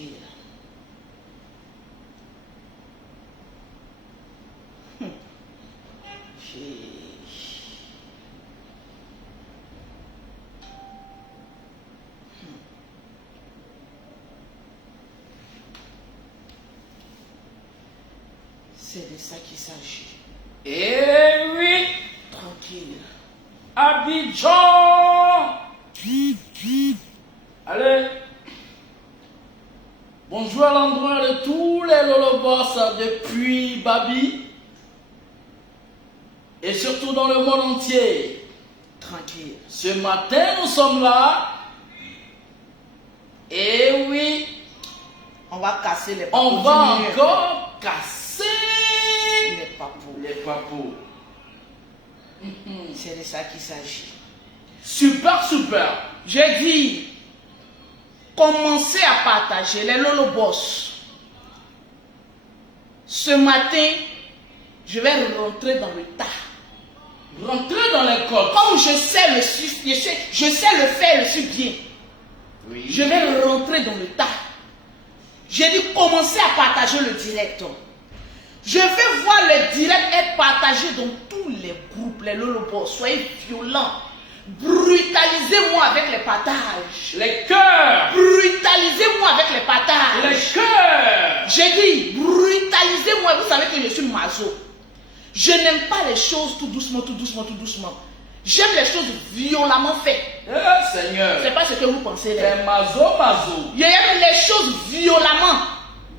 tranquille. C'est de ça qu'il s'agit. Eh oui, Tranquille. Abidjan. Allez. Bonjour à l'endroit de tous les lolobos depuis Babi. Et surtout dans le monde entier. Tranquille. Ce matin, nous sommes là. Et oui, On va casser les on papous va du mur. encore casser Les papous. les papous. C'est de ça qu'il s'agit. Super, super. Je dis, commencez à partager les lolobos. Ce matin, je vais rentrer dans le tas. Rentrez dans l'école. Comme je sais le faire le suis bien. Oui. Je vais rentrer dans le tas. J'ai dit commencer à partager le direct. Je vais voir le direct être partagé dans tous les groupes, les lolobos. Soyez violents. Brutalisez-moi avec les partages. Les cœurs. Brutalisez-moi avec les partages. Les cœurs. J'ai dit brutalisez-moi. Vous savez que je suis maso. Je n'aime pas les choses tout doucement, tout doucement, tout doucement. J'aime les choses violemment faites. Eh, Seigneur. C'est pas ce que vous pensez. Là. Les mazo. J'aime les choses violemment.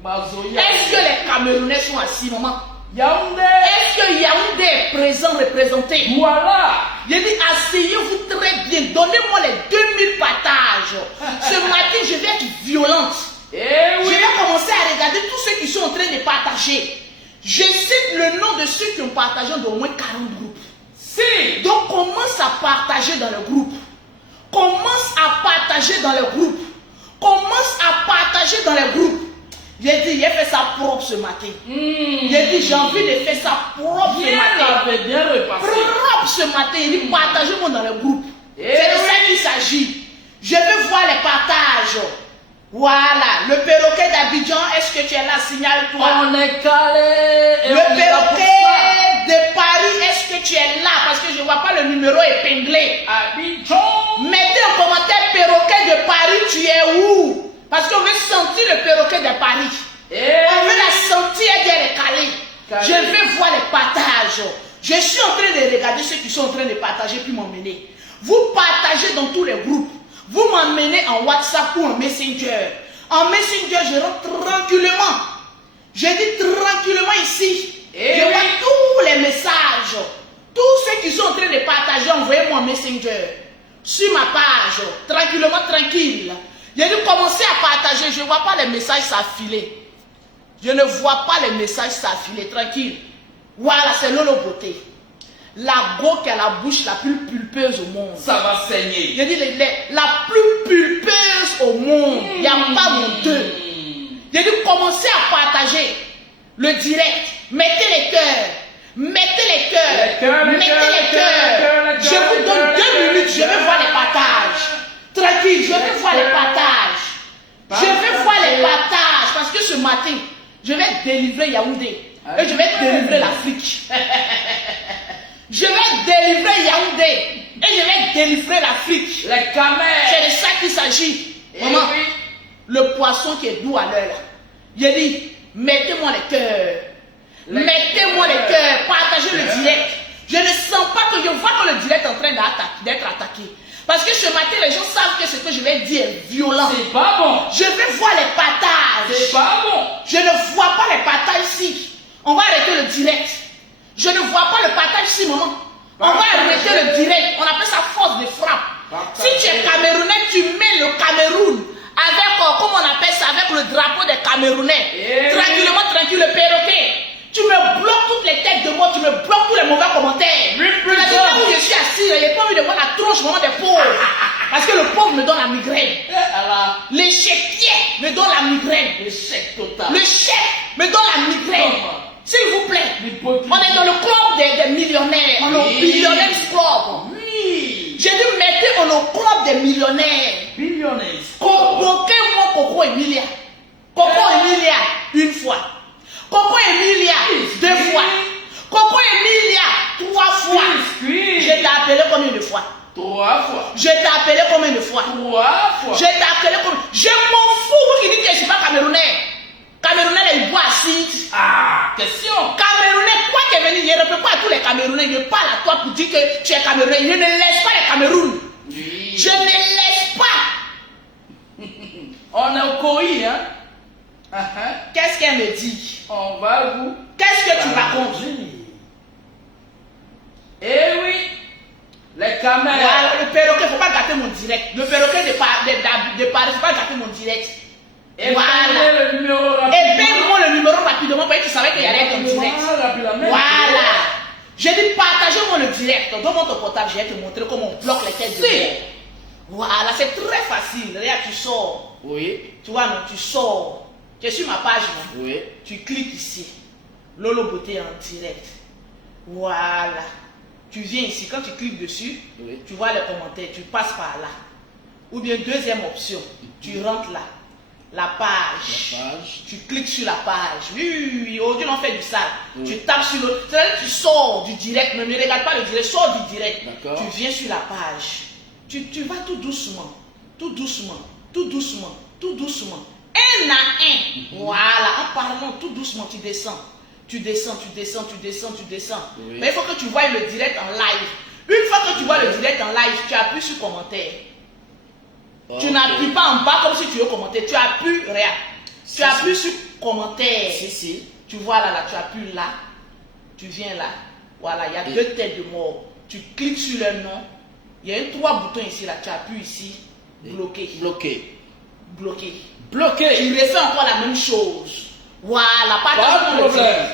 Mazo. Est-ce que les Camerounais sont assis, maman? Yaoundé. Est-ce que Yaoundé est présent, représenté? Voilà. J'ai dit, asseyez-vous très bien. Donnez-moi les 2000 partages. Ce matin, je vais être violente. Eh Je oui. vais commencer à regarder tous ceux qui sont en train de partager. Je cite le nom de ceux qui ont partagé d'au moins 40 groupes. Si. Donc, commence à partager dans le groupe. Commence à partager dans le groupe. Commence à partager dans les groupes. J'ai dit, j'ai fait ça propre ce matin. J'ai dit, j'ai envie de faire ça propre ce Bien matin. lavé, bien repassé. Propre ce matin. Il dit, partagez-moi dans le groupe. Eh C'est de ça oui. qu'il s'agit. Je veux voir les partages. Voilà. Le perroquet d'Abidjan, est-ce que tu es là? Signale-toi. On est calé. Et Le on est là pour ça. perroquet de Paris, est-ce que tu es là? Parce que je ne vois pas le numéro épinglé. Abidjan. Mettez en commentaire perroquet de Paris, tu es où? Parce qu'on veut sentir le perroquet de Paris. Eh On veut oui. la sentir d'être calée. Calée. Je vais voir les partages. Je suis en train de regarder ceux qui sont en train de partager puis m'emmener. Vous partagez dans tous les groupes. Vous m'emmenez en WhatsApp ou en Messenger. En Messenger, je rentre tranquillement. Je dis tranquillement ici. Eh Je oui. vois tous les messages. Tous ceux qui sont en train de partager, envoyez-moi en Messenger. Sur ma page. Tranquillement, tranquille. J'ai dit commencer à partager. Je ne vois pas les messages s'affiler. Je ne vois pas les messages s'affiler. Tranquille. Voilà, c'est Lolo Beauté. La go qui a la bouche la plus pulpeuse au monde. Ça va saigner. J'ai dit la plus pulpeuse au monde. Il n'y a pas mon deux. J'ai dit commencez à partager le direct. Mettez les cœurs. Mettez les cœurs. Les cœurs, les Mettez cœurs, les les cœurs, cœurs. les Je cœurs, vous les donne cœurs, 2 les minutes. Je cœurs. vais voir les partages. Tranquille, je vais voir les partages. Je vais voir les partages. Parce que ce matin, je vais délivrer Yaoundé. Et je vais délivrer l'Afrique. Je vais délivrer Yaoundé. Et je vais délivrer l'Afrique. Les camels. C'est de ça qu'il s'agit. Eh Maman, oui. le poisson qui est doux à l'heure là. J'ai dit, mettez-moi les cœurs. Mettez-moi les cœurs. Partagez le direct. Je ne sens pas que je vois que le direct est en train d'être attaqué. Parce que ce matin, les gens savent que ce que je vais dire est violent. C'est pas bon. Je vais voir les partages. C'est pas bon. Je ne vois pas les partages ici. On va arrêter le direct. Je ne vois pas le partage ici, maman. On va arrêter le direct. On appelle ça force de frappe. Si tu es Camerounais, tu mets le Cameroun avec, comment on appelle ça, avec le drapeau des Camerounais. Eh Tranquillement, tranquille, le perroquet. Tu me bloques toutes les têtes de moi, tu me bloques tous les mauvais commentaires. Parce que là où je suis assis, je n'ai pas envie de voir la tronche vraiment des pauvres. Parce que le pauvre me donne la migraine. Les chéquiers me donnent la migraine. Échec total. Le chef me donne la migraine. S'il vous plaît, L'hypocrisie. on est dans le club des millionnaires. On est au Oui. billionnaires club. Oui. J'ai dit mettez on au club des millionnaires. Billionnaires. Convoquez-moi Coco Emilia. Coco Emilia, une fois. Coco Emilia, deux fois. Coco Emilia, trois fois. Je t'ai appelé combien de fois? 3 fois. Je t'ai appelé combien de fois? 3 fois. Je t'ai appelé combien? Je m'en fous, vous qui dites que je ne suis pas camerounais. Camerounais, il boit acide. Ah, question. Camerounais, toi qui es venu, je ne réponds pas à tous les Camerounais. Je parle à toi pour dire que tu es Camerounais. Je ne laisse pas les Cameroun. Oui. Je ne laisse pas. On est au Coï, hein? Qu'est-ce qu'elle me dit? On va vous. Qu'est-ce que tu racontes? Eh oui, les caméras. Voilà, le perroquet, il ne faut pas gâter mon direct. Le perroquet de Paris, il ne faut pas gâter mon direct. Et Voilà. le numéro Épingle-moi le numéro rapidement parce que tu savais qu'il y allait être en direct. Voilà. J'ai dit partagez-moi le direct. Donne-moi ton portable, je vais te montrer comment on bloque les têtes de mort. Voilà, c'est très facile. Regarde, tu sors. Oui. Tu vois, non, tu sors. Tu es sur ma page, non? Oui. Tu cliques ici. Lolo Beauté en direct. Voilà. Tu viens ici. Quand tu cliques dessus, Oui. tu vois les commentaires. Tu passes par là. Ou bien deuxième option, tu rentres là. La page. Tu cliques sur la page. Oui, aujourd'hui on fait du sale. Oui. Tu tapes sur le. C'est-à-dire que tu sors du direct. Ne regarde pas le direct, sors du direct. D'accord. Tu viens sur la page. Tu vas tout doucement. Tout doucement. Tout doucement. Tout doucement. Un à un. Voilà. En parlant tout doucement, tu descends. Tu descends, tu descends, tu descends, tu descends. Oui. Mais il faut que tu vois le direct en live. Une fois que tu vois le direct en live, tu appuies sur commentaire. Tu n'appuies pas en bas comme si tu veux commenter. Tu appuies, regarde. Tu appuies sur commentaire. Si. Tu vois là, tu appuies là. Tu viens là. Voilà, il y a deux têtes de mort. Tu cliques sur leur nom. Il y a 3 boutons ici, là. Tu appuies ici. Bloquer. Bloqué. Bloquer. Bloqué. Tu refais encore la même chose. Voilà, pas Pas de problème.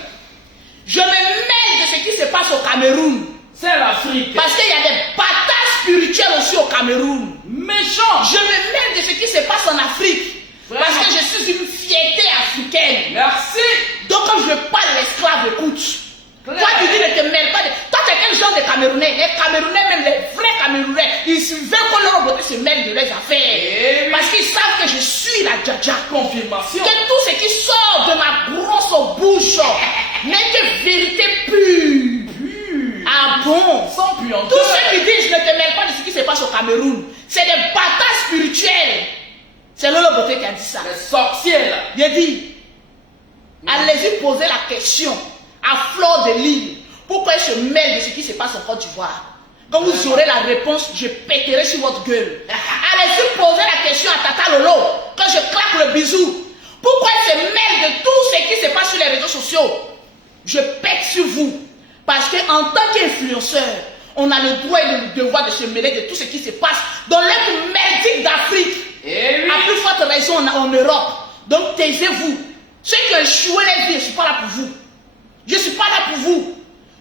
Je me mêle de ce qui se passe au Cameroun. C'est l'Afrique. Parce qu'il y a des batailles spirituelles aussi au Cameroun. Méchant. Je me mêle de ce qui se passe en Afrique. Vraiment. Parce que je suis une fierté africaine. Merci. Donc quand je parle, l'esclave écoute. Claire. Toi tu dis ne te mêle pas de... Toi tu es quel genre de Camerounais? Les Camerounais, même les vrais Camerounais, ils veulent que leur beauté se mêle de leurs affaires. Eh oui. Parce qu'ils savent que je suis la Djadja. Confirmation. Que tout ce qui sort de ma grosse bouche n'est que vérité pure. Ah bon? Sans puanteur. Tous ceux qui disent ne te mêle pas de ce qui se passe au Cameroun, c'est des batailles spirituelles. C'est Lolo Beauté qui a dit ça. Les sorciers là. Il a dit, allez-y poser la question à Fleur de Lille. Pourquoi elle se mêle de ce qui se passe en Côte d'Ivoire? Quand vous aurez la réponse, je péterai sur votre gueule. Allez-y poser la question à Tata Lolo. Quand je claque le bisou. Pourquoi elle se mêle de tout ce qui se passe sur les réseaux sociaux? Je pète sur vous. Parce qu'en tant qu'influenceur, on a le droit et le devoir de se mêler de tout ce qui se passe dans l'être merdique d'Afrique. Eh oui. À plus forte raison en Europe. Donc taisez-vous. Ceux qui ont échoué les vies, je ne suis pas là pour vous. Je ne suis pas là pour vous.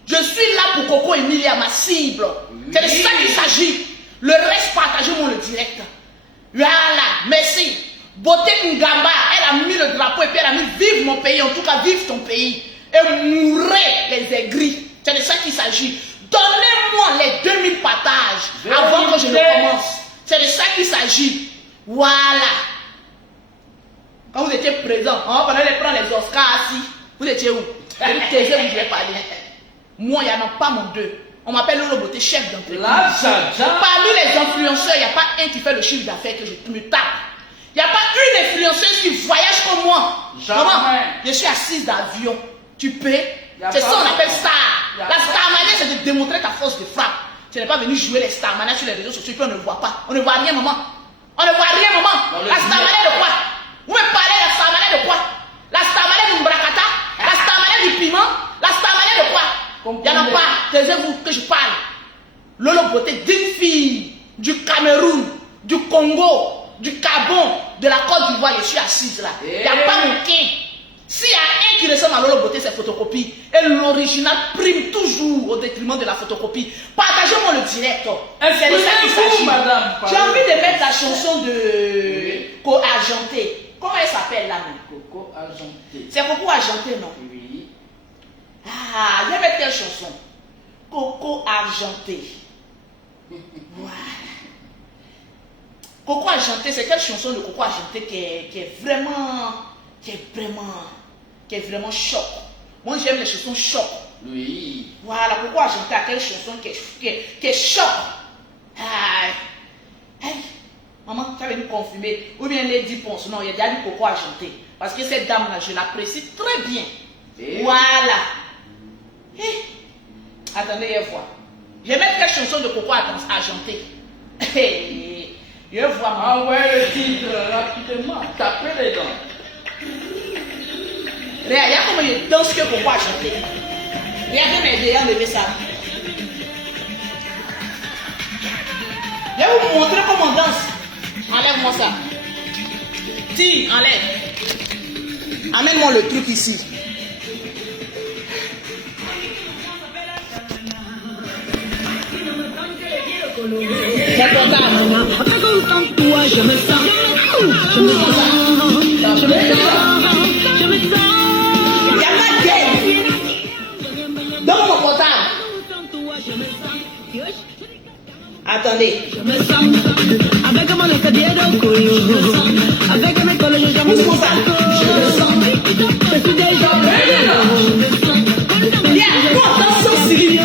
Je suis là pour Coco Emilia, ma cible. C'est de ça qu'il s'agit. Le reste, partagez-moi le direct. Voilà, merci. Beauté Ngamba, elle a mis le drapeau et puis elle a mis vive mon pays, en tout cas vive ton pays. Et mourrez les aigris. C'est de ça qu'il s'agit. Donnez-moi les 2000 partages avant que je ne commence. C'est de ça qu'il s'agit. Voilà. Quand vous étiez présent, on va prendre les Oscars ici. Vous étiez où? Taisez, vous devez parler. Moi, il n'y en a pas mon deux. On m'appelle Lolo Beauté, chef d'entreprise. La Djadja. Parmi les influenceurs, il n'y a pas un qui fait le chiffre d'affaires que je me tape. Il n'y a pas une influenceuse qui voyage comme moi. Jamais. Comment? Je suis assise dans l'avion. Tu paies. C'est ça qu'on appelle star. La star mania, c'est de démontrer ta force de frappe. Tu n'es pas venu jouer les star mania sur les réseaux sociaux, puis on ne voit pas. On ne voit rien, maman. On ne voit rien, maman. La star mania de quoi? Vous me parlez de la star mania de quoi? La star mania du Mbrakata? La star mania du piment? La star mania de quoi? Il n'y en a pas. Taisez-vous que je parle. Lolo Beauté, d'une fille du Cameroun, du Congo, du Gabon, de la Côte d'Ivoire, je suis assise là. Il n'y a pas mon quin. S'il y a un qui ressemble à Lolo Beauté, c'est photocopie. Et l'original prime toujours au détriment de la photocopie. Partagez-moi le direct. C'est de ça qu'il s'agit. J'ai envie de mettre la chanson de Coco Argenté. Comment elle s'appelle là, non? Coco Argenté. C'est Coco Argenté, non? Oui. Ah, il y avait quelle chanson? Coco Argenté. Voilà. Coco Argenté, c'est quelle chanson de Coco Argenté qui est vraiment qui est vraiment choc. Moi, j'aime les chansons choc. Oui. Voilà, pourquoi chanter à quelle chanson qui est choc. Hey, maman, tu avais nous confirmer. Ou bien Lady Ponce. Non, il y a déjà du Coco à chanter. Parce que cette dame-là, je l'apprécie très bien. Et voilà. Hey. Attendez, une fois. Je vais mettre quelle chanson de Coco à chanter. Hey. Je vois. ah ouais, le titre, rapidement. Tapez les dents. Regarde comment je danse que Coco a chanté. Regardez mes déants enlever ça. Je vais vous montrer comment on danse. Enlève-moi ça. Tire, enlève. Amène-moi le truc ici. C'est portable. Je me sens. Il n'y a pas de gueule. Donne mon portable. Attendez. Je me sens avec mon escalier avec mes collègues, je me sens. Viens, attention, Sylvie.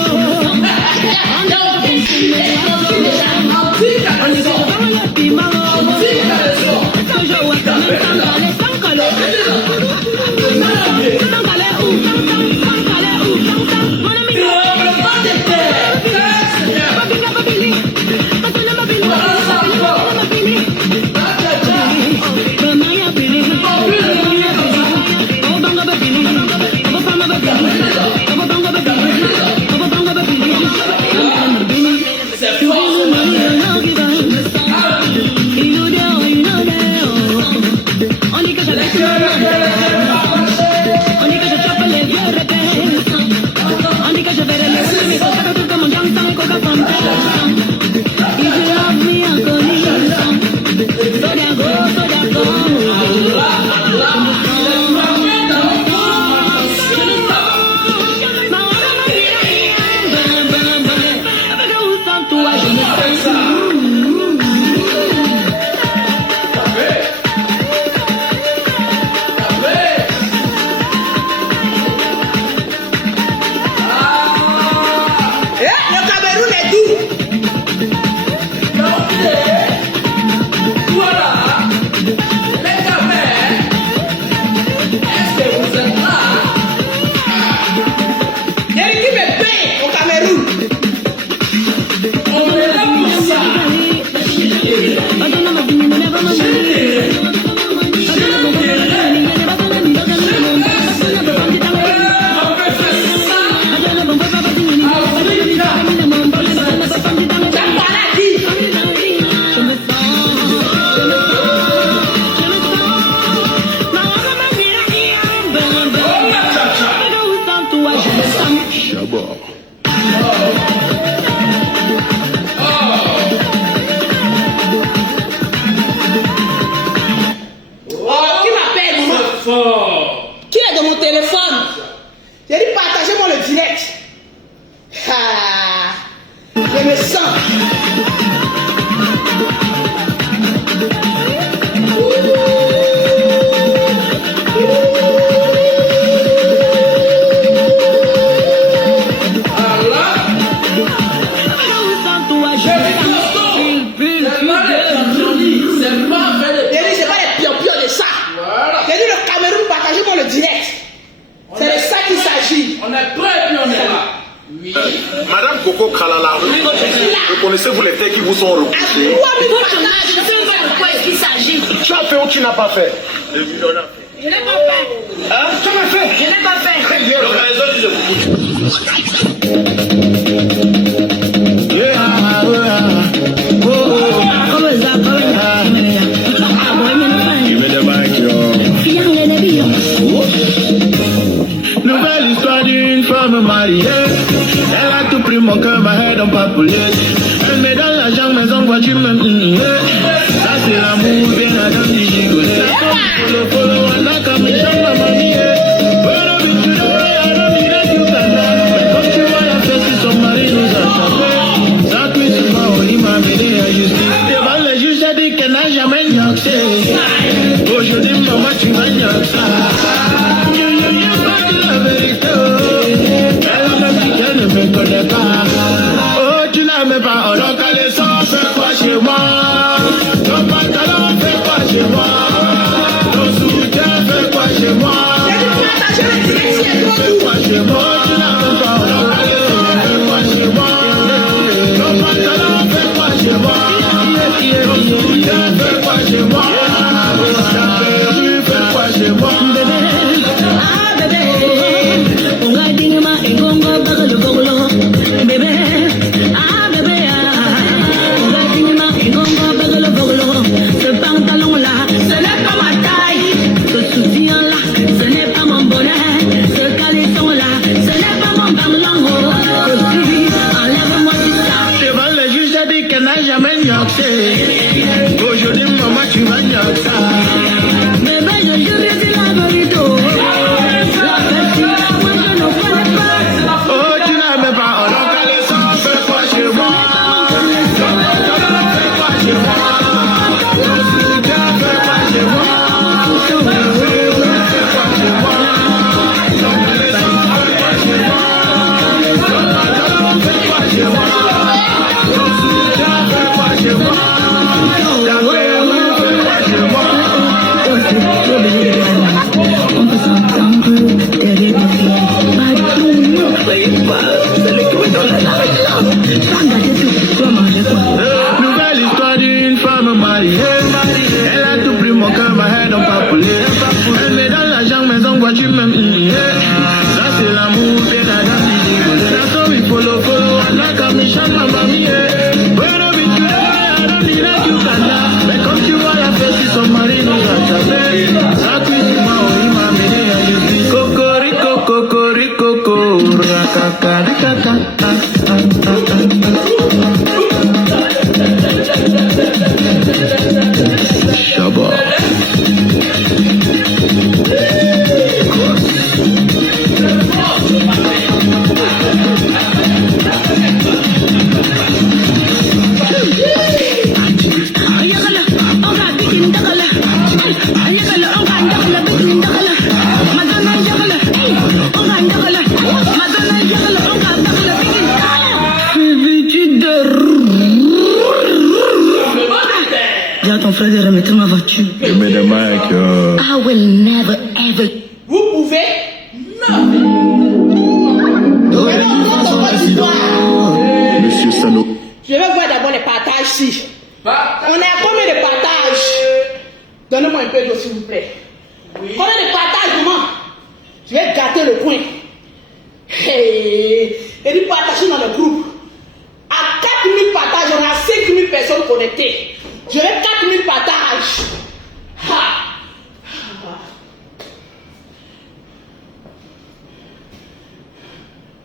Qui est dans mon téléphone? J'ai dit partagez-moi le direct. Je me sens. Le direct. C'est de ça qu'il s'agit. On est prêts et on est là. Oui. Madame Coco Kalala, vous connaissez-vous les faits qui vous sont reprochés? Je sais de quoi est-ce qu'il s'agit. Tu as fait ou tu n'as pas fait? Je n'ai pas fait. Hein? Tu l'as fait? Je n'ai pas fait. Très bien. Nouvelle histoire d'une femme mariée. Elle a tout pris mon cœur, ma haine en papoulet. Elle me donne l'argent, mais en voiture même. Ça c'est l'amour, bien la dame du gigolet. Polo, on a comme une chambre à mamie. Bueno, bitch, you know I don't need it, you can have. Mais comme tu vois, la fête, si son mari nous a chopé. Ça cuit sur ma oli, m'a mêlé à justice. Devant le juge, a dit qu'elle n'a jamais gnaxé. Aujourd'hui, maman, tu vas gnaxer. Fais-moi chez moi, tu n'as même pas entendu. Fais-moi chez moi. Ton pantalon, fais-moi chez moi. Ton soutien, fais-moi chez moi. Ta perruque, fais-moi chez moi. Ce pantalon-là, ce n'est pas ma taille. Ce soutien-là, ce n'est pas mon bonheur. Ce caleçon-là, ce n'est pas mon pantalon. Enlève-moi tout ça. Devant le juge, j'ai dit qu'elle n'a jamais gnoxé. Aujourd'hui, maman, tu vas gnoxer. Bébé, je jure, c'est la vérité. La vérité, moi, je ne connais pas. Oh, tu n'as même pas un caleçon, fais-moi chez moi. Fais-moi chez moi. Ton soutien, fais-moi chez moi. Ton perruque, fais-moi chez moi. Ton caleçon, fais-moi chez moi. Ton pantalon, fais-moi chez moi. Ton soutien, fais-moi chez moi. Ta perruque, fais-moi chez moi. On peut s'entendre, derrière mes filles. Pas du tout, ne croyez pas. Celui qui me donne la langue. Pas gâter tout, toi manger quoi. Nouvelle histoire d'une femme mariée. Elle a tout pris mon cœur, ma haine n'a pas coulé. Elle met dans l'argent, mais en voiture même. Ça c'est l'amour, bien à la la story follow, like a mission, ma mamie. Bueno, bitu, I don't need a Uganda. Mais comme tu vois la fête, si son mari nous a tapé. Ça cuit, ma oui, ma mère, je suis cocorico, cocorico, rakaka, rakaka. Shabbat. Dis à ton frère de remettre ma voiture. Je mets des mics. I will never ever. Vous pouvez? Non. Monsieur Sano. Je vais voir d'abord les partages ici. On est à combien de partages? Donnez-moi un peu d'eau s'il vous plaît. Combien de partages, maman? Je vais gâter le coin. Hey. Et du partager dans le groupe. À 4000 partages, on a 5000 personnes connectées. Je vais 4000 partages. Ha.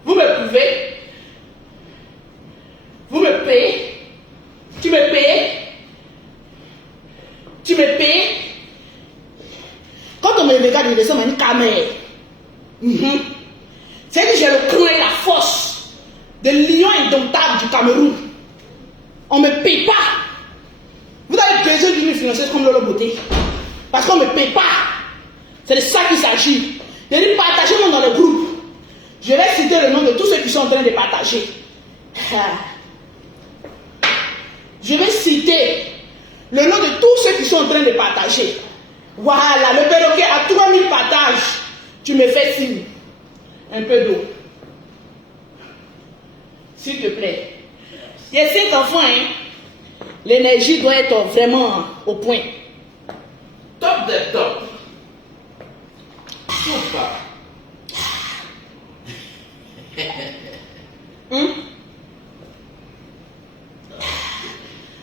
Vous me pouvez? Vous me payez? Tu me payes? Tu me payes? Quand on me regarde, je descends une caméra. C'est que j'ai le cran et la force de lion indomptable du Cameroun. On ne me paye pas. Vous avez besoin d'une influenceuse comme Lolo Beauté. Parce qu'on ne me paye pas. C'est de ça qu'il s'agit. De dire partagez-moi dans le groupe. Je vais citer le nom de tous ceux qui sont en train de partager. Je vais citer le nom de tous ceux qui sont en train de partager. Voilà, le perroquet à 3000 partages. Tu me fais signe. Un peu d'eau. S'il te plaît. Il y a 5 enfants, hein. L'énergie doit être vraiment au point. Top de top. Super.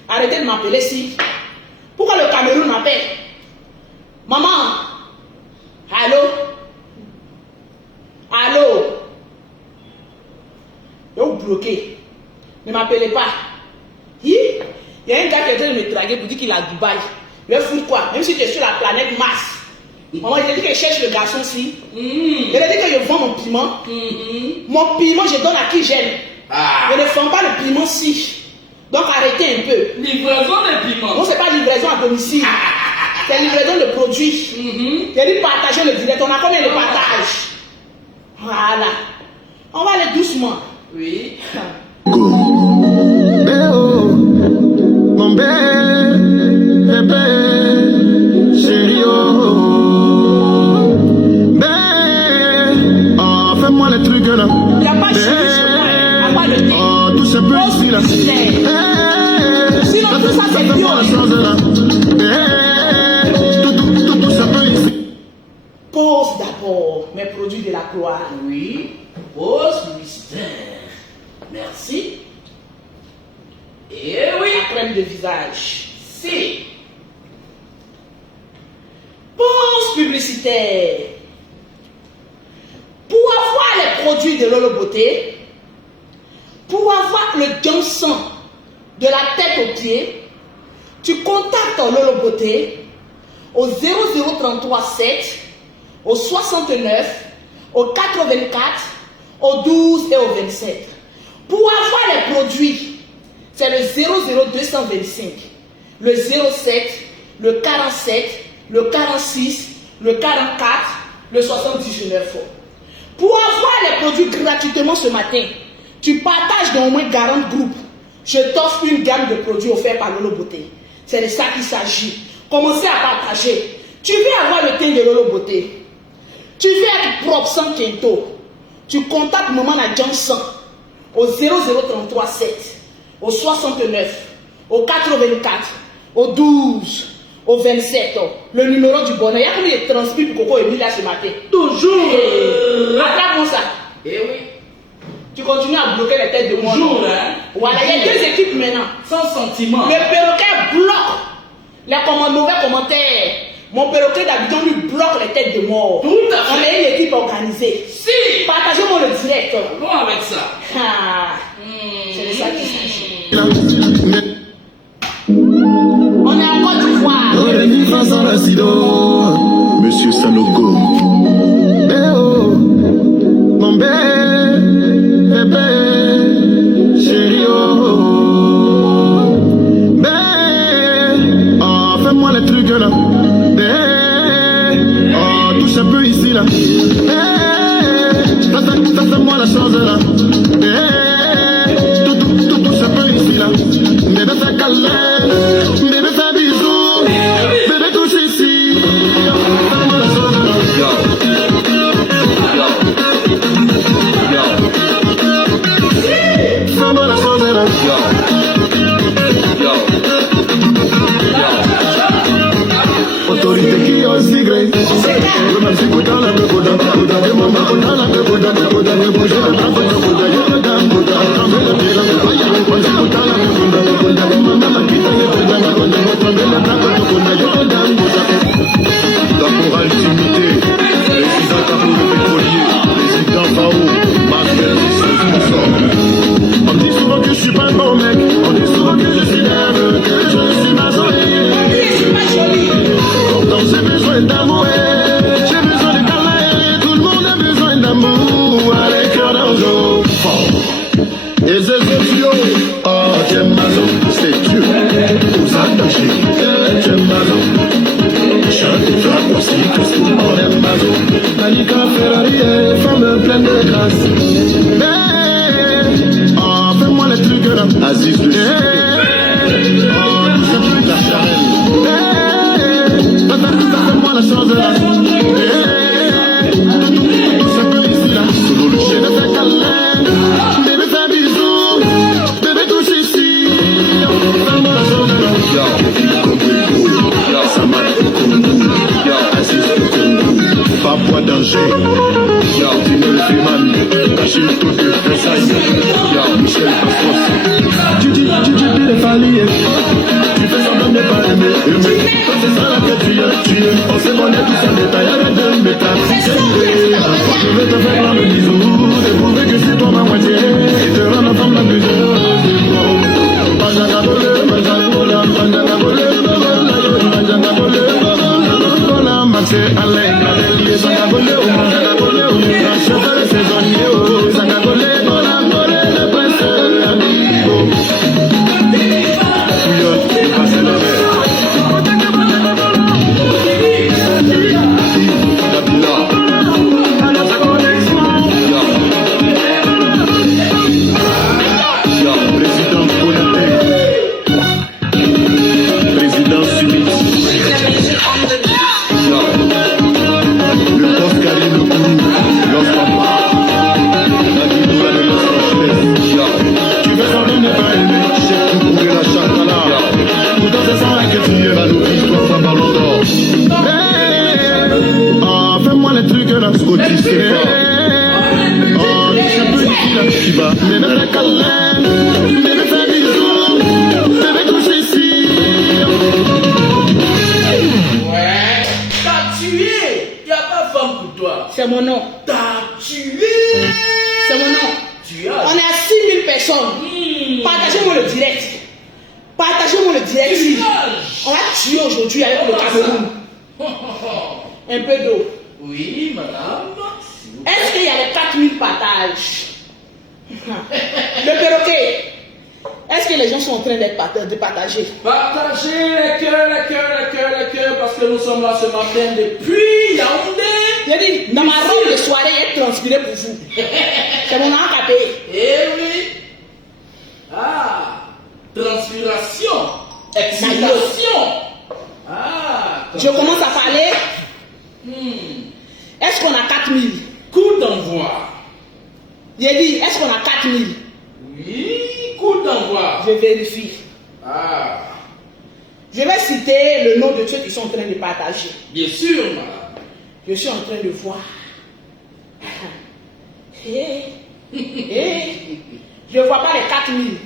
Arrêtez de m'appeler si. Pourquoi le Cameroun m'appelle? Maman. Allô? Allô? Vous bloquez. Ne m'appelez pas. Il y a un gars qui est en train de me draguer pour dire qu'il est à Dubaï. Il va foutre quoi? Même si tu es sur la planète Mars. Maman, je dit que je cherche le garçon-ci. Je dit que je vends mon piment. Mon piment, je donne à qui j'aime. Je ne vends pas le piment-ci. Donc arrêtez un peu. Livraison de piment. Non, ce n'est pas livraison à domicile. C'est livraison de produits. J'ai dit partager le direct. On a combien de partages? Voilà. On va aller doucement. Oui. Mon bébé, chérie, avoir le thé. Oh, tout se peut ici là. Sinon tout ça c'est Fais-moi la chose là. Tout se peut ici. Pose d'abord mes produits de la gloire. Oui. Pause publicitaire. Merci. Et oui. La crème de visage. Si. Pause publicitaire. Pour avoir les produits de Lolo Beauté, pour avoir le Johnson de la tête aux pieds, tu contactes Lolo Beauté au 00337, au 69, au 84, au 12 et au 27. Pour avoir les produits, c'est le 00225, le 07, le 47, le 46, le 44, le 79. Pour avoir les produits gratuitement ce matin, tu partages dans au moins 40 groupes. Je t'offre une gamme de produits offerts par Lolo Beauté. C'est de ça qu'il s'agit. Commencez à partager. Tu veux avoir le teint de Lolo Beauté. Tu veux être propre sans Kento. Tu contactes Maman Johnson au 00337, au 69, au 84, au 12, au 27. Le numéro du bonheur. Il y a combien de transmis pour Coco et Mila ce matin? Toujours. Attrape-moi ça. Eh oui. Tu continues à bloquer les têtes de moi. Toujours, hein. Voilà, il y a deux équipes maintenant. Sans sentiment. Le perroquet bloque les mauvais commentaires. Mon perroquet d'habitude lui bloque les têtes de mort. Tout à fait. On est une équipe organisée. Si. Partagez-moi le direct. Allons avec ça. Ah, c'est de ça qu'il s'agit. On est en Côte d'Ivoire. Monsieur Sanogo. Eh oh, mon bébé, chéri oh. Oh, fais-moi les trucs là. Oh, touche un peu ici là. Ça fais-moi la chose là. Tout touche un peu ici là. Bébé fais câlin, bébé fais bisous, bébé touche ici. Fais-moi la chose là. Fais-moi la chose là. Autorité qui aussi gré. Le même si Bouddha la Bouddha, Bouddha de maman, Bouddha la Bouddha, Bouddha de bouger la Bouddha, Bouddha de la Bouddha, Bouddha de la Bouddha, Bouddha la Bouddha, Bouddha de maman, la quitte de Bouddha, Bouddha de la Bouddha, Bouddha de Bouddha. D'accord, intimité, président Kabou le pétrolier, président Fao, Marcel, on me dit souvent que je suis pas un bon mec, on dit souvent que je suis nerveux, que je suis masolé. Pourtant j'ai besoin d'amour, j'ai besoin de câlin, tout le monde a besoin d'amour, allez cœur dans l'eau. Et c'est Dieu, oh j'aime ma zone, c'est Dieu, vous attachez, j'aime ma zone. Chante et frappe aussi, tout ce qu'on aime ma zone. Nanika Ferrari, femme pleine de grâce. Oh fais-moi les trucs là, Aziz le chien. Oh tout ça pour la charelle. Fais-moi la chose là. Tout ça peut ici là. Solo le chien de fait câlin. Bébé fait bisous. Bébé touche ici. Fais-moi la chose là. Ça m'a Aziz le Congo. Pas bois danger. Dino le Freeman. Achille tout de Versailles. Michel Passos. Tu dis les falliers. Tu fais semblant de ne pas aimer. C'est ça la que tu es, on se connaît tous en détail. Partagez-moi le direct. On va tuer aujourd'hui avec le Cameroun. Un peu d'eau. Oui, madame. Est-ce qu'il y a les 4000 partages? Le perroquet. Est-ce que les gens sont en train de partager? Partagez les cœurs, parce que nous sommes là ce matin depuis Yaoundé. J'ai dit, dans ma robe de soirée, il est transpiré pour vous. C'est mon encapé. Eh oui. Ah, transpiration, excitation. Ah, Je commence à parler. Est-ce qu'on a 4000? Coup d'envoi. J'ai dit, est-ce qu'on a 4000? Oui, coup d'envoi. Je vérifie. Ah, Je vais citer le nom de ceux qui sont en train de partager. bien sûr, madame. Je suis en train de voir. Je ne vois pas les 4000.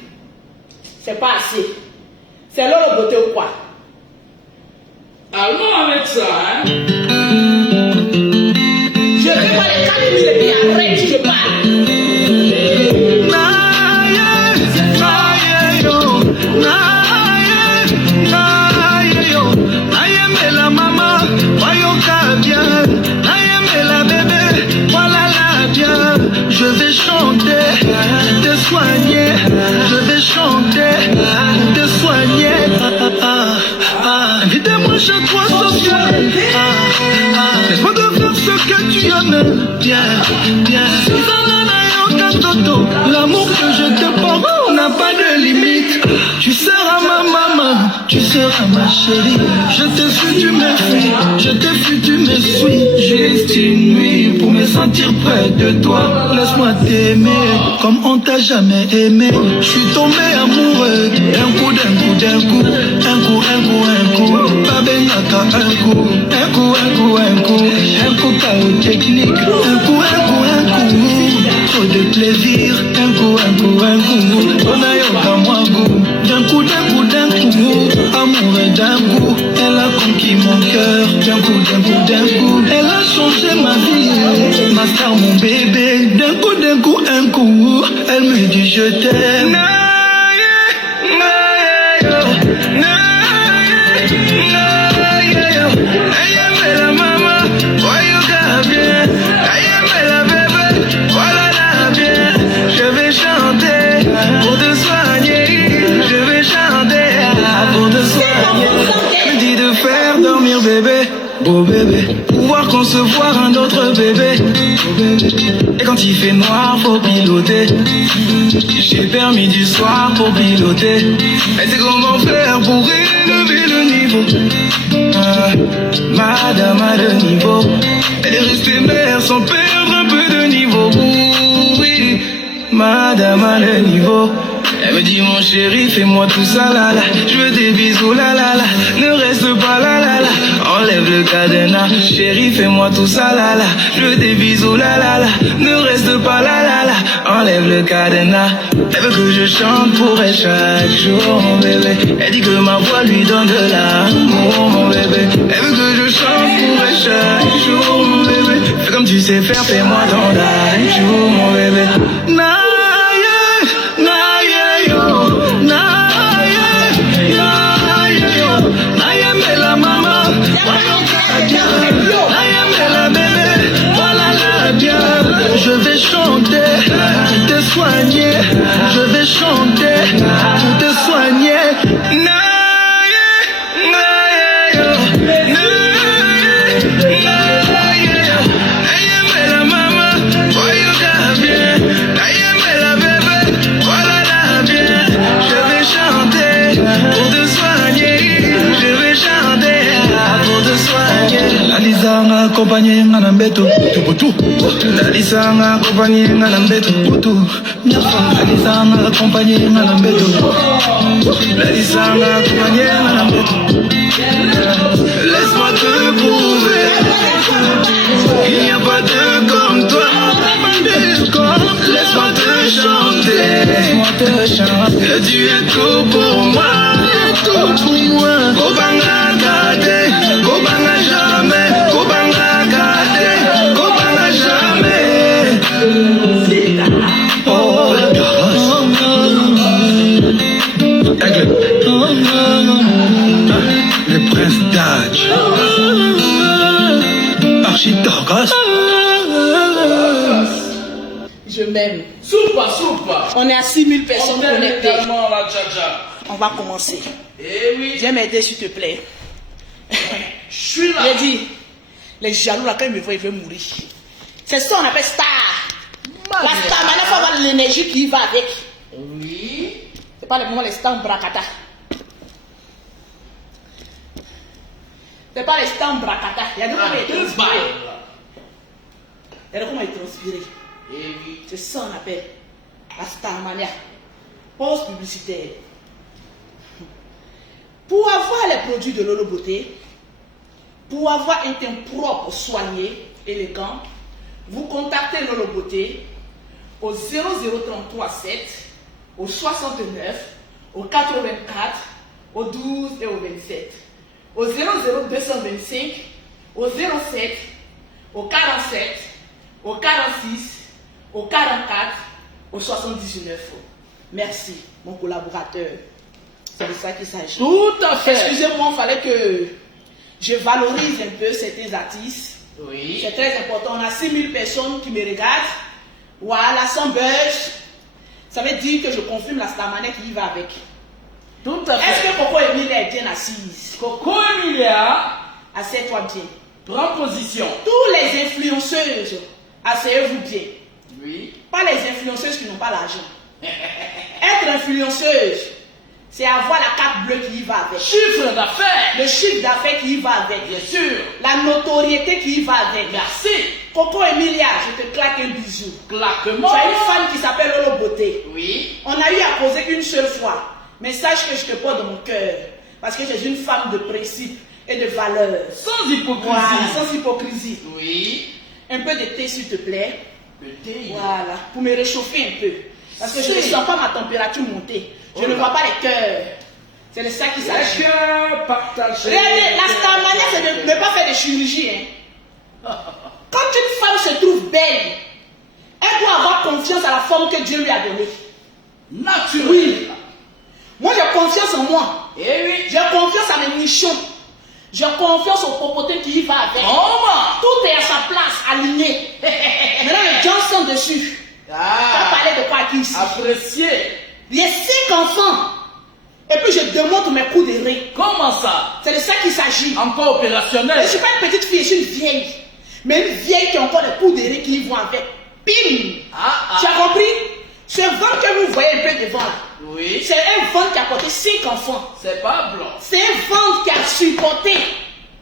C'est pas assez. C'est l'heure de beauté ou quoi? Allons avec ça, hein. Je ne vois les 4000 et puis après je parle. Je vais chanter, te soigner. Je vais chanter, te soigner. Invitez-moi chez toi ce soir. Laisse-moi te faire ce que tu aimes. Bien. L'amour que je te porte n'a pas de limite. Tu seras ma maman, tu seras ma chérie. Je te suis, tu me fuis. Je te fuis, tu me suis. Juste une nuit pour me sentir près de toi. Laisse-moi t'aimer comme on t'a jamais aimé. Je suis tombé amoureux. Un coup. Pas benaka, un coup chaos technique. Un coup. Trop de plaisir, un coup, on a eu qu'à moi goût, d'un coup, amour d'un coup, elle a conquis mon cœur, d'un coup, elle a changé ma vie, ma star, mon bébé, d'un coup, elle me dit je t'aime. Beau bébé, pouvoir concevoir un autre bébé. Et quand il fait noir, faut piloter. J'ai permis du soir pour piloter. Mais c'est comment faire pour élever le niveau. Madame a le niveau. Elle est restée mère sans perdre un peu de niveau. Oui, madame a le niveau. Elle me dit mon chéri, fais-moi tout ça là là. Je veux des bisous là là là. Ne reste pas là là là. Enlève le cadenas. Chéri, fais-moi tout ça là là. Je veux des bisous là là là. Ne reste pas là là là. Enlève le cadenas. Elle veut que je chante pour elle chaque jour, mon bébé. Elle dit que ma voix lui donne de l'amour, mon bébé. Elle veut que je chante pour elle chaque jour, mon bébé. Fais comme tu sais faire, fais-moi dans la jour, mon bébé. Je vais chanter, te soigner. Je vais chanter, te soigner. Alisanga accompagné ngana mbeto tubutu. Alisanga accompagné ngana mbeto tubutu. Alisanga accompagné ngana mbeto. Alisanga accompagné ngana mbeto. Laisse-moi te prouver, il n'y a pas de comme toi. Laisse-moi te chanter, que tu es tout pour moi. Kobanga gade, kobanga jamais, kobanga gade, kobanga jamais. Oh, On est à 6000 personnes connectées. également la Djaja. On va commencer. Eh oui. Viens m'aider s'il te plaît. Je suis là. J'ai dit, les jaloux là, quand ils me voient, ils veulent mourir. C'est ça qu'on appelle star. La star, maintenant, il faut avoir l'énergie qui va avec. Oui. C'est pas le moment les stars bracata. C'est pas les stars bracata. Il y a de comment ils transpirent. Il y a de comment ils transpirent. Eh oui. C'est ça qu'on appelle la star mania. Pause publicitaire. Pour avoir les produits de Lolo Beauté, pour avoir un teint propre, soigné, élégant, vous contactez Lolo Beauté au 00337, au 69, au 84, au 12 et au 27, au 00225, au 07, au 47, au 46, au 44, au 79. Merci, mon collaborateur. C'est de ça qu'il s'agit. Tout à fait. Excusez-moi, il fallait que je valorise un peu certains artistes. Oui. C'est très important. On a 6000 personnes qui me regardent. Voilà, sans buzz. Ça veut dire que je confirme la starmania qui y va avec. Tout à Est-ce fait. que Coco Emilia est bien assise? Coco Emilia, Assieds-toi bien. prends position. Tous les influenceuses, asseyez-vous bien. Oui. Pas les influenceuses qui n'ont pas l'argent. Être influenceuse, c'est avoir la carte bleue qui y va avec. Chiffre d'affaires. Le chiffre d'affaires qui y va avec. Bien sûr. La notoriété qui y va avec. Merci. Coco Emilia, je te claque un bisou. Claquement. Tu as une femme qui s'appelle Lolo Beauté. Oui. On a eu à causer qu'une seule fois. Mais sache que je te porte dans mon cœur. Parce que je suis une femme de principe et de valeur. Sans hypocrisie. Voilà, sans hypocrisie. Oui. Un peu de thé, s'il te plaît. Le thé. Voilà, pour me réchauffer un peu. Parce que je ne Si. sens pas ma température monter. Je Oh ne là. vois pas les cœurs. C'est de ça qu'il s'agit. Les cœurs partagés. Regardez, la starmania, c'est de ne pas faire de chirurgie. Hein. Quand une femme se trouve belle, elle doit avoir confiance à la forme que Dieu lui a donnée. Naturel. Oui. Moi, j'ai confiance en moi. Eh oui. J'ai confiance à mes nichons. J'ai confiance au popotin qui y va avec. Comment? Tout est à sa place, aligné. Maintenant, les gens sont dessus. Tu as Ah. parlé de quoi qui ici? Apprécié. Il y a 5 enfants. Et puis je démonte mes coups de rein. Comment ça? C'est de ça qu'il s'agit. Encore opérationnel. Je ne suis pas une petite fille, je suis une vieille. Mais une vieille qui a encore des coups de rein qui y vont avec. Pim! Ah, Tu as compris? Ce ventre que vous voyez un peu devant là, Oui. c'est un ventre qui a porté 5 enfants. C'est pas blanc. C'est un ventre qui a supporté 4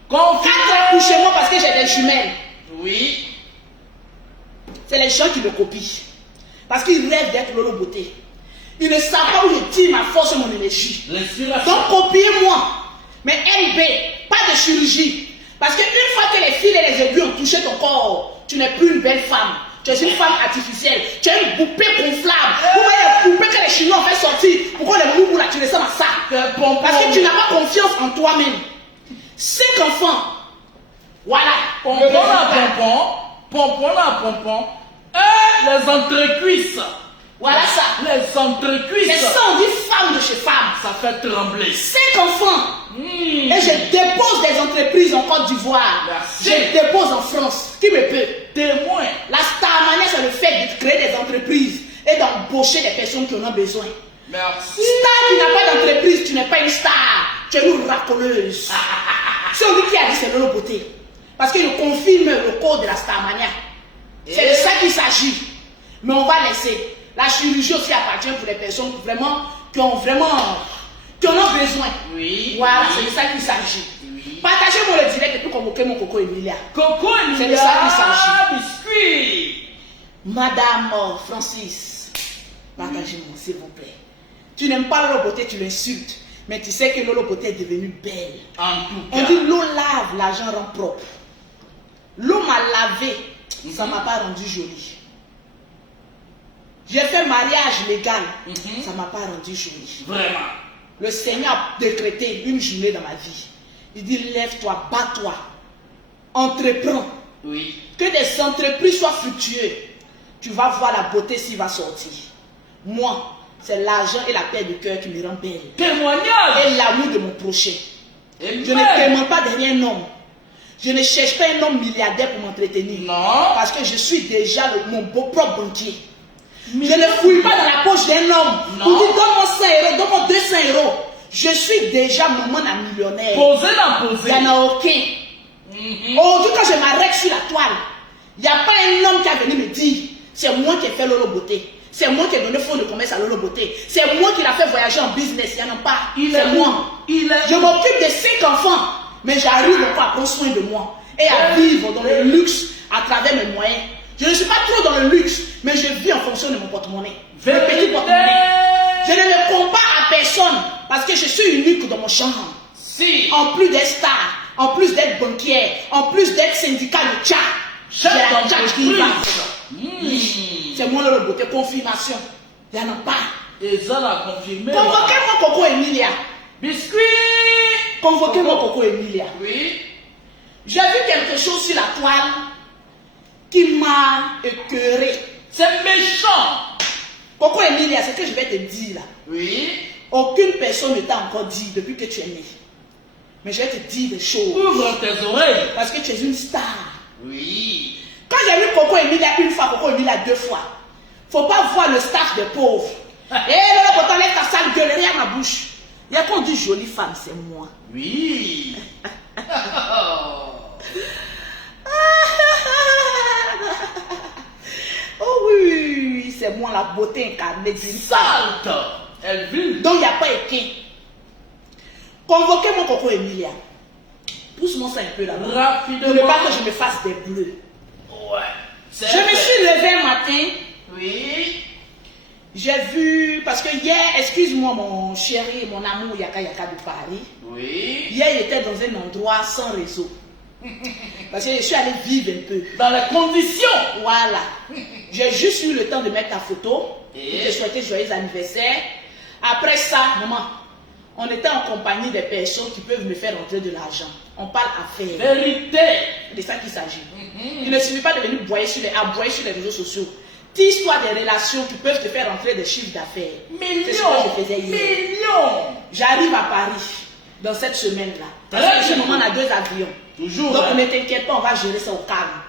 Confirmé. accouchements parce que j'ai des jumelles. Oui. C'est les gens qui me copient. Parce qu'ils rêvent d'être Lolo Beauté. Ils ne savent pas où je tire ma force et mon énergie. L'inspiration. Donc copiez-moi. Mais LB, pas de chirurgie. Parce qu'une fois que les fils et les aiguilles ont touché ton corps, tu n'es plus une belle femme. Tu es une femme artificielle. Tu es une poupée gonflable. Vous voyez les poupées que les Chinois ont fait sortir. Pourquoi les moumous là, tu ressembles à ça? Parce que tu n'as pas confiance en toi-même. 5 enfants. Voilà. Pompon à pompon. Pompon à pompon. Et les entrecuisses. Voilà ça. Les entrecuisses. C'est ça, on dit femme de chez femme. Ça fait trembler. 5 enfants. Et je dépose des entreprises en Côte d'Ivoire. Merci. Je dépose en France. Qui me peut? Témoin. La starmania, c'est le fait de créer des entreprises et d'embaucher des personnes qui en ont besoin. Merci. Star qui n'a pas d'entreprise, tu n'es pas une star. Tu es une racoleuse. Si on dit qui a dit c'est Lolo Beauté. Parce qu'il confirme le code de la starmania. C'est de ça qu'il s'agit. Mais on va laisser. La chirurgie aussi appartient pour les personnes qui en ont besoin. Oui. Voilà, Oui. c'est de ça qu'il s'agit. Oui. Partagez-moi le direct et puis convoquez mon Coco Emilia. Coco Emilia. C'est de ça qu'il s'agit. Biscuit. Madame Francis, partagez-moi s'il vous plaît. Tu n'aimes pas Lolo Beauté, tu l'insultes. Mais tu sais que Lolo Beauté est devenue belle. En tout On cas. dit l'eau lave, l'argent rend propre. L'eau m'a lavé, ça ne m'a pas rendu jolie. J'ai fait mariage légal, ça ne m'a pas rendu jolie. Vraiment. Le Seigneur a décrété une journée dans ma vie. Il dit lève-toi, bats-toi, entreprends. Oui. Que des entreprises soient fructueuses. Tu vas voir la beauté s'il va sortir. Moi, c'est l'argent et la paix du cœur qui me rend belle. Témoignage. Et l'amour de mon prochain. Amen. Je ne demande pas derrière un homme. Je ne cherche pas un homme milliardaire pour m'entretenir. Non. Parce que je suis déjà mon propre banquier. Je ne fouille pas dans la poche d'un homme. Pour dire donne-moi 100 euros, donne-moi 200 euros. Je suis déjà maman à millionnaire. Posez la posée. Il n'y en a aucun. Aujourd'hui, quand je m'arrête sur la toile, il n'y a pas un homme qui a venu me dire c'est moi qui ai fait Lolo Beauté. C'est moi qui ai donné fonds de commerce à Lolo Beauté. C'est moi qui l'a fait voyager en business. Il n'y en a pas. C'est moi. Je m'occupe de 5 enfants. Mais j'arrive encore à prendre soin de moi. Et à vivre dans le luxe à travers mes moyens. Je ne suis pas trop dans le luxe. Mais je vis en fonction de mon porte-monnaie. Le petit porte-monnaie. Je ne me compare à personne. Parce que je suis unique dans mon genre. Si. En plus d'être star. En plus d'être banquière. En plus d'être syndicat de tcha. J'ai un tcha qui va. C'est moi le beauté, confirmation. Il n'y en a pas. Et ça l'a confirmé. Convoquez-moi Coco Emilia. Biscuit. Convoquez-moi Coco Emilia. Oui. J'ai vu quelque chose sur la toile qui m'a écœuré. C'est méchant. Coco Emilia, c'est ce que je vais te dire là. Oui. Aucune personne ne t'a encore dit depuis que tu es né. Mais je vais te dire des choses. Ouvre tes oreilles. Parce que tu es une star. Oui. Quand j'ai vu Coco Emilia une fois, Coco Emilia 2 fois, faut pas voir le staff des pauvres. Et là, pourtant, laisse ta sale gueulerie à ma bouche. Il y a qu'on dit jolie femme, c'est moi. Oui. Oh oui, c'est moi la beauté incarnée d'une Salte. Elle vit. Donc il n'y a pas équin. Convoquez mon Coco Emilia. Pousse-moi ça un peu là-bas. Rapidement. Ne veux pas que je me fasse des bleus. Ouais. Je me suis levée un matin. Oui. J'ai vu, parce que hier, excuse-moi mon chéri, mon amour Yaka Yaka de Paris. Oui. Hier, il était dans un endroit sans réseau. Parce que je suis allée vivre un peu. Dans les conditions. Voilà. J'ai juste eu le temps de mettre ta photo. Et de te souhaiter joyeux anniversaire. Après ça, maman, on était en compagnie des personnes qui peuvent me faire rentrer de l'argent. On parle affaires. Vérité. C'est de ça qu'il s'agit. Il ne suffit pas de venir aboyer sur les réseaux sociaux. Tisse-toi des relations qui peuvent te faire rentrer des chiffres d'affaires. C'est ce que je faisais hier. Millions. J'arrive à Paris dans cette semaine-là. Parce que chez maman, on a 2 avions. Toujours. Donc hein. ne t'inquiète pas, on va gérer ça au calme.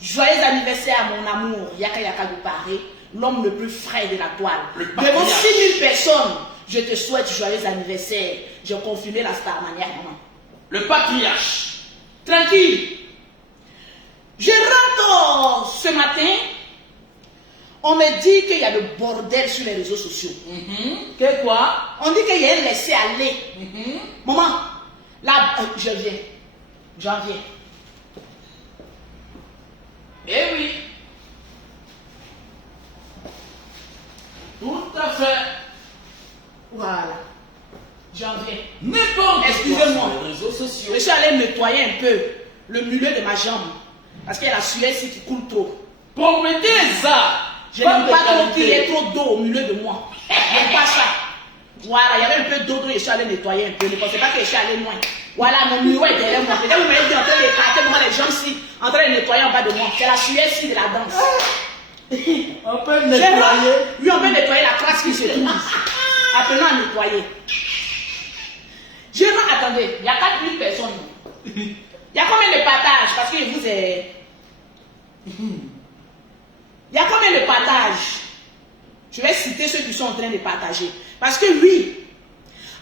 Joyeux anniversaire à mon amour, Yaka Yaka de Paris, l'homme le plus frais de la toile. Devant 6000 personnes, je te souhaite joyeux anniversaire. J'ai confirmé la star manière, maman. Le patriarche. Tranquille. Je rentre ce matin. On me dit qu'il y a le bordel sur les réseaux sociaux. Que quoi? On dit qu'il y a un laisser-aller. Maman, là, je viens. J'en viens. Eh oui. Tout à fait. Voilà. J'en viens. N'importe. Excusez-moi. Sur les réseaux sociaux. Je suis allé nettoyer un peu le milieu de ma jambe. Parce qu'il y a la sueur ici qui coule trop. Promettez ça. Je n'aime pas trop qu'il y ait trop d'eau au milieu de moi. Je n'aime pas ça. Voilà, il y avait un peu d'eau, donc je suis allé nettoyer un peu. Ne pensez pas que je suis allé loin. Voilà, mon miroir est derrière moi. Peut-être vous m'avez dit en train d'écarter moi les gens ici, en train de nettoyer en bas de moi. C'est la sueur ici de la danse. On peut nettoyer. Oui, on peut nettoyer la crasse qui se trouve. Appelons à nettoyer. Je non, attendez, il y a 4000 personnes. Il y a combien de partages? Parce que vous êtes... Il y a combien de partages? Je vais citer ceux qui sont en train de partager. Parce que oui,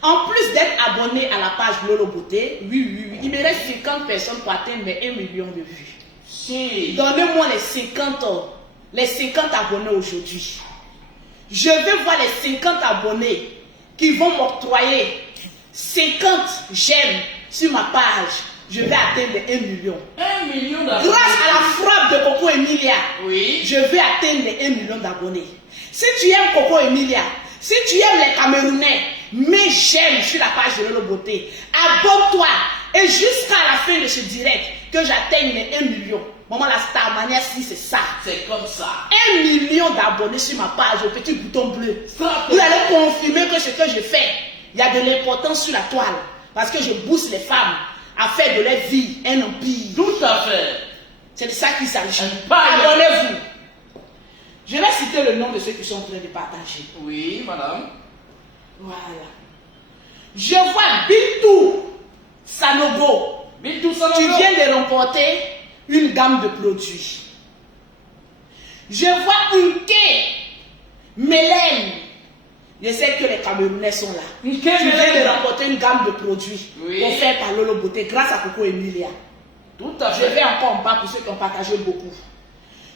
en plus d'être abonné à la page Lolo Beauté, oui, il me reste 50 personnes pour atteindre les 1 million de vues. Si. Donnez-moi les 50 abonnés aujourd'hui. Je vais voir les 50 abonnés qui vont m'octroyer 50 j'aime sur ma page. Je vais atteindre les 1 million. 1 million d'abonnés. Grâce à la frappe de Coco Emilia, Oui. je vais atteindre les 1 million d'abonnés. Si tu aimes Coco Emilia, si tu aimes les Camerounais, mets j'aime sur la page de Lolo Beauté. Abonne-toi et jusqu'à la fin de ce direct, que j'atteigne les 1 million. Maman, la star manière, si c'est ça. C'est comme ça. 1 million d'abonnés sur ma page, au petit bouton bleu. Ça, Vous allez confirmer que ce que je fais, il y a de l'importance sur la toile. Parce que je booste les femmes à faire de leur vie un empire. Tout à fait. C'est de ça qu'il s'agit. Abonnez-vous. Je vais citer le nom de ceux qui sont en train de partager. Oui, madame. Voilà. Je vois Bintou Sanogo. Bintou Sanogo. Tu viens de remporter une gamme de produits. Je vois Unke Mélène, je sais que les Camerounais sont là. Tu viens de remporter une gamme de produits offerts par Lolo Beauté grâce à Coco Emilia. Tout à Je fait. vais encore en bas pour ceux qui ont partagé beaucoup.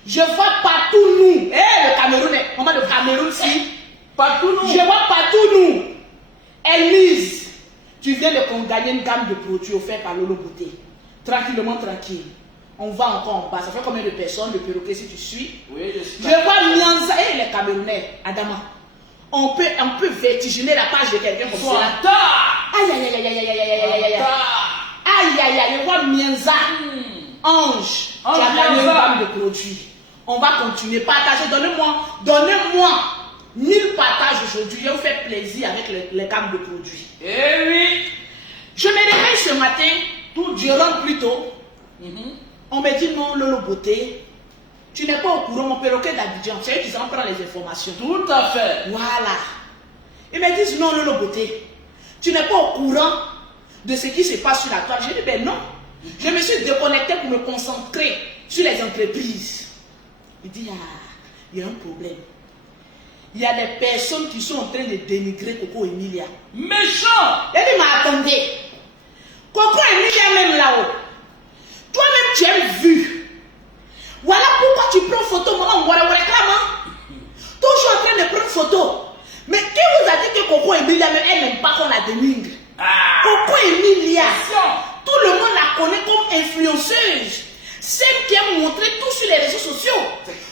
Je vois partout nous, le Camerounais, maman de Cameroun, si. Partout nous. Je vois partout nous. Elise, tu viens de gagner une gamme de produits offerts par Lolo Beauté. Tranquillement, tranquille. On va encore en bas. Ça fait combien de personnes, le perroquet, si tu suis? Oui, je suis. Je vois Mianza et les Camerounais, Adama. On peut vertiginer la page de quelqu'un comme ça. Aïe, aïe, aïe, aïe, aïe, aïe, aïe, aïe, aïe, aïe. Aïe, aïe, aïe, je vois Mianza. Ange, tu as gagné une gamme de produits. On va continuer. Partagez, donnez-moi 1000 partages aujourd'hui. Je vous fais plaisir avec les gammes de produits. Eh oui. Je me réveille ce matin, je rentre plus tôt. On me dit non, Lolo Beauté, tu n'es pas au courant, mon perroquet d'Abidjan. C'est eux qui s'en prennent les informations. Tout à fait. Voilà. Ils me disent non, Lolo Beauté, tu n'es pas au courant de ce qui se passe sur la toile. J'ai dit ben non. Je me suis déconnecté pour me concentrer sur les entreprises. Il dit il y a un problème. Il y a des personnes qui sont en train de dénigrer Coco Emilia. Méchant. Il dit mais attendez. Coco Emilia même là-haut. Toi-même tu es vu. Voilà pourquoi tu prends photo, maman. Toujours en train de prendre photo. Mais qui vous a dit que Coco Emilia, elle n'aime pas qu'on la dénigre? Coco Emilia, tout le monde la connaît comme influenceuse. Celle qui a montré tout sur les réseaux sociaux.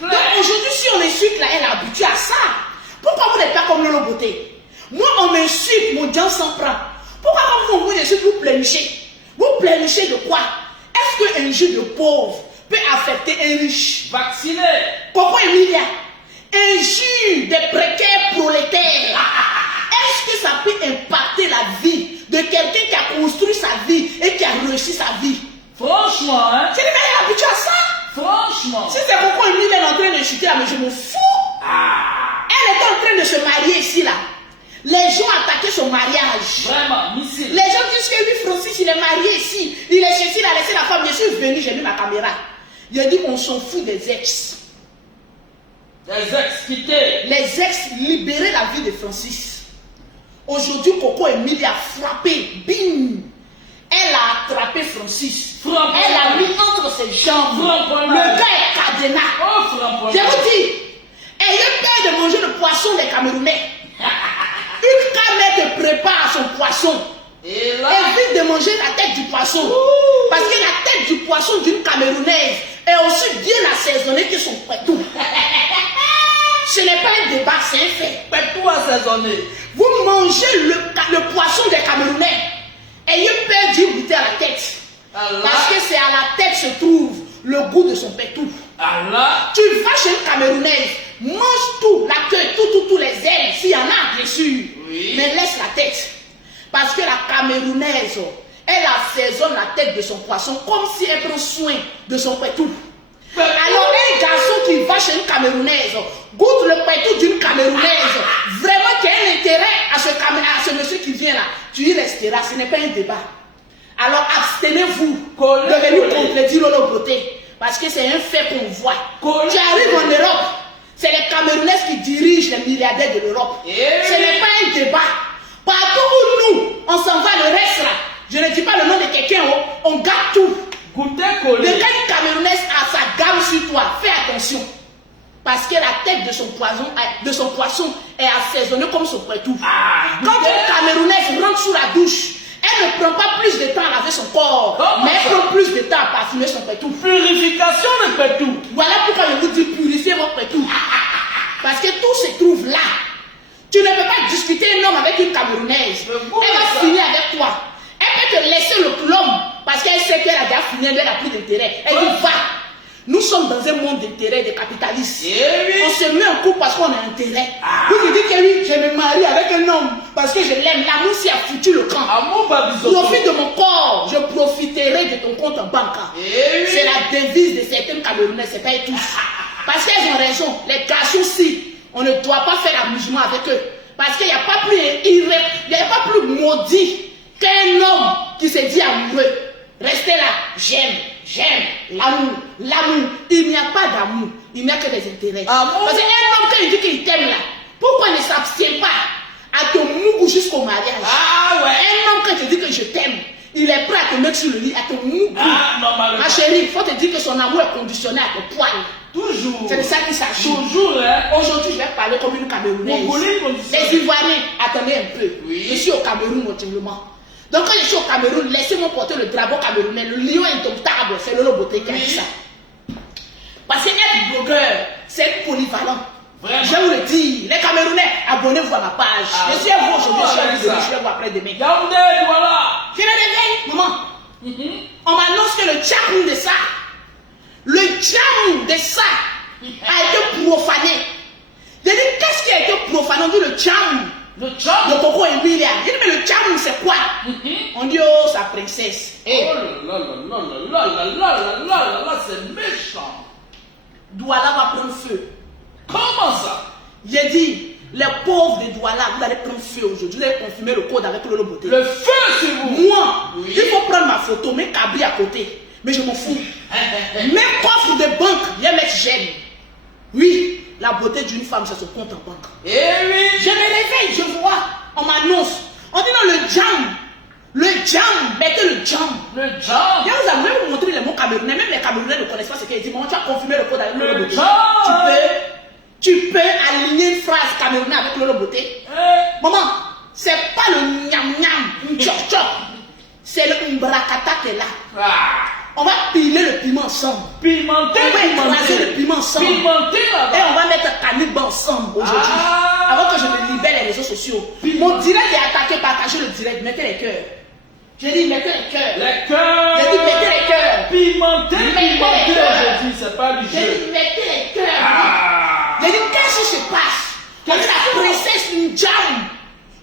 Donc aujourd'hui, si on insulte là, elle est habituée à ça. Pourquoi vous n'êtes pas comme Lolo Beauté? Moi, on m'insulte, mon Dieu s'en prend. Pourquoi quand vous m'insultez, vous pleurnichez? Vous pleurnichez de quoi? Est-ce qu'un jeu de pauvre peut affecter un riche? Vacciné. Coco Emilia, injure des précaires prolétaires. Est-ce que ça peut impacter la vie de quelqu'un qui a construit sa vie et qui a réussi sa vie? Franchement, hein? C'est elle est habituée à ça. Franchement. Si c'est Coco Emilia, elle est en train de chuter là, mais je me fous. Elle est en train de se marier ici là. Les gens attaquaient son mariage. Vraiment, missile. Les gens disent que lui, Francis, il est marié ici. Il est chez lui, il a laissé la femme. Je suis venu, j'ai mis ma caméra. Il a dit on s'en fout des ex. Les ex quittés. Les ex libéraient la vie de Francis. Aujourd'hui, Coco Emilia a frappé. Bim. Elle a attrapé Francis. Elle a mis entre ses jambes. Le gars est cadenas. Je vous dis, ayez peur de manger le poisson des Camerounais. Une camère te prépare son poisson. Évite de manger la tête du poisson. Parce que la tête du poisson d'une Camerounaise est aussi bien assaisonnée que son pétou. Ce n'est pas un débat, c'est un fait. Pétou assaisonné. Vous mangez le poisson des Camerounais. Ayez peur d'y goûter à la tête. Parce que c'est à la tête se trouve le goût de son pétou. Allah. Tu vas chez une Camerounaise, mange tout, la queue, tous les ailes, s'il y en a, bien sûr. Oui. Mais laisse la tête. Parce que la Camerounaise, elle assaisonne la tête de son poisson comme si elle prend soin de son pétou. Alors un garçon qui va chez une Camerounaise, goûte le pétou d'une Camerounaise, vraiment qui a un intérêt à ce monsieur qui vient là, tu y resteras, ce n'est pas un débat. Alors abstenez-vous de venir contredire Lolo Beauté. Parce que c'est un fait qu'on voit. Tu arrives en Europe, c'est les Camerounais qui dirigent les milliardaires de l'Europe. Ce n'est pas un débat. Partout où nous, on s'en va, le reste là, je ne dis pas le nom de quelqu'un, on garde tout. Goûtez Le collé. gars une Camerounaise a sa gamme sur toi, fais attention. Parce que la tête de son poisson est assaisonnée comme son pétou. Quand une Camerounaise rentre sous la douche, elle ne prend pas plus de temps à laver son corps, mais elle prend plus de temps à parfumer son pétou. Purification de pétou. Voilà pourquoi je vous dis purifier votre pétou. Parce que tout se trouve là. Tu ne peux pas discuter un homme avec une Camerounaise. Elle va finir avec toi. Elle peut te laisser l'homme parce qu'elle sait qu'elle a déjà fini, elle n'a plus d'intérêt. Elle dit va. Nous sommes dans un monde d'intérêt, de capitalistes. On se met en couple parce qu'on a intérêt. Vous dites que oui, je me marie avec un homme parce que je l'aime. L'amour s'y a foutu le camp. Profite de mon corps, je profiterai de ton compte en banque. C'est la devise de certaines Camerounais, c'est pas tous. Parce qu'elles ont raison. Les garçons-ci, on ne doit pas faire amusement avec eux. Parce qu'il n'y a pas plus maudit qu'un homme qui se dit amoureux. Restez là, j'aime, l'amour. Il n'y a pas d'amour. il n'a que des intérêts. Ah bon? Parce qu'un homme, quand il dit qu'il t'aime là, pourquoi il ne s'abstient pas à te mouiller jusqu'au mariage? Ah ouais. Un homme, quand il dit que je t'aime, il est prêt à te mettre sur le lit, à te mouiller. Ah, normalement. Ma chérie, il faut te dire que son amour est conditionné à tes poils. Toujours. C'est de ça qu'il s'agit. Toujours, hein. Aujourd'hui, je vais parler comme une Camerounaise. Congolais conditionné. Les Ivoiriens, attendez un peu. Oui. Je suis au Cameroun, actuellement. Donc, quand je suis au Cameroun, laissez-moi porter le drapeau camerounais. Le lion indomptable, c'est Lolo Beauté qui a dit ça. Parce que être blogueur, c'est être polyvalent. Vraiment. Je vais vous le dire, les Camerounais, abonnez-vous à ma page. Ah, je suis à vous aujourd'hui, je suis à avec vous demain, ça. je vais vous après-demain. Yaoundé, voilà. Je me réveille, maman. On m'annonce que le djamou de ça, a été profané. J'ai dit, qu'est-ce qui a été profané? On dit le djamou. Le job. Le Coco Emilia. J'ai dit, mais le djamou, c'est quoi? On dit, oh, sa princesse. Oh là là là là là là là là là là, c'est méchant. Douala va prendre feu. Comment ça? J'ai dit, les pauvres de Douala, vous allez prendre feu aujourd'hui. Vous allez confirmer le code avec Lolo Beauté. Le feu, c'est vous. Moi, Oui. il faut prendre ma photo, mes cabris à côté. Mais je m'en fous. Mes coffres de banque, viens mettre j'aime. Oui, la beauté d'une femme, c'est son compte en banque. Eh oui. Je me réveille, je vois, on m'annonce. On dit non, le jam, mettez le jam. Le job. Bien, vous avez même montré les mots camerounais, même les Camerounais ne connaissent pas ce qu'il dit. Maman, tu as confirmé le code avec Lolo Beauté. jam. Tu peux aligner une phrase camerounaise avec Lolo Beauté. Eh. Maman, c'est pas le nyam nyam, tchok tchok. C'est le mbrakata qui est là. Ah. On va piler le piment ensemble. Pimenté, On va écraser le piment ensemble. Pimenté Et là-bas. on va mettre Caniba ensemble aujourd'hui. Ah. Avant que je me libère les réseaux sociaux. Mon direct est attaqué, partagez le direct, mettez les cœurs. J'ai dit mettez les cœurs. Les cœurs. J'ai dit mettez les cœurs. Pimenté, Mettez pimenté les cœurs. aujourd'hui, c'est pas du J'ai jeu. dit mettez les cœurs. Ah. J'ai dit qu'est-ce qui se passe? Quand la princesse Ndjam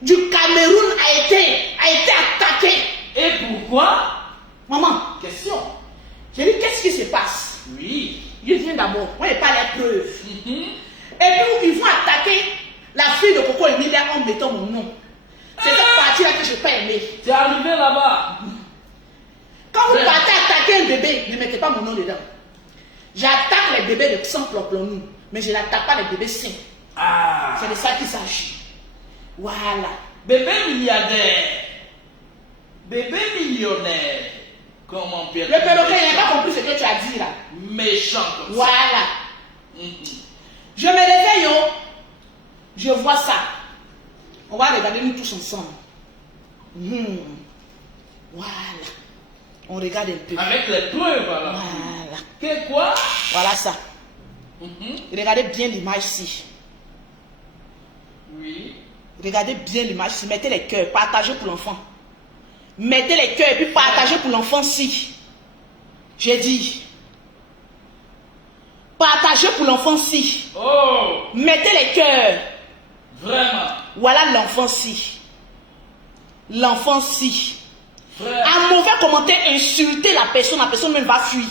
du Cameroun a été attaquée. Et pourquoi? Maman, Question. j'ai dit qu'est-ce qui se passe? Oui. Je viens d'abord, moi je n'ai pas les preuves. Et puis ils vont attaquer la fille de Coco Emilia en mettant mon nom. C'est cette partie-là que je n'ai pas aimé. Tu es arrivé là-bas. Quand vous Ouais. partez attaquer un bébé, ne mettez pas mon nom dedans. J'attaque les bébés de sang nous, mais je n'attaque pas les bébés sains. Ah. C'est de ça qu'il s'agit. Voilà. Bébé milliardaire. Bébé millionnaire. Comment peut Le perroquet, il n'a pas compris ce que tu as dit là. méchant comme ça. Voilà. Mhm. Je me réveille, oh. Je vois ça. On va regarder nous tous ensemble. Voilà. On regarde un peu. Avec les preuves, voilà. Voilà. Que quoi? Voilà ça. Mhm. Regardez bien l'image ici. Oui. Regardez bien l'image ici. Mettez les cœurs. Partagez pour l'enfant. Mettez les cœurs et puis partagez pour l'enfant si. J'ai dit. Partagez pour l'enfant si. Oh, Mettez les cœurs. vraiment. Voilà l'enfant si. L'enfant si. Frère. Un mauvais commentaire, insulter la personne même va fuir.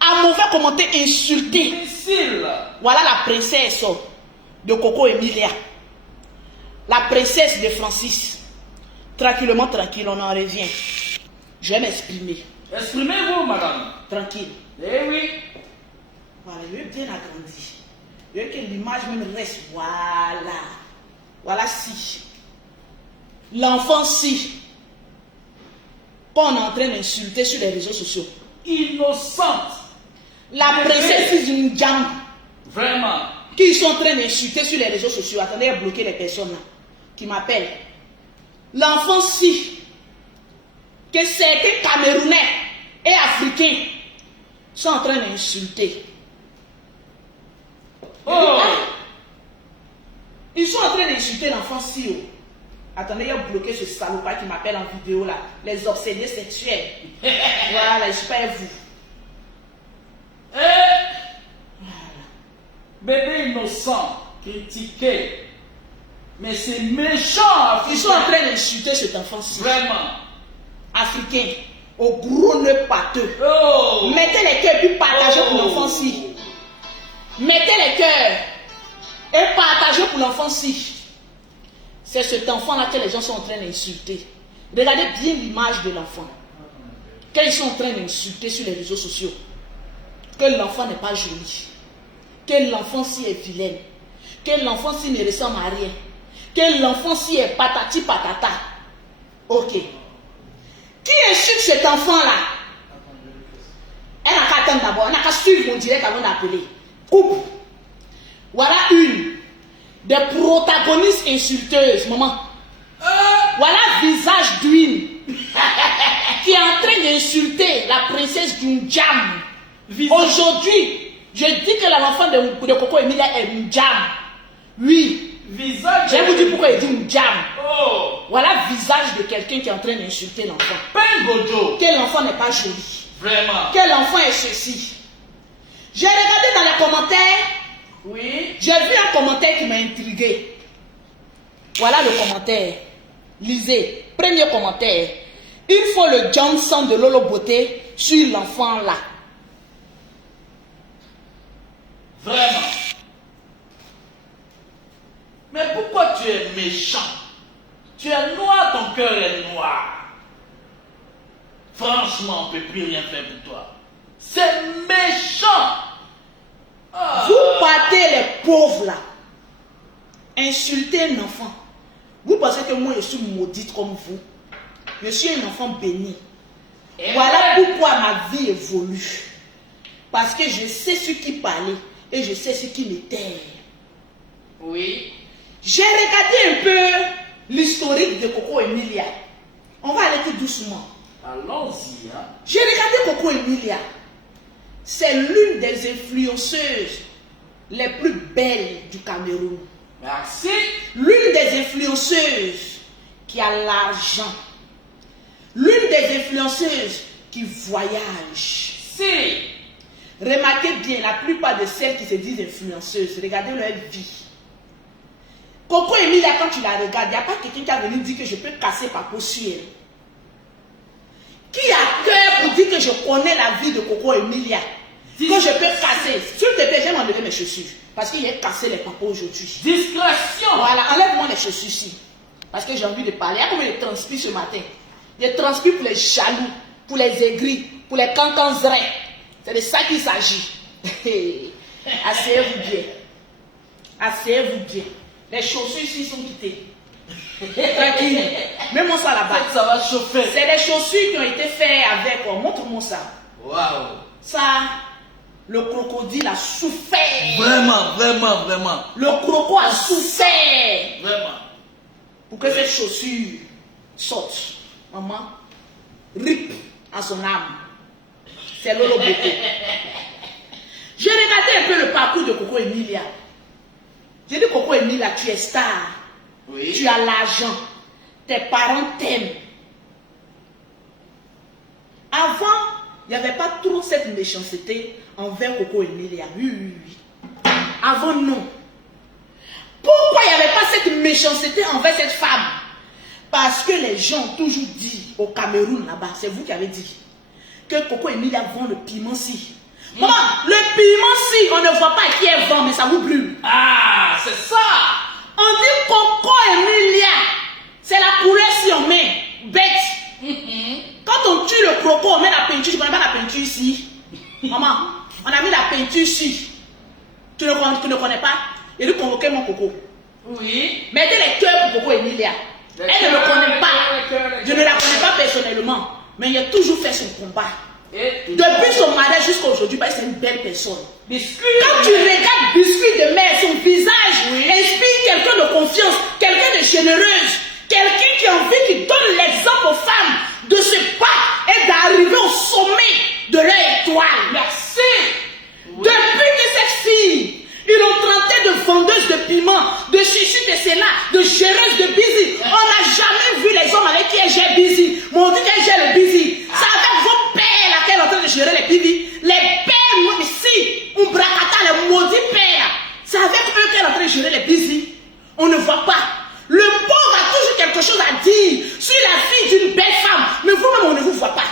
Un mauvais commentaire, insulter. Difficile. Voilà la princesse de Coco Emilia. La princesse de Francis. Tranquillement, tranquille, on en revient. Je vais m'exprimer. Exprimez-vous, madame. Tranquille. Eh oui. Voilà, je vais bien agrandir. Je veux que l'image même reste. Voilà. Voilà si. L'enfant si. Quand on est en train d'insulter sur les réseaux sociaux. Innocente. La princesse d'une gamme Vraiment. qui sont en train d'insulter sur les réseaux sociaux. Attendez, à bloquer les personnes là qui m'appellent. L'enfant si que certains Camerounais et Africains sont en train d'insulter. Oh. Ils sont en train d'insulter l'enfant si. Oh. Attendez, il a bloqué ce salopard qui m'appelle en vidéo là. Les obsédés sexuels. Voilà, je ne suis pas vous. Bébé innocent, critiqué. Mais c'est méchant. Ils sont en train d'insulter cet enfant-ci. Vraiment. Africain, au gros nœud pâteux. Oh. Mettez les cœurs puis partagez pour l'enfant-ci. Mettez les cœurs et partagez pour l'enfant-ci. C'est cet enfant-là que les gens sont en train d'insulter. Regardez bien l'image de l'enfant. Quand ils sont en train d'insulter sur les réseaux sociaux, que l'enfant n'est pas joli. que l'enfant-ci est vilaine, que l'enfant-ci ne ressemble à rien, que l'enfant-ci est patati patata. Ok. Qui insulte cet enfant-là? Elle n'a qu'à attendre d'abord, elle n'a qu'à suivre mon direct avant d'appeler. Coupe. Voilà une des protagonistes insulteuses, maman. Voilà visage d'huile qui est en train d'insulter la princesse Ndjam. Aujourd'hui, je dis que l'enfant de Coco Emilia est Ndjam. Oui. Visage. Je vais vous dire pourquoi il dit Ndjam. Oh. Voilà le visage de quelqu'un qui est en train d'insulter l'enfant. Pengojo. Que l'enfant n'est pas joli. Vraiment. Que l'enfant est ceci. J'ai regardé dans les commentaires. Oui. J'ai vu un commentaire qui m'a intrigué. Voilà le commentaire. Lisez. Premier commentaire. Il faut le Johnson de Lolo Beauté sur l'enfant là. Vraiment. Mais pourquoi tu es méchant? Tu es noir, ton cœur est noir. Franchement, on ne peut plus rien faire pour toi. C'est méchant. Vous partez les pauvres là. Insultez un enfant. Vous pensez que moi je suis maudite comme vous. Je suis un enfant béni. Voilà pourquoi ma vie évolue. Parce que je sais ce qui parler et je sais ce qui me taire. Oui. J'ai regardé un peu l'historique de Coco Emilia. On va aller tout doucement. Allons-y. Hein? J'ai regardé Coco Emilia. C'est l'une des influenceuses les plus belles du Cameroun. Merci. L'une des influenceuses qui a l'argent. L'une des influenceuses qui voyage. Si. Remarquez bien, la plupart de celles qui se disent influenceuses, regardez leur vie. Coco Emilia, quand tu la regardes, il n'y a pas quelqu'un qui a venu dire que je peux casser par posture. Qui a cœur pour dire que je connais la vie de Coco Emilia? Que je peux casser. S'il te plaît, j'ai enlevé mes chaussures. Parce qu'il a cassé les papas aujourd'hui. Discrétion. Voilà, enlève-moi les chaussures ici. Parce que j'ai envie de parler. Il y a combien de transpire ce matin? Des transpire pour les jaloux, pour les aigris, pour les cancanzrins. C'est de ça qu'il s'agit. Asseyez-vous bien. Asseyez-vous bien. Les chaussures ici sont quittées. Tranquille. Mets-moi ça là-bas. Ça va chauffer. C'est des chaussures qui ont été faites avec quoi? Montre-moi ça. Waouh. Ça, le crocodile a souffert. Vraiment, vraiment, vraiment. Le croco a souffert. Vraiment. Pour que ces chaussures sortent. Maman, rip à son âme. C'est Lolo Beauté. J'ai regardé un peu le parcours de Coco Emilia. J'ai dit Coco Emilia, tu es star. Oui. Tu as l'argent. Tes parents t'aiment. Avant, il n'y avait pas trop cette méchanceté envers Coco Emilia. Oui. Avant, non. Pourquoi il n'y avait pas cette méchanceté envers cette femme? Parce que les gens ont toujours dit au Cameroun là-bas, c'est vous qui avez dit, que Coco Emilia vend le piment-ci. Maman, le piment-ci, on ne voit pas qui est vend, mais ça vous brûle. Ah, c'est ça. On dit Coco Emilia, c'est la couleur si on met, bête. Quand on tue le croco, on met la peinture, tu ne connais pas la peinture ici. Maman, on a mis la peinture ici. Tu ne connais pas? Il dit convoquer mon Coco. Oui. Mettez les cœurs pour Coco Emilia. Elle ne le connaît pas. Je ne la connais pas personnellement. Mais il a toujours fait son combat. Depuis son mariage jusqu'à aujourd'hui, c'est une belle personne. Biscuit. Quand tu regardes Biscuit de mère, son visage inspire quelqu'un de confiance, quelqu'un de généreuse, quelqu'un qui a envie, qui donne l'exemple aux femmes de se battre et d'arriver au sommet de leur étoile. Merci. Depuis que cette fille, ils l'ont traité de vendeuse de piment, de chichi de cela, de géreuse de busy. On n'a jamais vu les hommes avec qui elle gère busy. Mais on dit qu'elle gère le busy. C'est avec vos pères là qu'elle est en train de gérer les busy. Les pères ici, on bracata, les maudits pères. C'est avec eux qu'elle est en train de gérer les busy. On ne voit pas. Le pauvre a toujours quelque chose à dire sur la fille d'une belle femme. Mais vous-même, on ne vous voit pas.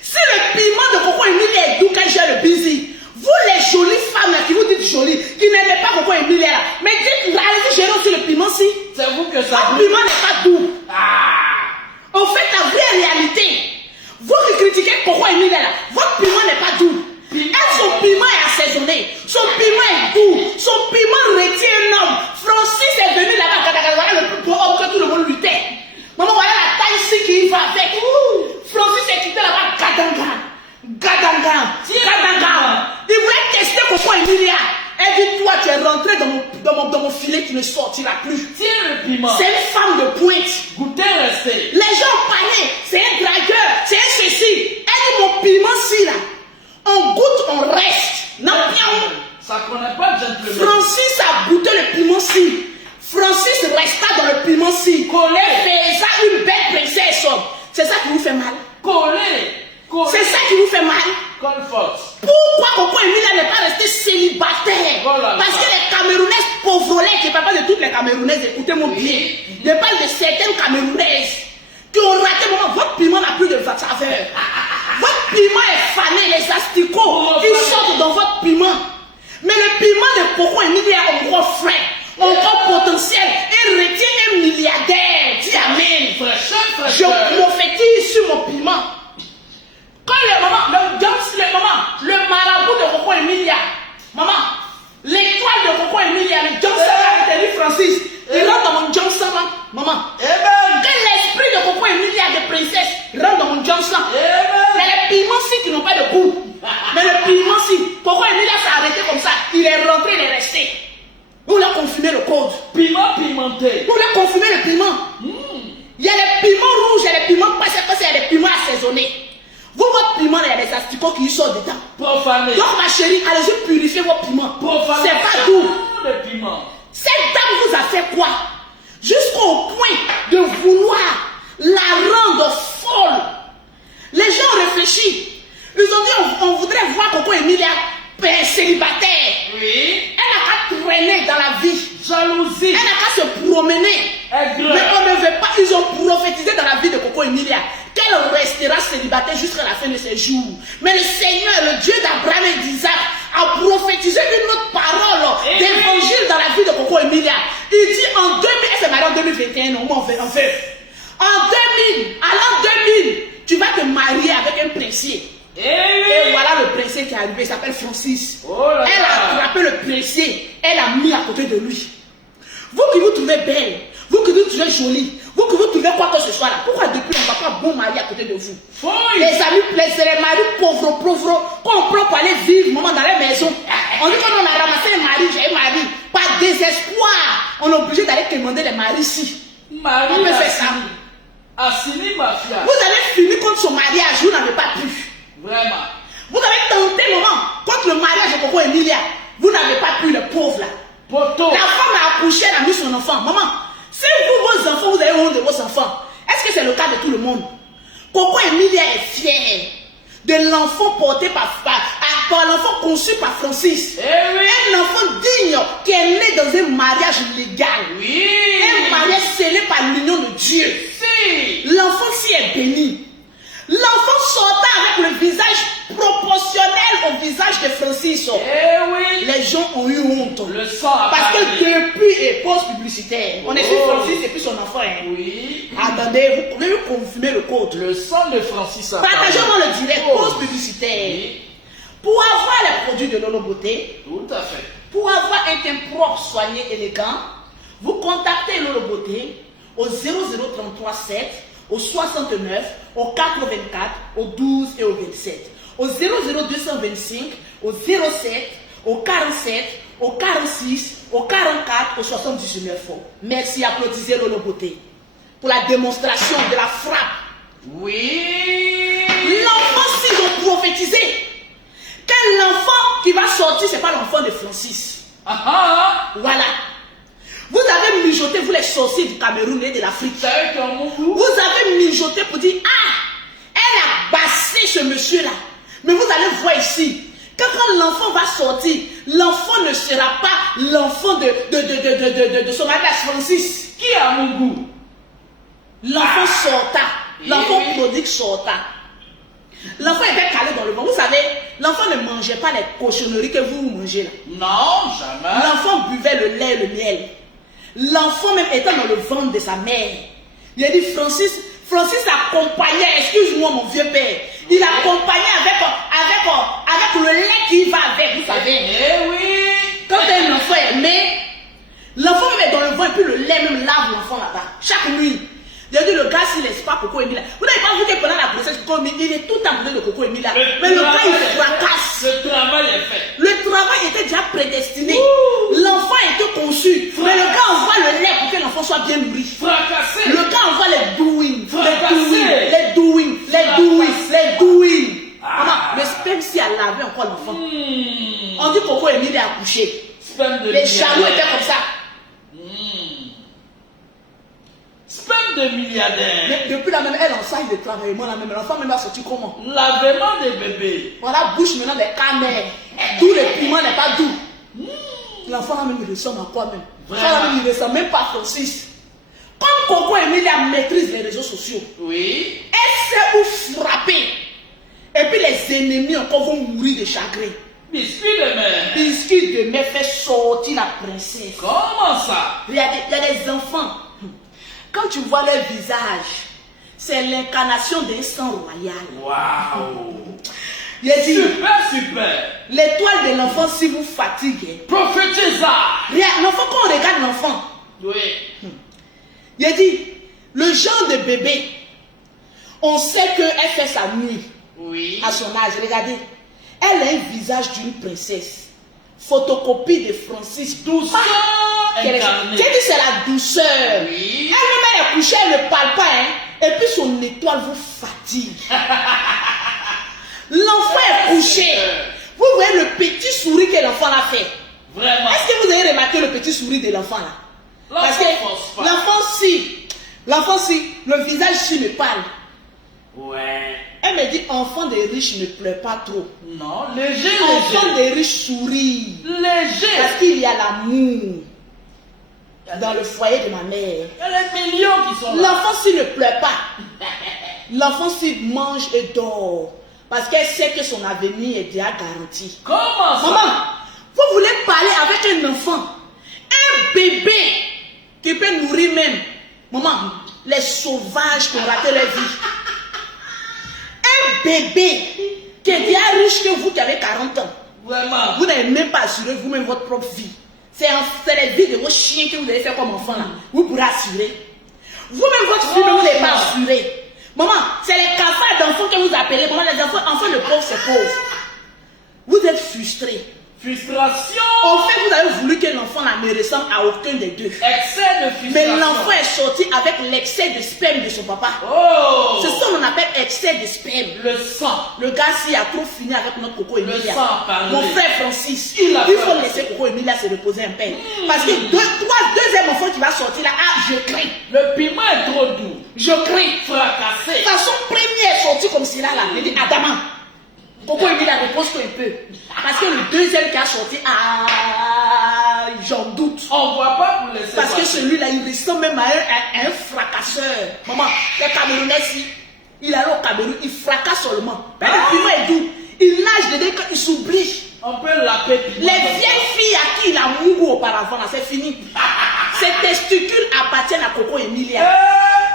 Si le piment de Coco Emilia est doux qu'elle gère le busy, vous les jolies femmes là qui vous dites jolies, qui n'aimez pas Coco Emilia là, mais dites, allez-y gérer aussi le piment si. C'est vous que ça. Le piment n'est pas doux. En fait, la vraie réalité, vous qui critiquez Coco Emilia là, votre piment n'est pas doux. Elle, son piment est assaisonné, son piment est piment. C'est une femme de pointe. Goûtez, restez. Les gens parlaient, c'est un dragueur, c'est un ceci. Elle dit mon piment-ci là, on goûte, on reste. Non, bien. Ça connaît pas le gentleman. Francis a goûté le piment-ci. Francis resta dans le piment-ci. Collé. Et ça, une belle princesse. C'est ça qui vous fait mal. Collé. C'est ça qui vous fait mal. Comfort. Pourquoi Coco Emilia n'est pas restée célibataire? Oh là là. Parce que les Camerounaises pauvrolets, je ne parle pas de toutes les Camerounaises, écoutez-moi bien. Je parle de certaines Camerounaises qui ont raté moment. Votre piment n'a plus de saveur. Votre piment est fané, les asticots, ils sortent dans votre piment. Mais le piment de Coco Emilia est un gros frais, un gros potentiel. Il retient un milliardaire. Dis amen. Je prophétise sur mon piment. Quand le marabout de Coco Emilia, maman, l'étoile de Coco Emilia, le Johnson avec Francis, il rentre dans mon Johnson, maman. Que l'esprit de Coco Emilia de princesse rentre dans mon Johnson. Mais les piments-ci qui n'ont pas de goût. Mais le piment-ci, Coco Emilia s'est arrêté comme ça. Il est rentré, il est resté. Vous l'avez confirmé le code. Piment pimenté. Vous l'avez confirmé le piment. Il y a les piments rouges, il y a les piments pas, c'est il y a les piments assaisonnés. Vous, votre piment, il y a des asticots qui y sortent dedans. Profané. Donc, ma chérie, allez-y purifier vos piments. Profané. C'est pas doux. Le piment. Cette dame vous a fait quoi? Jusqu'au point de vouloir la rendre folle. Les gens ont réfléchi. Ils ont dit, on voudrait voir Coco Emilia célibataire. Oui. Elle n'a qu'à traîner dans la vie. Jalousie. Elle n'a qu'à se promener. Aigle. Mais on ne veut pas. Ils ont prophétisé dans la vie de Coco Emilia qu'elle restera célibataire jusqu'à la fin de ses jours. Mais le Seigneur, le Dieu d'Abraham et d'Isaac, a prophétisé une autre parole d'évangile dans la vie de Coco Emilia. Il dit en 2000, elle s'est mariée en 2021, non, en fait. En 2000, à l'an 2000, tu vas te marier avec un princier. Et voilà le princier qui est arrivé, il s'appelle Francis. Oh là là. Elle a attrapé le princier, elle a mis à côté de lui. Vous qui vous trouvez belle, vous qui vous trouvez jolie, vous qui vous trouvez quoi que ce soit là, pourquoi depuis on ne va pas bon mari à côté de vous? Les amis plaisent, les maris pauvres, qu'on prend pour aller vivre maman dans les maisons. On dit qu'on a ramassé les maris, j'ai un mari. Par désespoir, on est obligé d'aller commander les maris ici. Marie On peut faire ça. Assini mafia. Vous avez fini contre son mariage, vous n'avez pas pu. Vraiment. Vous avez tenté maman contre le mariage de Coco Emilia. Vous n'avez pas pu, le pauvre là. Poto. La femme a accouché, elle a mis son enfant. Maman, si vous, vos enfants, vous avez honte de vos enfants, est-ce que c'est le cas de tout le monde? Coco Emilia est fière de l'enfant porté par l'enfant conçu par Francis. Un enfant digne qui est né dans un mariage légal. Oui. Un mariage scellé par l'union de Dieu. Si. L'enfant-ci est béni. L'enfant sortait avec le visage proportionnel au visage de Francis. Oui. Les gens ont eu honte. Le sang a Parce que parlé. depuis pause publicitaire, on est sur Francis et puis son enfant. Oui. Attendez, vous pouvez me confirmer le code. Le sang de Francis a parlé. Partageons dans le direct, pause publicitaire. Oui. Pour avoir les produits de Lolo Beauté, Tout à fait. pour avoir un teint propre, soigné, élégant, vous contactez Lolo Beauté au 0033 7, au 69, au 84, au 12 et au 27. Au 00225, au 07, au 47, au 46, au 44, au 79. Merci, applaudissez Lolo Beauté pour la démonstration de la frappe. Oui. L'enfant, s'ils ont prophétisé que l'enfant qui va sortir, ce n'est pas l'enfant de Francis. Voilà. Vous avez mijoté, vous les sorciers du Cameroun et de l'Afrique. Vous avez mijoté pour dire, ah, elle a bassé ce monsieur-là. Mais vous allez voir ici, que quand l'enfant va sortir, l'enfant ne sera pas l'enfant de son mariage Francis. Qui a mon goût? L'enfant sorta. L'enfant Oui. prodigue sorta. L'enfant était calé dans le ventre. Vous savez, l'enfant ne mangeait pas les cochonneries que vous mangez là. Non, jamais. L'enfant buvait le lait et le miel. L'enfant même étant dans le ventre de sa mère. Il a dit Francis accompagnait, excuse-moi mon vieux père, il accompagnait avec le lait qui va avec, vous savez. Oui. Quand un enfant est né, l'enfant même est dans le ventre et puis le lait même lave l'enfant là-bas. Chaque nuit, Il a dit le gars s'il laisse pas Coco Emilia. Vous n'avez pas vu que pendant la grossesse, Coco Emilia, il est tout amoureux de Coco Emilia. Mais le gars il fracasse. Le travail est fait. Le travail était déjà prédestiné. L'enfant était conçu. Mais le gars envoie le lait pour que l'enfant soit bien nourri. Fracassé. Le gars envoie les doing. Fracassé. Les doing. Maman, le sperme si elle lavait encore l'enfant. On dit Coco Emilia a accouché. Les jaloux étaient comme ça. Sperme de milliardaire. Depuis la même, elle enseigne le travail. Moi, la même, l'enfant même a sorti comment? L'avènement des bébés. Voilà, bouche maintenant des canets. Tout le piment n'est pas doux. L'enfant là même il ressemble à quoi même? L'enfant là même il ressemble même pas à Francis. Comme Coco Emilia maîtrise les réseaux sociaux. Oui. Elle sait où frapper. Et puis les ennemis encore vont mourir de chagrin. Biscuit de mer. Biscuit de mer fait sortir la princesse. Comment ça? Il y a des enfants. Quand tu vois leur visage, c'est l'incarnation d'un sang royal. Waouh! Il a dit, Super. l'étoile de l'enfant, si vous fatiguez. Prophétisa. L'enfant, quand on regarde l'enfant, Oui. il a dit, le genre de bébé, on sait qu'elle fait sa nuit. Oui. À son âge, regardez, elle a un visage d'une princesse. Photocopie de Francis. Douceur incarnée. J'ai dit c'est la douceur. Oui. Elle-même elle est couchée, elle ne parle pas. Hein? Et puis son étoile vous fatigue. L'enfant est couché. Vous voyez le petit sourire que l'enfant a fait. Vraiment. Est-ce que vous avez remarqué le petit sourire de l'enfant là? Parce que l'enfant si, le visage si me parle. Ouais. Elle me dit, enfant des riches ne pleure pas trop. Non, léger. Enfant des riches sourit. Léger. Parce qu'il y a l'amour dans le foyer de ma mère. Il y a les millions qui sont là. L'enfant s'il ne pleure pas. L'enfant s'il mange et dort. Parce qu'elle sait que son avenir est déjà garanti. Comment ça? Maman, vous voulez parler avec un enfant, un bébé qui peut nourrir même. Maman, les sauvages qui ont raté leur vie. Un bébé qui est bien riche que vous qui avez 40 ans. Vraiment. Vous n'avez même pas assuré vous-même votre propre vie. C'est les vies de vos chiens que vous avez fait comme enfant là. Vous pourrez assurer. Vous-même votre vie, vous n'avez pas assuré. Maman, c'est les cafards d'enfants que vous appelez. Maman, les enfants de pauvres, c'est pauvre. Vous êtes frustrés. Frustration. En fait, vous avez voulu que l'enfant ne ressemble à aucun des deux. Excès de frustration. Mais l'enfant est sorti avec l'excès de sperme de son papa. Oh. C'est ça qu'on appelle excès de sperme. Le sang. Le gars, s'il a trop fini avec notre Coco Emilia. sang parlé. Mon frère Francis, Il faut laisser Coco Emilia se reposer un peu. Parce que deuxième enfant qui va sortir là, je crains. Le piment est trop doux. Je crains. Fracassé. Façon première est sortie comme cela là. Il dit Adama. Coco Emilia repose-toi un peu. Parce que le deuxième qui a sorti, j'en doute. On voit pas pour laisser. Parce que celui-là, il ressemble même à un fracasseur. Maman, les Camerounais, si il allait au Cameroun, il fracasse seulement. Mais le piment est doux. Il nage dedans quand il s'oublie. On peut l'appeler piment. Les vieilles filles à qui il a mouru auparavant, là, c'est fini. Ces testicules appartiennent à Coco Emilia.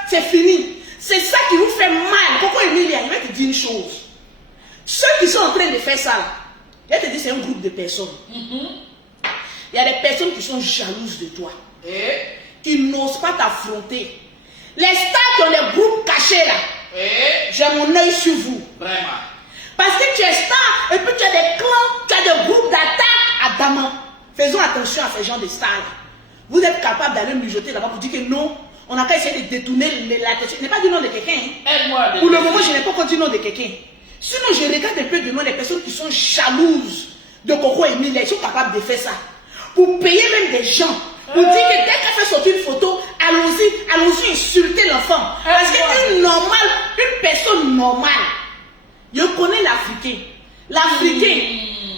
C'est fini. C'est ça qui vous fait mal. Coco Emilia, il va te dire une chose. Ceux qui sont en train de faire ça, là, je te dis, c'est un groupe de personnes. Il y a des personnes qui sont jalouses de toi. Qui n'osent pas t'affronter. Les stars qui ont les groupes cachés là. J'ai mon œil sur vous. Vraiment. Parce que tu es star et puis tu as des clans, tu as des groupes d'attaque à Daman. Faisons attention à ces gens de stars là. Vous êtes capable d'aller mijoter là-bas pour dire que non, on n'a qu'à essayer de détourner l'attention. Je n'ai pas dit non de quelqu'un. Aide-moi. Pour le moment, je n'ai pas encore dit non de quelqu'un. Sinon, je regarde un peu de loin les personnes qui sont jalouses de Coco Emilia. Ils sont capables de faire ça. Pour payer même des gens. Pour dire que dès qu'elle fait sortir une photo, allons-y insulter l'enfant. Parce qu'une personne normale, je connais l'Africain. L'Africain,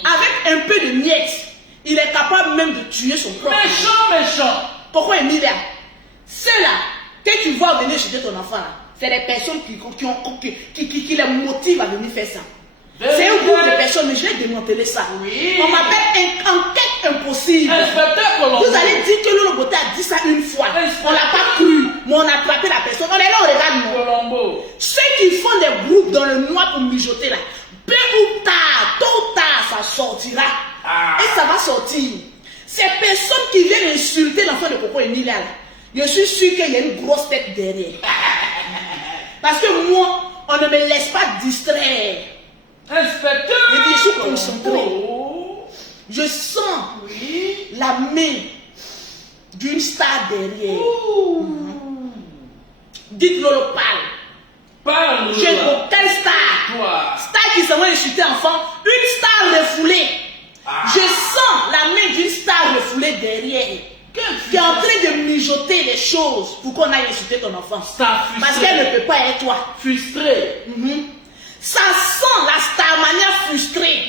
avec un peu de miettes, il est capable même de tuer son propre. Méchant. Coco Emilia, ceux-là, que tu vois venir chez ton enfant là, c'est des personnes qui les motivent à venir faire ça. C'est un groupe de personnes, mais je vais démanteler ça. Oui. On m'appelle enquête impossible. Inspecteur Colombo. Vous allez dire que Lolo Beauté a dit ça une fois. On l'a pas cru, mais on a attrapé la personne. On est là, on regarde nous. Colombo. Ceux qui font des groupes dans le noir pour mijoter là, peu ou tard, tôt ou tard, ça sortira. Et ça va sortir. Ces personnes qui viennent insulter l'enfant de Coco Emilia là, je suis sûr qu'il y a une grosse tête derrière. Parce que moi, on ne me laisse pas distraire. Inspecteur. Je dis, je suis concentré. Oh. Je sens Oui. la main d'une star derrière. Dites-le, parle. Parle. J'ai aucun star. Toi. Star qui s'en va insulter enfant. Une star refoulée. Je sens la main d'une star refoulée derrière. Qui est en train de mijoter les choses pour qu'on aille insulter ton enfant. Star frustré. Parce qu'elle ne peut pas être toi. Frustré. Ça sent la starmania frustrée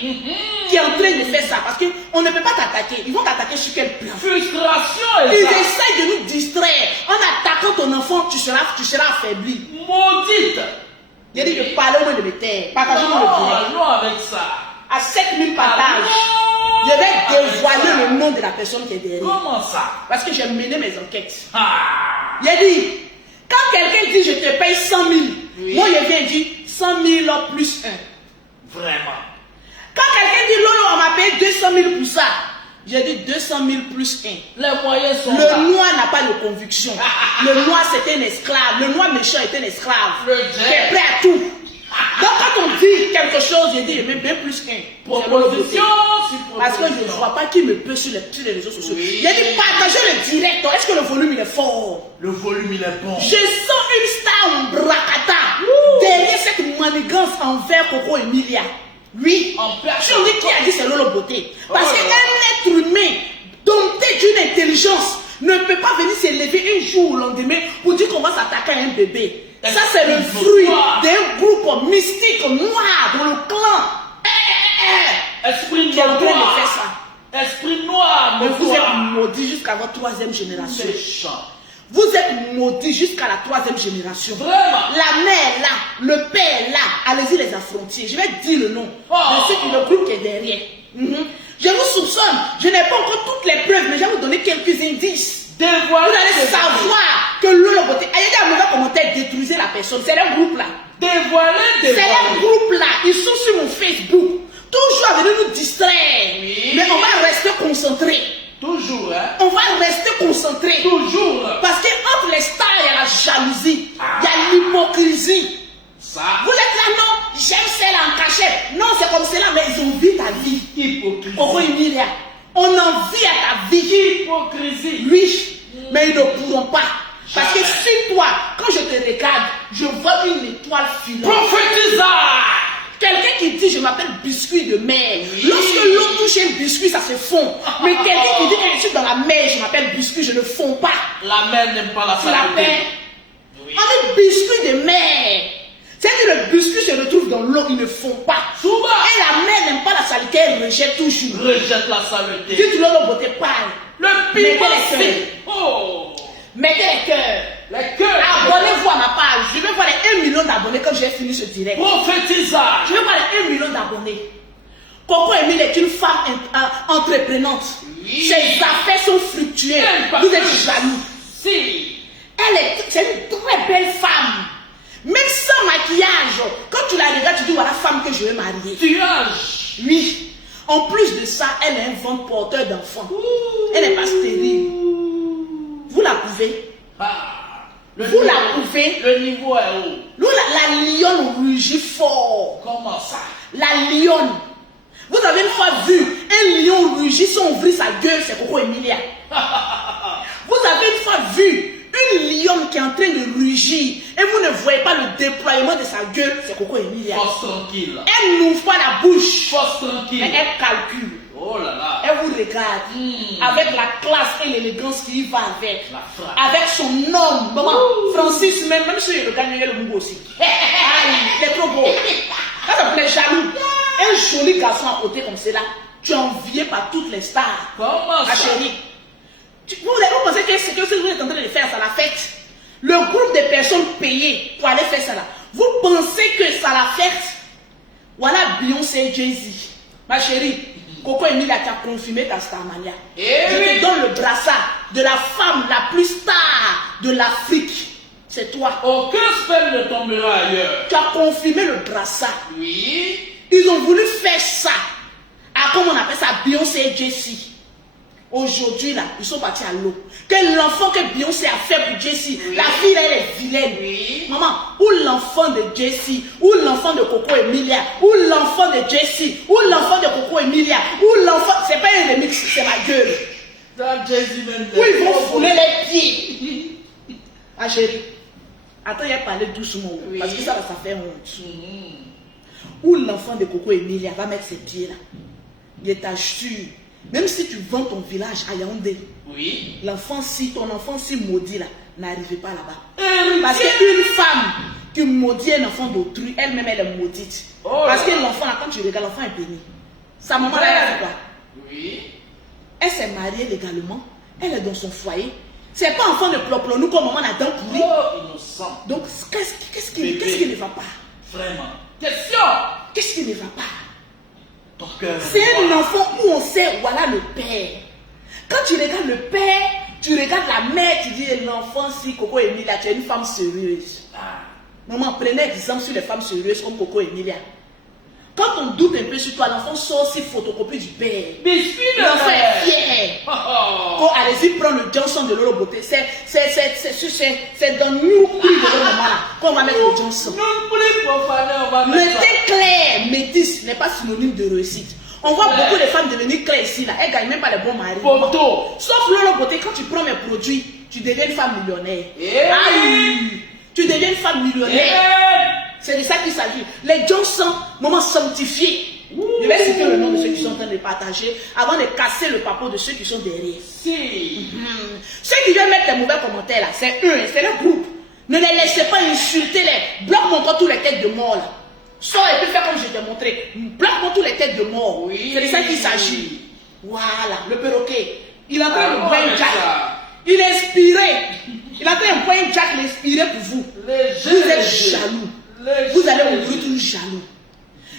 qui est en train de faire ça. Parce qu'on ne peut pas t'attaquer. Ils vont t'attaquer sur quel plan? Frustration. Ils Exact. essayent de nous distraire. En attaquant ton enfant, tu seras affaibli. Maudite. J'ai dit de parler au moins de mes terres. Partagez-moi le direct. Non, avec ça. À 7000 partages, je vais dévoiler le nom de la personne qui est derrière. Comment ça? Parce que j'ai mené mes enquêtes. Ah. J'ai dit, quand quelqu'un dit je te paye 100 000, moi je viens dire 100 000 plus 1. Vraiment. Quand quelqu'un dit Lolo, on m'a payé 200 000 pour ça, j'ai dit 200 000 plus 1. Les moyens sont là. Le noir n'a pas de conviction. Le noir c'était un esclave. Le noir méchant était un esclave. Le Qui est prêt à tout. Donc quand on dit quelque chose, j'ai dit je mets bien plus 1. Proposition sur Parce que je ne proposition. vois pas qui me peut sur les réseaux sociaux. Oui. J'ai dit partagez le direct. Est-ce que le volume il est fort? Le volume il est bon. Je sens une star en bracata derrière cette manigance envers Coco Emilia. Oui. En personne. Si on dit qui a dit c'est Lolo Beauté. Parce Oh là qu'un être humain dompté d'une intelligence ne peut pas venir s'élever un jour ou le lendemain pour dire qu'on va s'attaquer à un bébé. Ça c'est le fruit d'un groupe mystique noir dans le clan. Esprit Qui est en train de faire noir. ça. Esprit noir. Mais vous êtes noir. maudits jusqu'à votre 3e génération. Méchant. Vous êtes maudits jusqu'à la 3e génération. Vraiment. La mère est là, le père est là. Allez-y les affrontiers. Je vais dire le nom Oh. de le groupe qui est derrière. Je vous soupçonne. Je n'ai pas encore toutes les preuves, mais je vais vous donner quelques indices. Vous Dévoiler. allez savoir que Lolo Beauté. Ayez un mauvais commentaire, détruisez la personne. C'est un groupe là. Dévoiler. C'est un groupe là. Ils sont sur mon Facebook. Toujours à venir nous distraire. Oui. Mais on va rester concentrés. Toujours, hein. On va rester concentrés. Toujours. Parce qu'entre les stars, il y a la jalousie, il y a l'hypocrisie. Ça. Vous êtes là, non, j'aime celle en cachette. Non, c'est comme cela, mais ils envient ta vie. Hypocrisie. Coco Emilia, on envie à ta vie. Hypocrisie. Oui, mais ils ne pourront pas. Parce que Jamais. sur toi, quand je te regarde, je vois une étoile filante. Prophétisa. Quelqu'un qui dit je m'appelle biscuit de mer. Oui. Lorsque l'eau touche un biscuit, ça se fond. Mais quelqu'un qui dit que je suis dans la mer, je m'appelle biscuit, je ne fonds pas. La mère n'aime pas la C'est la saleté. paix. Oui. On dit biscuit de mer. C'est-à-dire le biscuit se retrouve dans l'eau, il ne fond pas. Souvent. Et la mer n'aime pas la saleté, elle rejette toujours. Rejette la saleté. Dites-le le beauté parle. Le Mettez piment. les cœurs. Oh. Mettez les cœurs. Les cœurs. Abonnez-vous à ma page. Je vais voir les 1 million d'abonnés quand j'ai fini ce direct. Prophétisa. Je vais voir les 1 million d'abonnés. Coco Emile est une femme entreprenante. Oui. Ses affaires sont fructueuses. Elle Vous êtes partage. jaloux. Si. C'est une très belle femme. Même sans maquillage. Quand tu la regardes, tu dis voilà la femme que je vais marier. Tuage. Oui. En plus de ça, elle est un ventre porteur d'enfants. Elle n'est pas stérile. Vous la pouvez. Ah. Le Vous niveau- la pouvez. Le niveau est haut. Nous, la lionne rugit fort. Comment ça? La lionne. Vous avez une fois vu un lion rugir sans ouvrir sa gueule, c'est Coco Emilia. Vous avez une fois vu une lionne qui est en train de rugir et vous ne voyez pas le déploiement de sa gueule, c'est Coco Emilia. Force tranquille. Elle n'ouvre pas la bouche, Force mais tranquille. elle calcule. Oh là là. Elle vous regarde avec la classe et l'élégance qui y va avec. La frappe. Avec son homme. Maman, Francis, même si il regarde, il y a le Mungo aussi. Aïe, il est trop beau. Ça, ça plaît jaloux. Un joli garçon à côté comme cela, tu es envié par toutes les stars. Comment Ma ça? chérie. Vous pensez que ce que vous êtes en train de faire, c'est la fête. Le groupe de personnes payées pour aller faire ça là. Vous pensez que ça la fête? Voilà Beyoncé et Jay-Z. Ma chérie, Coco Emilia t'a confirmé ta starmania. Eh Je oui. te donne le brassard de la femme la plus star de l'Afrique. C'est toi. Aucun spell ne tombera ailleurs. Tu as confirmé le brassard. Oui. Ils ont voulu faire ça. À comment on appelle ça, Beyoncé et Jay-Z. Aujourd'hui, là, ils sont partis à l'eau. Que l'enfant que Beyoncé a fait pour Jessie, la fille, elle est vilaine. Oui. Maman, ou l'enfant de Jessie, ou l'enfant de Coco Emilia, ou l'enfant de Jessie, ou l'enfant de Coco Emilia, ou l'enfant. C'est pas un remix, c'est ma gueule. Dans Jésus même. Où ils vont fouler les pieds. Ah, chérie. Attends, il a parlé doucement. Oui. Parce que ça fait honte. Où l'enfant de Coco Emilia va mettre ses pieds là. Je t'assure. Même si tu vends ton village à Yaoundé, Oui. ton enfant si maudit là, n'arrivez pas là-bas. Parce qu'une femme qui maudit un enfant d'autrui, elle-même elle est maudite. Oh Parce là. que l'enfant, là, quand tu regardes, l'enfant est béni. Sa maman là, elle a fait quoi? Oui. Elle s'est mariée légalement, elle est dans son foyer. C'est pas enfant de plop-nous comme maman a dent pourrie. Oh, innocent. Donc, qu'est-ce qui ne va pas? Vraiment. Question. Qu'est-ce qui ne va pas? Ton cœur. C'est un enfant où on sait, voilà le père. Quand tu regardes le père, tu regardes la mère, tu dis l'enfant, si Coco Emilia, tu es une femme sérieuse. Ah. Maman, prenez exemple sur les femmes sérieuses comme Coco Emilia. Quand on doute un peu sur toi, l'enfant sort aussi photocopie du père. Biscuit de L'enfant mère. est fier. Oh, oh. Oh, allez-y, prends le Johnson de Lolo Beauté. C'est dans nous de Lolo Maman là qu'on va mettre le Johnson. Non plus profané, on va Le mettre ça. teint clair, métis, n'est pas synonyme de réussite. On voit beaucoup de femmes devenir claires ici, là. Elles ne gagnent même pas les bons maris. Photo. Sauf Lolo Beauté, quand tu prends mes produits, tu deviens une femme millionnaire. Eh Aïe! Tu deviens une femme millionnaire. C'est de ça qu'il s'agit. Les Johnson, maman sanctifiés. Je vais citer le nom de ceux qui sont en train de partager avant de casser le papeau de ceux qui sont derrière. Si. Ceux qui viennent mettre des mauvais commentaires là, c'est eux, c'est le groupe. Ne les laissez pas insulter les. Bloque-moi encore tous les têtes de mort là. Sors et puis fais comme je t'ai montré. Bloque-moi tous les têtes de mort. Oui. C'est de ça qu'il s'agit. Voilà, le perroquet. Il est en train Ah, de boire ouais, un jack. ça. Il est inspiré. Il est en train de boire un jack, il est inspiré pour vous. Vous êtes jaloux. Vous allez ouvrir tout jaloux.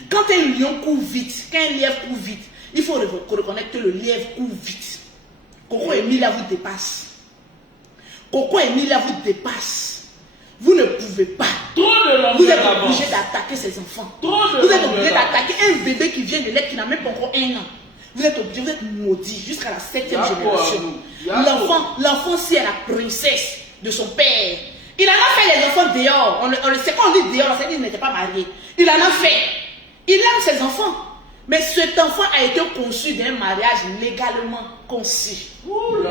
Quand un lion court vite, quand un lièvre court vite, il faut reconnaître que le lièvre court vite. Coco Emilia vous dépasse. Coco Emilia vous dépasse. Vous ne pouvez pas. Trop de Vous longueur êtes d'avance. obligé d'attaquer ces enfants. Trop de Vous êtes longueur obligé d'avance. d'attaquer un bébé qui vient de l'être, qui n'a même pas encore 1 an. Vous êtes obligé, vous êtes maudit jusqu'à la 7e génération. L'enfant, si est la princesse de son père. Il en a fait les enfants dehors. C'est quand on dit dehors, c'est qu'il n'était pas marié. Il en a fait. Il aime ses enfants. Mais cet enfant a été conçu d'un mariage légalement conçu.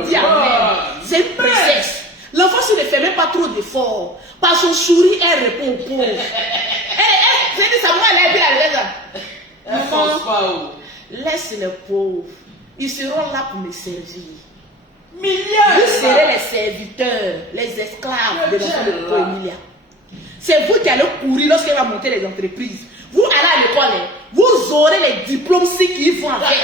Dis amen. C'est une princesse. L'enfant, s'il ne fait même pas trop d'efforts, par son sourire, elle répond au pauvre. C'est dit, ça va, elle est bien. Elle force pas où. Laisse les pauvres. Ils seront là pour me servir. Milliards. Vous serez les serviteurs, les esclaves de l'enfant de Coco Emilia. C'est vous qui allez courir lorsqu'elle va monter les entreprises. Vous allez à l'école, vous aurez les diplômes qui vont avec.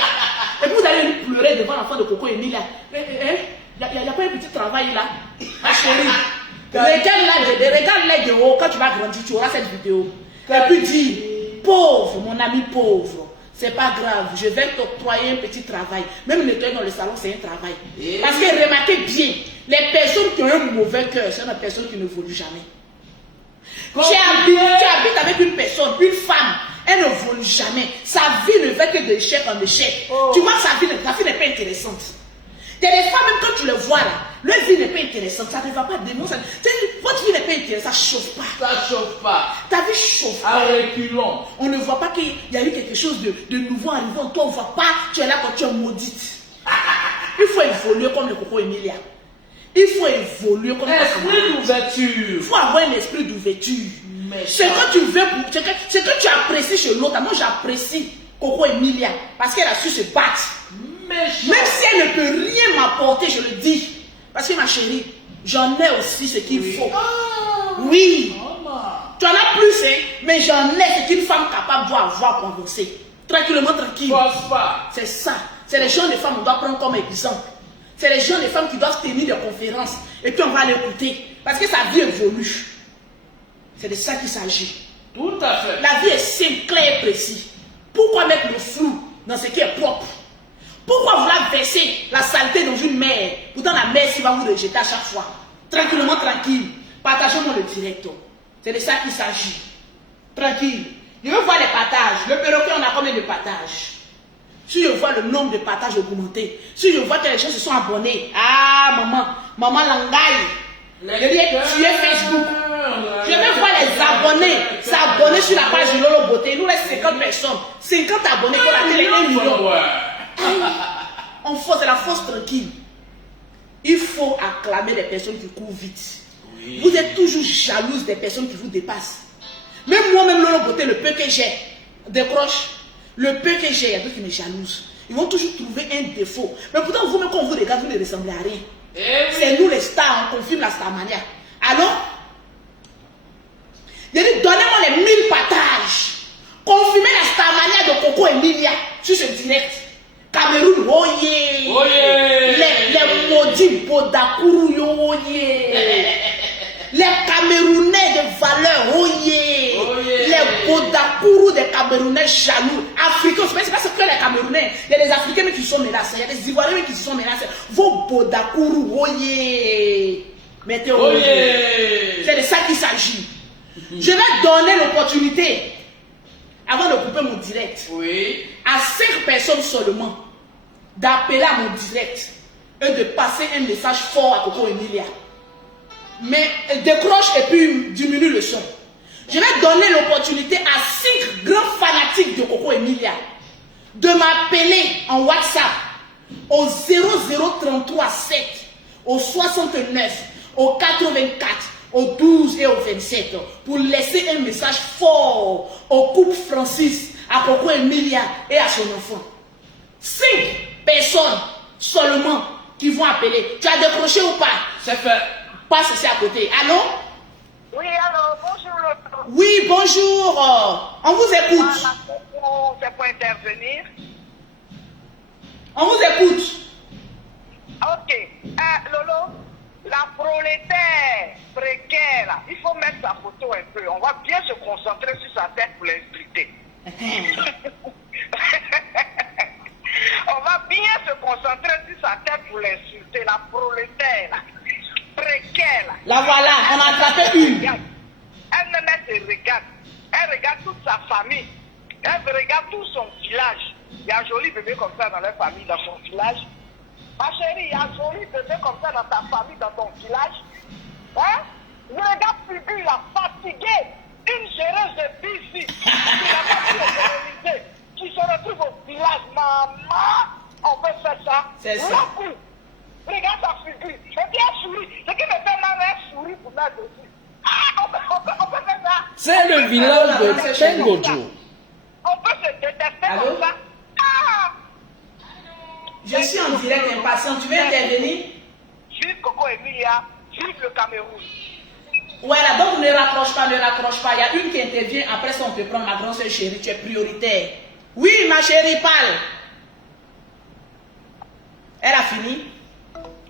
Et vous allez pleurer devant l'enfant de Coco Emilia. Il n'y a pas un petit travail là. Ma chérie, regarde-les de haut. Quand tu vas grandir, tu auras cette vidéo. Et puis dis, pauvre, mon ami pauvre. C'est pas grave, je vais t'octroyer un petit travail. Même nettoyer dans le salon, c'est un travail. Parce que remarquez bien, les personnes qui ont un mauvais cœur, c'est des personnes qui ne évoluent jamais. Tu habites avec une personne, une femme, elle ne évolue jamais. Sa vie ne va que d'échec en échec. Tu vois, sa vie n'est pas intéressante. Il y a des femmes, même quand tu les vois là, leur vie n'est pas intéressante, ça ne va pas démontrer. Votre vie n'est pas intéressante, ça ne chauffe pas. Ça chauffe pas. Ta vie chauffe À pas. reculons. On ne voit pas qu'il y a eu quelque chose de nouveau arrivant. Toi, on ne voit pas, tu es là quand tu es maudite. Il faut évoluer comme le Coco Emilia. Il faut évoluer comme Esprit d'ouverture. Il faut avoir un esprit d'ouverture. Ce que tu veux, ce que tu apprécies chez l'autre. Moi, j'apprécie Coco Emilia parce qu'elle a su se battre. Méchant. Même si elle ne peut rien m'apporter, je le dis. Parce que ma chérie, j'en ai aussi ce qu'il faut. Oui. Tu en as plus, hein, mais j'en ai ce qu'une femme capable doit avoir pour avancer. Tranquillement, tranquille. Force pas. C'est ça. C'est les gens des femmes qu'on doit prendre comme exemple. C'est les gens des femmes qui doivent tenir des conférences. Et puis on va l'écouter. Parce que sa vie évolue. C'est de ça qu'il s'agit. Tout à fait. La vie est simple, claire et précise. Pourquoi mettre le flou dans ce qui est propre? Pourquoi vouloir verser la saleté dans une mer? Pourtant la mer s'il va vous rejeter à chaque fois. Tranquillement, tranquille. Partagez-moi le direct. C'est de ça qu'il s'agit. Tranquille. Je veux voir les partages. Le perroquet, on a combien de partages? Si je vois le nombre de partages augmenter, si je vois que les gens se sont abonnés, ah maman Langaï, je dis tu es Facebook. Je vais voir les abonnés s'abonner sur la page de Lolo Beauté. Il nous reste 50 personnes, 50 abonnés pour la télé 1 million. On force, c'est la force tranquille. Il faut acclamer les personnes qui courent vite. Oui. Vous êtes toujours jalouse des personnes qui vous dépassent. Même moi-même, Lolo Beauté, le peu que j'ai, décroche. Le peu que j'ai, il y a d'autres qui me jalousent. Ils vont toujours trouver un défaut. Mais pourtant, vous-même, quand on vous regarde, vous ne ressemblez à rien. C'est nous les stars, on confirme la Starmania. Alors, j'ai dit, donnez-moi les 1000 partages. Confirmez la Starmania de Coco Emilia sur ce direct. Cameroun, oh yeah. Oh yeah. Les maudits Bodakuru, oh yeah. Les Camerounais de valeur, oh yeah. Oh yeah. Les Bodakuru des Camerounais jaloux. Africains, c'est pas que les Camerounais. Il y a des Africains qui sont menacés. Il y a des Ivoiriens qui sont menacés. Vos Bodakuru, oh yeah. Mettez oh yeah. C'est de ça qu'il s'agit. Je vais donner l'opportunité, avant de couper mon direct, à 5 personnes seulement d'appeler à mon direct et de passer un message fort à Coco Emilia. Mais décroche et puis diminue le son. Je vais donner l'opportunité à 5 grands fanatiques de Coco Emilia de m'appeler en WhatsApp au 00337, au 69, au 84, au 12 et au 27 pour laisser un message fort au couple Francis, à Coco Emilia et à son enfant. 5 personnes seulement qui vont appeler. Tu as décroché ou pas? C'est fait. Passe ici à côté. Allô? Oui, allô, bonjour. Oui, bonjour. On vous écoute. C'est pour intervenir. On vous écoute. Ok. Lolo, la prolétaire précaire, là, il faut mettre sa photo un peu. On va bien se concentrer sur sa tête pour l'insulter. On va bien se concentrer sur sa tête pour l'insulter. La prolétaire, là, précaire. Là. La voilà, on a attrapé une. Elle même se regarde. Elle regarde toute sa famille. Elle regarde tout son village. Il y a un joli bébé comme ça dans leur famille, dans son village. Ma chérie, il y a un joli bébé comme ça dans ta famille, dans ton village. Hein? Je regarde Fubu, la fatiguée. Une géreuse de bici. Qui n'a pas pu économiser. Qui se retrouve au village. Maman, on peut faire ça. C'est ça. Regarde sa figure. C'est bien souri. Ce qui me fait mal, c'est sourire pour mettre dessus. Ah, on peut faire ça. C'est le village de Tengojo. On peut se détester comme ça. Ah. Je suis en direct impatient. Tu veux intervenir? Vive Coco Emilia. Vive le Cameroun. Voilà, donc ne raccroche pas, ne raccroche pas. Il y a une qui intervient. Après ça, on peut prendre ma grande soeur chérie. Tu es prioritaire. Oui, ma chérie, parle. Elle a fini?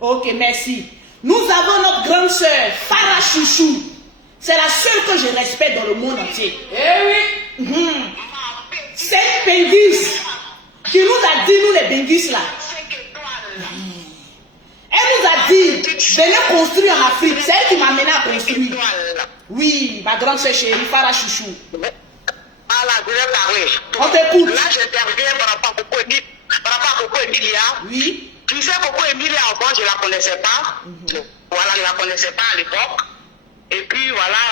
Ok, merci. Nous avons notre grande soeur, Farah Chouchou. C'est la seule que je respecte dans le monde entier. Eh oui. C'est une Bengis qui nous a dit, nous les Bengis là. Elle nous a dit, venez construire en Afrique. C'est elle qui m'a amené à construire. Oui, ma grande soeur chérie, Farah Chouchou. Voilà, je vais parler. On t'écoute. Là, j'interviens par rapport à Coco Emilia. Oui. Tu sais, Coco Emilia, avant, je ne la connaissais pas. Voilà, je ne la connaissais pas à l'époque. Et puis, voilà,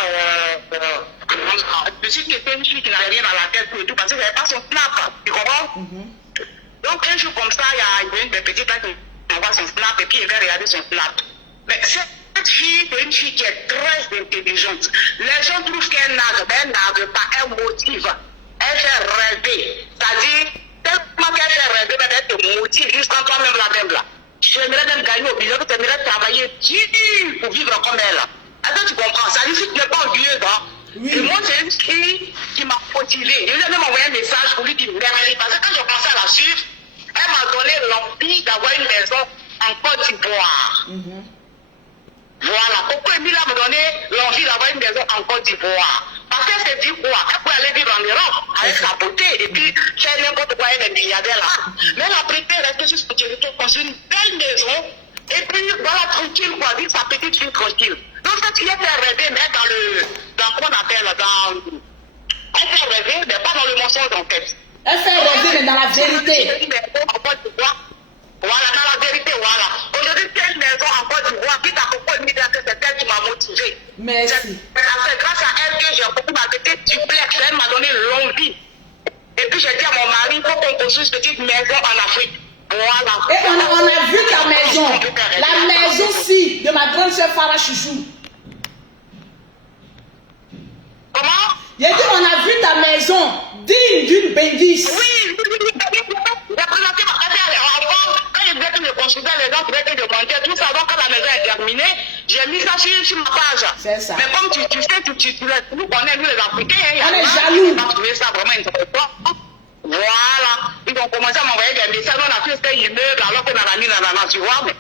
je suis quelqu'un qui n'avait rien dans la tête et tout, parce que je n'avais pas son snap. Tu comprends? Donc, un jour comme ça, il y a une petite là qui m'envoie son snap et puis il va regarder son snap. Mais cette fille, c'est une fille qui est très intelligente. Les gens trouvent qu'elle nage pas, elle motive. Elle fait rêver. C'est-à-dire, tellement qu'elle fait rêver, elle te motive jusqu'à toi-même la même là. J'aimerais même gagner au business, tu aimerais travailler dur pour vivre comme elle. Est-ce que tu comprends? Ça veut dire que tu n'es pas orgueilleuse, hein? Oui. Et moi, c'est une fille qui m'a motivée. Je lui ai même envoyé un message pour lui dire merci. Parce que quand je pensais à la suivre, elle m'a donné l'envie d'avoir une maison en Côte d'Ivoire. Voilà. Pourquoi Emilia m'a donné l'envie d'avoir une maison en Côte d'Ivoire? Parce qu'elle s'est dit quoi? Elle peut aller vivre en Europe avec sa beauté et puis faire n'importe quoi, elle est milliardaire là. Mais elle a préféré rester sur ce territoire, construire une belle maison et puis voilà, tranquille quoi, vivre sa petite vie tranquille. Donc cette fille, elle fait rêver, mais dans qu'on appelle, elle fait rêver, mais pas dans le mensonge en fait. Elle fait rêver, mais dans la vérité. Voilà, dans la vérité, voilà. Aujourd'hui, tu as une maison en Côte d'Ivoire, qui t'a beaucoup aimé, c'est elle qui m'a motivé. Merci. C'est grâce à elle que j'ai beaucoup m'arrêté duplex. Elle m'a donné une longue vie. Et puis j'ai dit à mon mari, il faut qu'on construise une petite maison en Afrique. Voilà. Et on a vu ta maison. La maison-ci de ma grande soeur Farah Chouchou. Comment? J'ai dit, on a vu ta maison digne d'une bédisse. Oui, j'ai présenté ma affaire avant. Quand je disais que je construisais les gens, je que je montais tout ça. Donc quand la maison est terminée, j'ai mis ça sur ma page. C'est ça. Mais comme tu sais, nous connaissons nous les Africains. On est jaloux. On a trouvé ça vraiment intéressant. Voilà. Ils ont commencé à m'envoyer des messages. On a fait cet immeuble alors qu'on a mis nanana, tu vois. Mais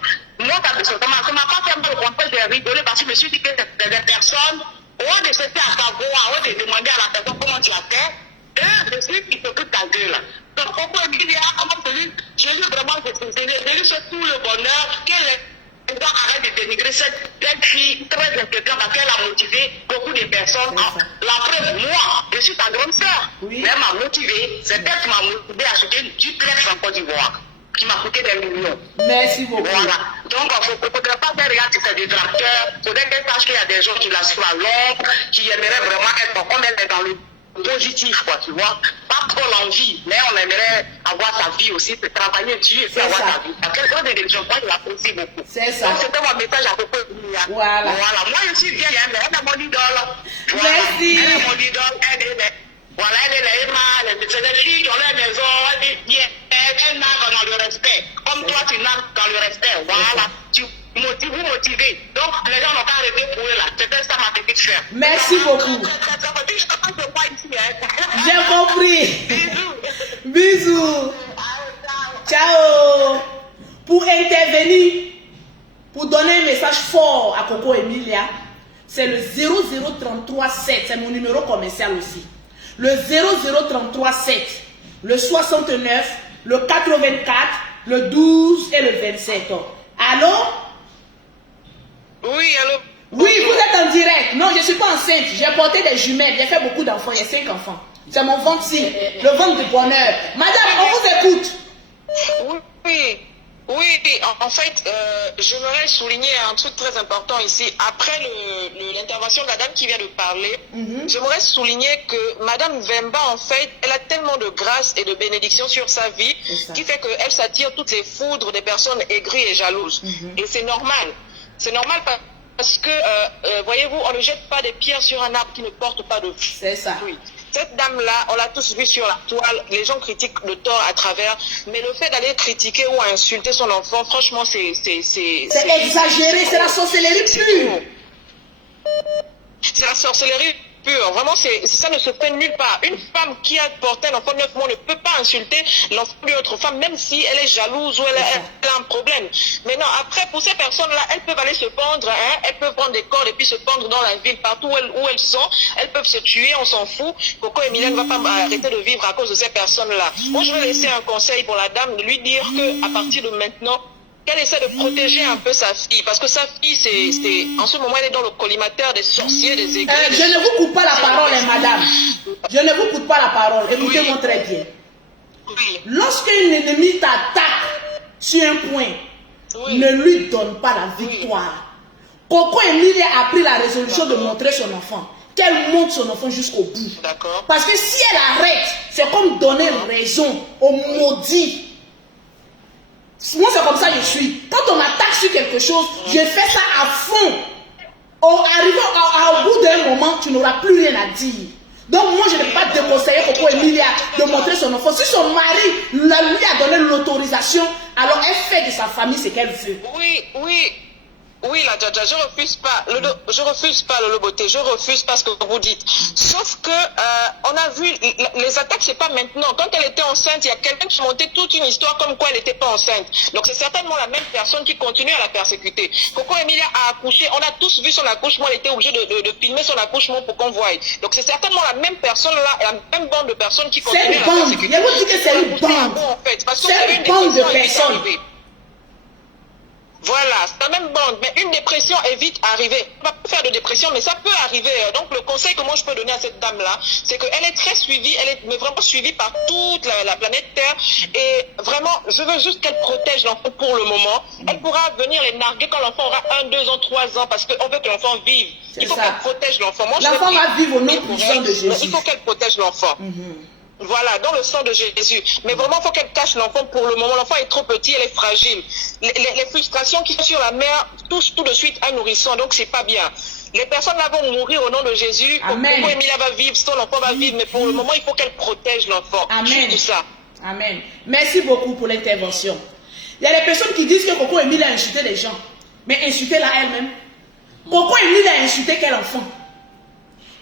moi, ça m'a pas fait mal. Au contraire, j'ai rigolé parce que je me suis dit que c'est des personnes. On de se faire savoir, on de demander à la personne comment tu as fait. Et je suis qui s'occupe de ta gueule. Donc, pourquoi il y a comment je lui vraiment je lui souhaite tout le bonheur, qu'elle arrête de dénigrer cette fille très intelligente parce qu'elle a motivé beaucoup de personnes. La preuve, moi, je suis ta grande sœur. Oui. Elle m'a motivé, c'est elle qui m'a motivé à acheter une duplex en Côte d'Ivoire, qui m'a coûté des millions. Merci beaucoup. Voilà. Donc, il ne faudrait pas faire regarder ces détracteurs. Il faudrait qu'elle sache qu'il y a des gens qui la suivent à l'ombre, qui aimeraient vraiment être comme elle est dans le positif, quoi, tu vois. Pas trop l'envie, mais on aimerait avoir sa vie aussi, se travailler dur et puis avoir sa vie. Parce que quand des gens, moi, je l'apprécie beaucoup. C'est ça. Donc, c'était mon message à propos de Mia. Voilà. Moi, je suis bien, mais elle est mon idole. Voilà. Merci. Elle est mon idole, voilà, elle est là, c'est des filles qui ont leur maison, elle nage dans le respect. Comme toi, tu nages dans le respect. Voilà. Vous motivez. Donc, les gens n'ont pas arrêté pour eux là. C'était ça ma petite sœur. Merci beaucoup. J'ai compris. Bisous. Ciao. Pour intervenir, pour donner un message fort à Coco Emilia, c'est le 00337. C'est mon numéro commercial aussi. Le 00337, le 69, le 84, le 12 et le 27. Allô? Oui, allô? Oui, vous êtes en direct. Non, je ne suis pas enceinte. J'ai porté des jumelles. J'ai fait beaucoup d'enfants. Il y a 5 enfants. C'est mon ventre-ci. Le ventre de bonheur. Madame, on vous écoute. Oui, en fait, j'aimerais souligner un truc très important ici. Après l'intervention de la dame qui vient de parler, j'aimerais souligner que Madame Vemba, en fait, elle a tellement de grâce et de bénédiction sur sa vie qui fait qu'elle s'attire toutes les foudres des personnes aigries et jalouses. Et c'est normal. C'est normal parce que, voyez-vous, on ne jette pas des pierres sur un arbre qui ne porte pas de fruits. C'est ça. Cette dame-là, on l'a tous vu sur la toile, les gens critiquent le tort à travers, mais le fait d'aller critiquer ou insulter son enfant, franchement, c'est exagéré, c'est la sorcellerie pure. C'est la sorcellerie pure, vraiment, ça ne se fait nulle part. Une femme qui a porté un enfant de 9 mois ne peut pas insulter l'enfant d'une autre femme, même si elle est jalouse ou elle a un problème. Mais non, après, pour ces personnes-là, elles peuvent aller se pendre, hein, elles peuvent prendre des cordes et puis se pendre dans la ville, partout où elles sont, elles peuvent se tuer, on s'en fout. Coco Emilia ne va pas arrêter de vivre à cause de ces personnes-là. Moi, je vais laisser un conseil pour la dame, de lui dire qu'à partir de maintenant, qu'elle essaie de protéger un peu sa fille, parce que sa fille, en ce moment, elle est dans le collimateur des sorciers, des aigris. Je ne vous coupe pas la parole, madame. Je ne vous coupe pas la parole. Écoutez-moi très bien. Lorsqu'un ennemi t'attaque sur un point, ne lui donne pas la victoire. Coco Emilia a pris la résolution de montrer son enfant. Qu'elle monte son enfant jusqu'au bout. Parce que si elle arrête, c'est comme donner raison au maudit. Moi, c'est comme ça que je suis. Quand on m'attaque sur quelque chose, je fais ça à fond. Arrivant au bout d'un moment, tu n'auras plus rien à dire. Donc, moi, je ne vais pas déconseiller Coco Emilia de montrer son enfant. Si son mari lui a donné l'autorisation, alors elle fait de sa famille ce qu'elle veut. Oui, la Djadja, je refuse pas le loboté, je refuse pas ce que vous dites. Sauf que on a vu les attaques, c'est pas maintenant. Quand elle était enceinte, il y a quelqu'un qui montait toute une histoire comme quoi elle n'était pas enceinte. Donc c'est certainement la même personne qui continue à la persécuter. Coco Emilia a accouché, on a tous vu son accouchement, elle était obligée de filmer son accouchement pour qu'on voie. Donc c'est certainement la même personne là, la même bande de personnes qui continuent à la persécuter. Je vous dis que c'est une bande. En fait, parce que c'est une bande de personnes. Voilà, c'est la même bande. Mais une dépression est vite arrivée. On va pas faire de dépression, mais ça peut arriver. Donc le conseil que moi je peux donner à cette dame-là, c'est qu'elle est très suivie, elle est vraiment suivie par toute la planète Terre. Et vraiment, je veux juste qu'elle protège l'enfant pour le moment. Elle pourra venir les narguer quand l'enfant aura 1, 2 ans, 3 ans, parce qu'on veut que l'enfant vive. Il faut qu'elle protège l'enfant. L'enfant va vivre au nom puissant de Jésus. Il faut qu'elle protège l'enfant. Voilà, dans le sang de Jésus. Mais vraiment, il faut qu'elle cache l'enfant pour le moment. L'enfant est trop petit, elle est fragile. Les frustrations qui sont sur la mère touchent tout de suite un nourrisson, donc c'est pas bien. Les personnes là vont mourir au nom de Jésus. Amen. Emilia va vivre, son enfant va vivre, mais pour le moment, il faut qu'elle protège l'enfant. Amen. Tout ça. Amen. Merci beaucoup pour l'intervention. Il y a des personnes qui disent que Coco Emilia a insulté les gens, mais insultez-la elle-même. Coco Emilia a insulté quel enfant?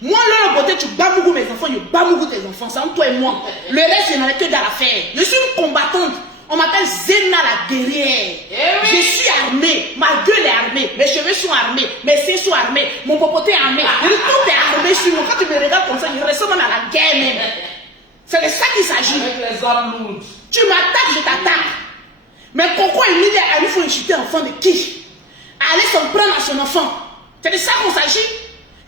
Moi, là, la beauté, tu bats beaucoup mes enfants, je bats beaucoup tes enfants, c'est entre toi et moi. Le reste, je n'en ai que dans l'affaire. Je suis une combattante. On m'appelle Zena la guerrière. Je suis armée, ma gueule est armée, mes cheveux sont armés, mes seins sont armés, mon popoté est armé. Tout est armé sur moi. Quand tu me regardes comme ça, je ressemble même à la guerre même. C'est de ça qu'il s'agit. Avec les armes lourdes. Tu m'attaques, je t'attaque. Mais Coco Emilia, il faut insulter l'enfant de qui? Aller s'en prendre à son enfant. C'est de ça qu'on s'agit.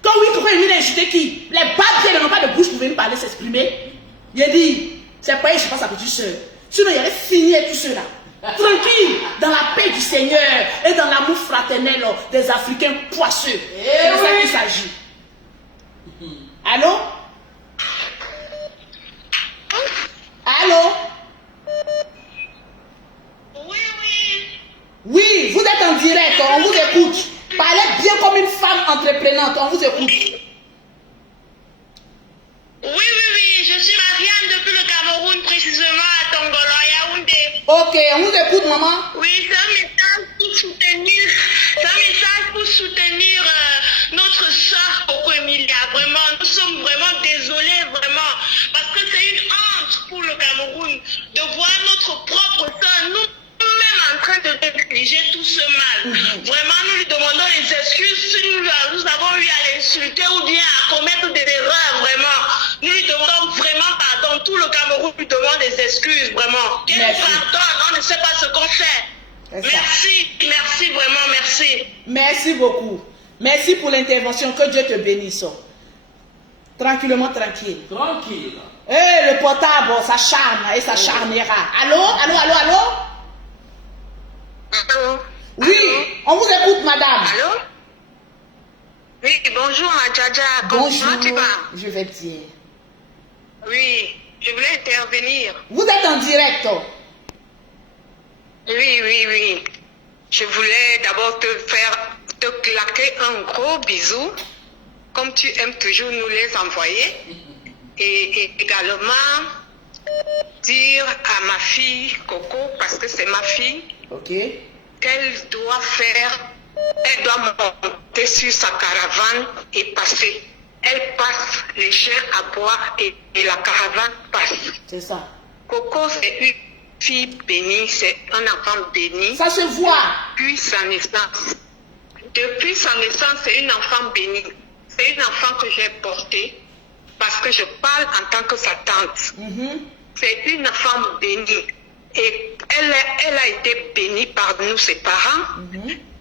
Quand oui, Coco Emilia a insulté qui? Les bâtards n'ont pas de bouche pour venir parler, s'exprimer. Il a dit, c'est pas je sais pas sa petite soeur. Sinon, il allait finir tout cela. Tranquille, dans la paix du Seigneur et dans l'amour fraternel des Africains poisseux. C'est de ça qu'il s'agit. Allô? Allô? Oui, oui. Oui, vous êtes en direct, on vous écoute. Parlez bien comme une femme entreprenante, on vous écoute. Oui, je suis Marianne depuis le Cameroun, précisément à Tongolo, Yaoundé. Ok, on vous écoute, maman. Oui, c'est un message pour soutenir notre soeur Coco Emilia. Vraiment, nous sommes vraiment désolés, vraiment, parce que c'est une honte pour le Cameroun de voir notre propre soeur, nous-mêmes en train de négliger tout ce mal. Vraiment, nous lui demandons les excuses si nous avons eu à l'insulter ou bien à commettre des erreurs, vraiment. Nous lui demandons vraiment pardon. Tout le Cameroun lui demande des excuses, vraiment. Qu'elle nous pardonne, on ne sait pas ce qu'on fait. Merci, vraiment, merci. Merci beaucoup. Merci pour l'intervention. Que Dieu te bénisse. Tranquillement, tranquille. Tranquille. Eh, le portable, ça charme et ça charmera. Allô? Allô? Oui, on vous écoute, madame. Allô? Oui, bonjour, Madjaja. Bonjour. Comment tu vas? Je vais bien. Oui, je voulais intervenir. Vous êtes en direct. Oui. Je voulais d'abord te claquer un gros bisou, comme tu aimes toujours nous les envoyer. Et également dire à ma fille Coco, parce que c'est ma fille, qu'elle doit monter sur sa caravane et passer. Elle passe les chairs à boire et la caravane passe. C'est ça. Coco, c'est une fille bénie, c'est un enfant béni. Ça se voit. Depuis sa naissance. C'est une enfant bénie. C'est une enfant que j'ai portée parce que je parle en tant que sa tante. C'est une enfant bénie. Et elle a été bénie par nous, ses parents.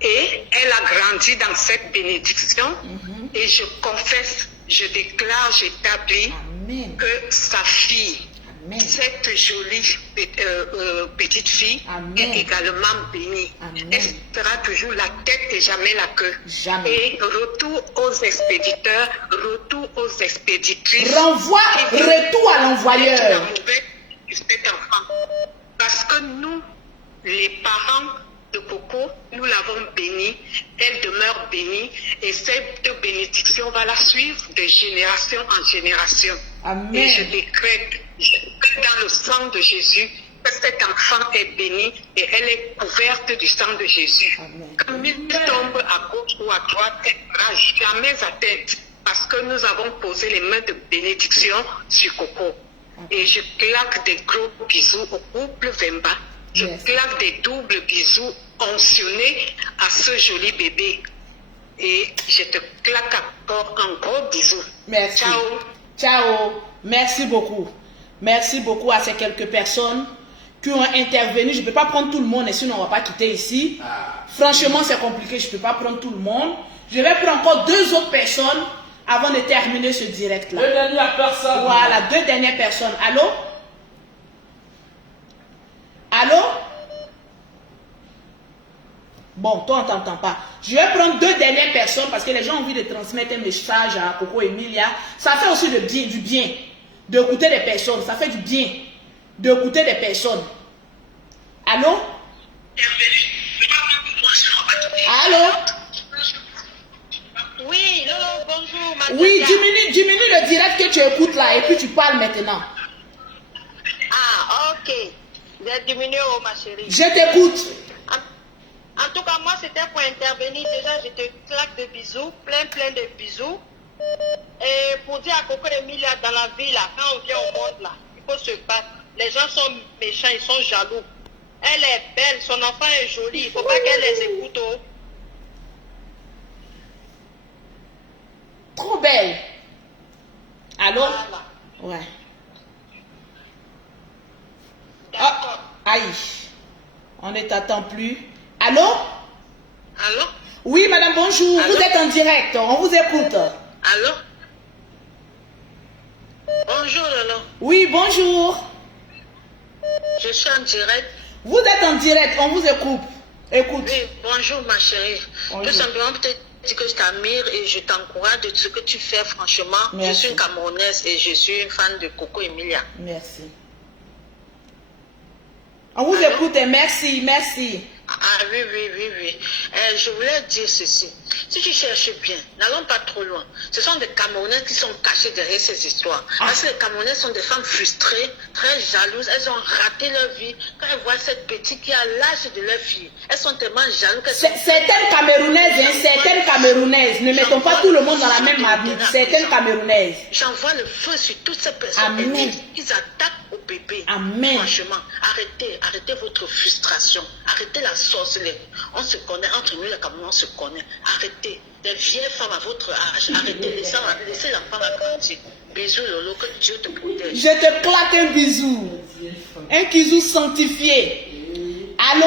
Et elle a grandi dans cette bénédiction. Et je confesse, je déclare, j'établis que sa fille, cette jolie petite fille, est également bénie. Elle sera toujours la tête et jamais la queue. Et retour aux expéditeurs, retour aux expéditrices. Retour à l'envoyeur. Cet enfant. Parce que nous, les parents de Coco, nous l'avons bénie, elle demeure bénie et cette bénédiction va la suivre de génération en génération. Amen. Et je décrète dans le sang de Jésus que cet enfant est béni et elle est couverte du sang de Jésus. Quand il tombe à gauche ou à droite, elle ne sera jamais atteinte parce que nous avons posé les mains de bénédiction sur Coco. Et je claque des gros bisous au couple Vemba. Je claque des doubles bisous onctionnés à ce joli bébé. Et je te claque encore un gros bisou. Merci. Ciao. Merci beaucoup. Merci beaucoup à ces quelques personnes qui ont intervenu. Je ne peux pas prendre tout le monde, et sinon on ne va pas quitter ici. Franchement, c'est compliqué, je ne peux pas prendre tout le monde. Je vais prendre encore 2 autres personnes avant de terminer ce direct-là. 2 dernières personnes. Voilà, 2 dernières personnes. Allô? Allô? Bon, toi, on ne t'entend pas. Je vais prendre 2 dernières personnes parce que les gens ont envie de transmettre un message à Coco Emilia. Ça fait aussi du bien d'écouter des personnes. Ça fait du bien d'écouter des personnes. Allô? Allô? Oui, non, bonjour, madame. Oui, diminue le direct que tu écoutes là et puis tu parles maintenant. Ah, ok. J'ai diminué, ma chérie. Je t'écoute. En tout cas, moi, c'était pour intervenir. Déjà, je te claque de bisous, plein de bisous. Et pour dire à Coco Emilia, dans la vie, là, quand on vient au monde, là, il faut se battre. Les gens sont méchants, ils sont jaloux. Elle est belle, son enfant est joli. Il ne faut pas qu'elle les écoute. Oh. Trop belle. Allô? Voilà. Ouais. D'accord. Aïe. On ne t'attend plus. Allô? Allô? Oui, madame, bonjour. Allô? Vous êtes en direct. On vous écoute. Allô? Bonjour, Lolo. Oui, bonjour. Je suis en direct. Vous êtes en direct. On vous écoute. Écoute. Oui, bonjour, ma chérie. Bonjour. Tout simplement, peut-être que je t'admire et je t'encourage de ce que tu fais, franchement. Merci. Je suis une Camerounaise et je suis une fan de Coco Emilia. Merci. On vous Allô? écoute et merci, merci. Ah oui. Je voulais dire ceci. Si tu cherches bien, n'allons pas trop loin. Ce sont des Camerounais qui sont cachés derrière ces histoires. Parce que les Camerounais sont des femmes frustrées, très jalouses. Elles ont raté leur vie. Quand elles voient cette petite qui a l'âge de leur fille, elles sont tellement jalouses qu'elles sont... Certaines Camerounaises, ne mettons pas tout le monde dans la même marmite. Certaines Camerounaises. J'envoie le feu sur toutes ces personnes. Amen. Ils attaquent au bébé. Amen. Franchement, arrêtez votre frustration. Arrêtez la sorcellerie. On se connaît, entre nous les Camerounais, on se connaît. Arrêtez. Des vieilles femmes à votre âge. Arrêtez. Laissez l'enfant grandir. Bisous, Lolo, que Dieu te protège. Je te claque un bisou. Un bisou sanctifié. Allô,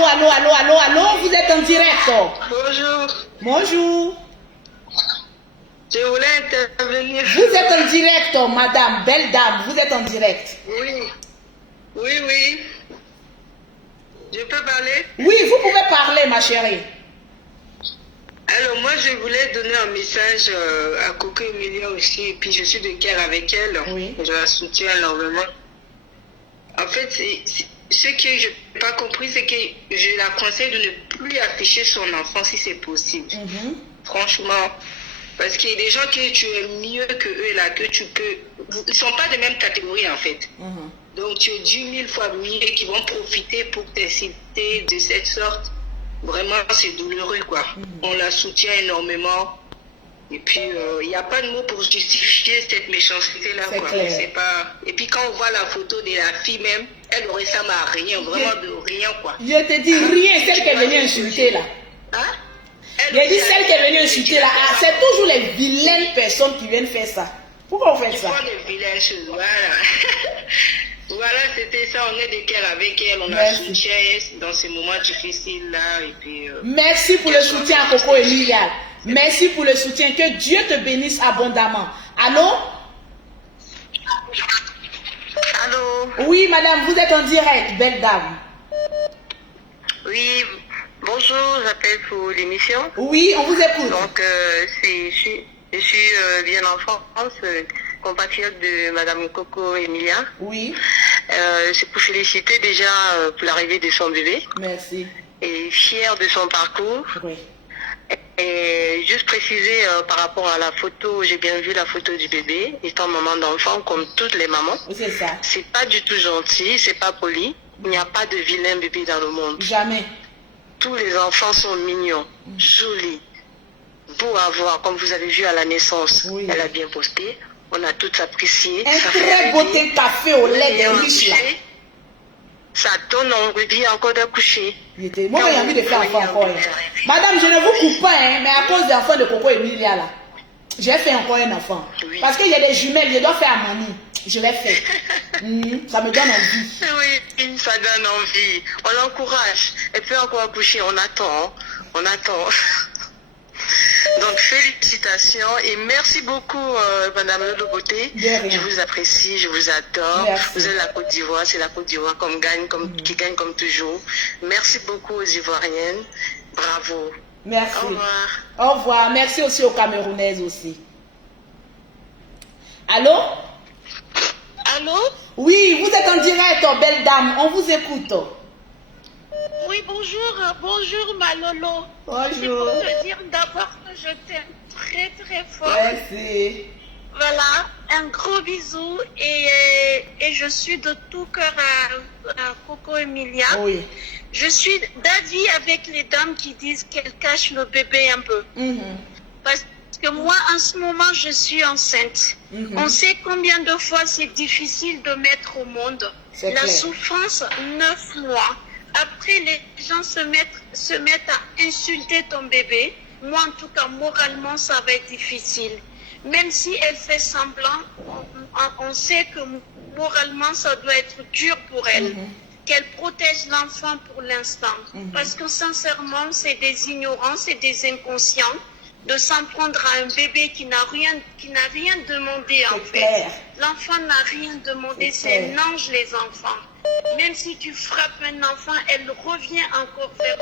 vous êtes en direct. Bonjour. Bonjour. Je voulais intervenir. Vous êtes en direct, madame, belle dame, vous êtes en direct. Oui. Je peux parler? Oui, vous pouvez parler, ma chérie. Alors moi je voulais donner un message à Coco Emilia aussi, et puis je suis de cœur avec elle. Oui. Je la soutiens énormément. En fait, ce que je n'ai pas compris, c'est que je la conseille de ne plus afficher son enfant si c'est possible. Franchement. Parce qu'il y a des gens que tu es mieux que eux là, que tu peux... Ils ne sont pas de même catégorie en fait. Donc tu es 10 000 fois mieux qui vont profiter pour t'insulter de cette sorte. Vraiment, c'est douloureux quoi. On la soutient énormément. Et puis, il n'y a pas de mots pour justifier cette méchanceté-là. C'est pas... Et puis, quand on voit la photo de la fille même, elle ne ressemble à rien, vraiment de rien quoi. Je te dis rien, celle qui est venue insulter là. Hein? J'ai dit celle qui est venue insulter là. Ah, c'est toujours les vilaines personnes qui viennent faire ça. Pourquoi on fait ça? Les vilaines choses, voilà. Voilà, c'était ça. On est de cœur avec elle. On a soutien dans ces moments difficiles-là. Et puis, merci pour le soutien à Coco Emilia. Merci pour le soutien. Que Dieu te bénisse abondamment. Allô? Allô? Oui, madame, vous êtes en direct, belle dame. Oui, bonjour, j'appelle pour l'émission. Oui, on vous écoute. Donc, je suis bien en France, compatriote de Madame Coco Emilia. Oui. C'est pour féliciter déjà pour l'arrivée de son bébé. Merci. Et fière de son parcours. Oui. Et juste préciser par rapport à la photo, j'ai bien vu la photo du bébé, étant maman d'enfant comme toutes les mamans. C'est ça. C'est pas du tout gentil, c'est pas poli. Il n'y a pas de vilain bébé dans le monde. Jamais. Tous les enfants sont mignons, jolis, beaux à voir, comme vous avez vu à la naissance. Oui. Elle a bien posté. On a tout apprécié. Un très beau thé café au lait de riche là. Ça donne envie encore d'accoucher. Moi, j'ai envie de faire enfant encore. Madame, je ne vous coupe pas, hein, mais à cause des enfants de Coco Emilia là, j'ai fait encore un enfant. Oui. Parce qu'il y a des jumelles, je dois faire à Mani. Je l'ai fait. Ça me donne envie. Oui, ça donne envie. On l'encourage. Elle peut encore accoucher, on attend. On attend. Donc félicitations et merci beaucoup Madame Lolo Beauté. Je vous apprécie, je vous adore. Merci. Vous êtes la Côte d'Ivoire, c'est la Côte d'Ivoire qui gagne comme toujours. Merci beaucoup aux Ivoiriennes. Bravo. Merci. Au revoir. Au revoir. Merci aussi aux Camerounaises aussi. Allô? Allô? Oui, vous êtes en direct, belle dame. On vous écoute. Oui, bonjour. Bonjour, ma Lolo. Bonjour. C'est pour te dire d'abord que je t'aime très, très fort. Merci. Voilà, un gros bisou et je suis de tout cœur à Coco Emilia. Oui. Je suis d'avis avec les dames qui disent qu'elles cachent le bébé un peu. Parce que moi, en ce moment, je suis enceinte. On sait combien de fois c'est difficile de mettre au monde. La clair. souffrance, 9 mois. Après, les gens se mettent à insulter ton bébé. Moi, en tout cas, moralement, ça va être difficile. Même si elle fait semblant, on sait que moralement, ça doit être dur pour elle. Qu'elle protège l'enfant pour l'instant. Parce que sincèrement, c'est des ignorants, c'est des inconscients de s'en prendre à un bébé qui n'a rien demandé en fait. L'enfant n'a rien demandé, c'est un ange les enfants. Même si tu frappes un enfant, elle revient encore vers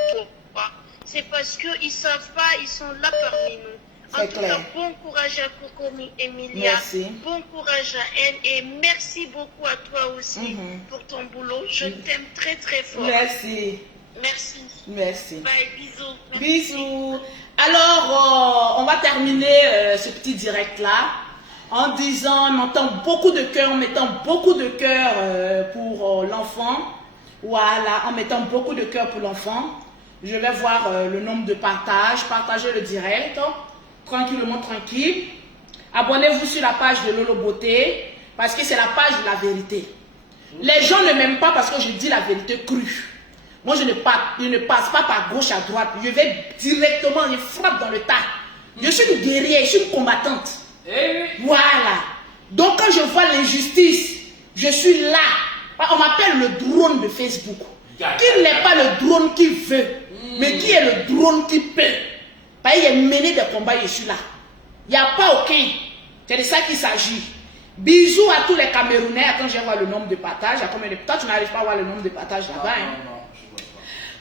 toi. C'est parce qu'ils ne savent pas, ils sont là parmi nous. En tout cas, bon courage à Coco Emilia. Merci. Bon courage à elle et merci beaucoup à toi aussi pour ton boulot. Je t'aime très très fort. Merci. Merci. Merci. Bye, bisous. Merci. Bisous. Alors, on va terminer ce petit direct-là en disant, en mettant beaucoup de cœur, pour l'enfant. Voilà, en mettant beaucoup de cœur pour l'enfant. Je vais voir le nombre de partages. Partagez le direct. Tranquillement, tranquille. Abonnez-vous sur la page de Lolo Beauté parce que c'est la page de la vérité. Les gens ne m'aiment pas parce que je dis la vérité crue. Moi, je ne passe pas par gauche à droite. Je vais directement, je frappe dans le tas. Je suis une guerrière, je suis une combattante. Voilà. Donc, quand je vois l'injustice, je suis là. On m'appelle le drone de Facebook. Qui n'est pas le drone qui veut, mais qui est le drone qui peut. Parce qu'il a mené des combats, je suis là. Il n'y a pas aucun. C'est de ça qu'il s'agit. Bisous à tous les Camerounais. Attends, je vais voir le nombre de partages. Toi, tu n'arrives pas à voir le nombre de partages là-bas.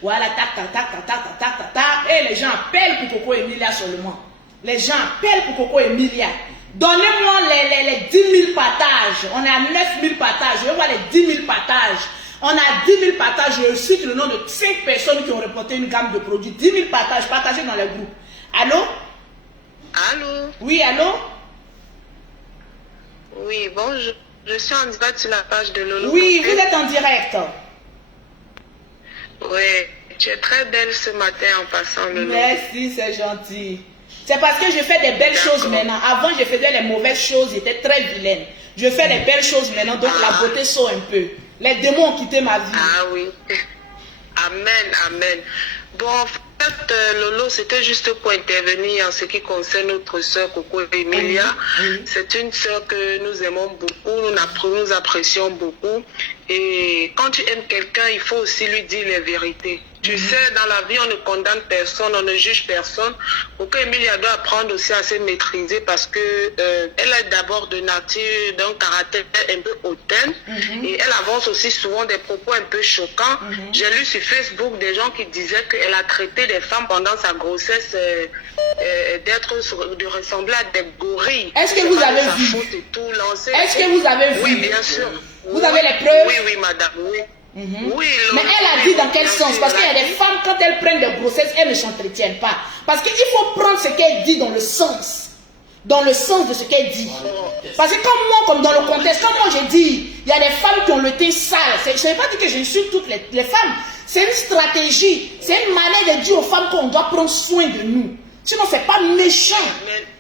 Voilà, tac, tac, tac, tac, tac, tac, tac, tac. Et les gens appellent pour Coco Emilia seulement. Les gens appellent pour Coco Emilia. Donnez-moi les 10 000 partages. On est à 9 000 partages. Je veux voir les 10 000 partages. On a 10 000 partages. Je cite le nom de 5 personnes qui ont reporté une gamme de produits. 10 000 partages. Partagez dans les groupes. Allô? Allô? Oui, allô? Oui, bonjour. Je suis en direct sur la page de Lolo. Oui, vous êtes en direct. Oui, tu es très belle ce matin en passant le nom. Merci, c'est gentil. C'est parce que je fais des belles choses maintenant. Avant, je faisais les mauvaises choses, j'étais très vilaine. Je fais les belles choses maintenant, donc la beauté sort un peu. Les démons ont quitté ma vie. Ah oui. Amen, amen. Bon, en fait, Lolo, c'était juste pour intervenir en ce qui concerne notre soeur Coco Emilia. C'est une soeur que nous aimons beaucoup, nous apprécions beaucoup. Et quand tu aimes quelqu'un, il faut aussi lui dire les vérités. Tu sais, dans la vie, on ne condamne personne, on ne juge personne. Coco Emilia doit apprendre aussi à se maîtriser parce que elle est d'abord de nature, d'un caractère un peu hautaine. Et elle avance aussi souvent des propos un peu choquants. J'ai lu sur Facebook des gens qui disaient qu'elle a traité des femmes pendant sa grossesse de ressembler à des gorilles. Est-ce que vous avez vu? Est-ce que vous avez vu? Oui, bien sûr. Vous avez les preuves? Oui, oui, madame, oui. Oui, mais elle a dit dans quel sens? Parce qu'il y a des femmes, quand elles prennent des grossesses, elles ne s'entretiennent pas. Parce qu'il faut prendre ce qu'elle dit dans le sens. Dans le sens de ce qu'elle dit. Parce que comme dans le contexte, comme moi j'ai dit, il y a des femmes qui ont le teint sale. Je ne vais pas dire que j'insulte toutes les femmes. C'est une stratégie. C'est une manière de dire aux femmes qu'on doit prendre soin de nous. Sinon, ce n'est pas méchant.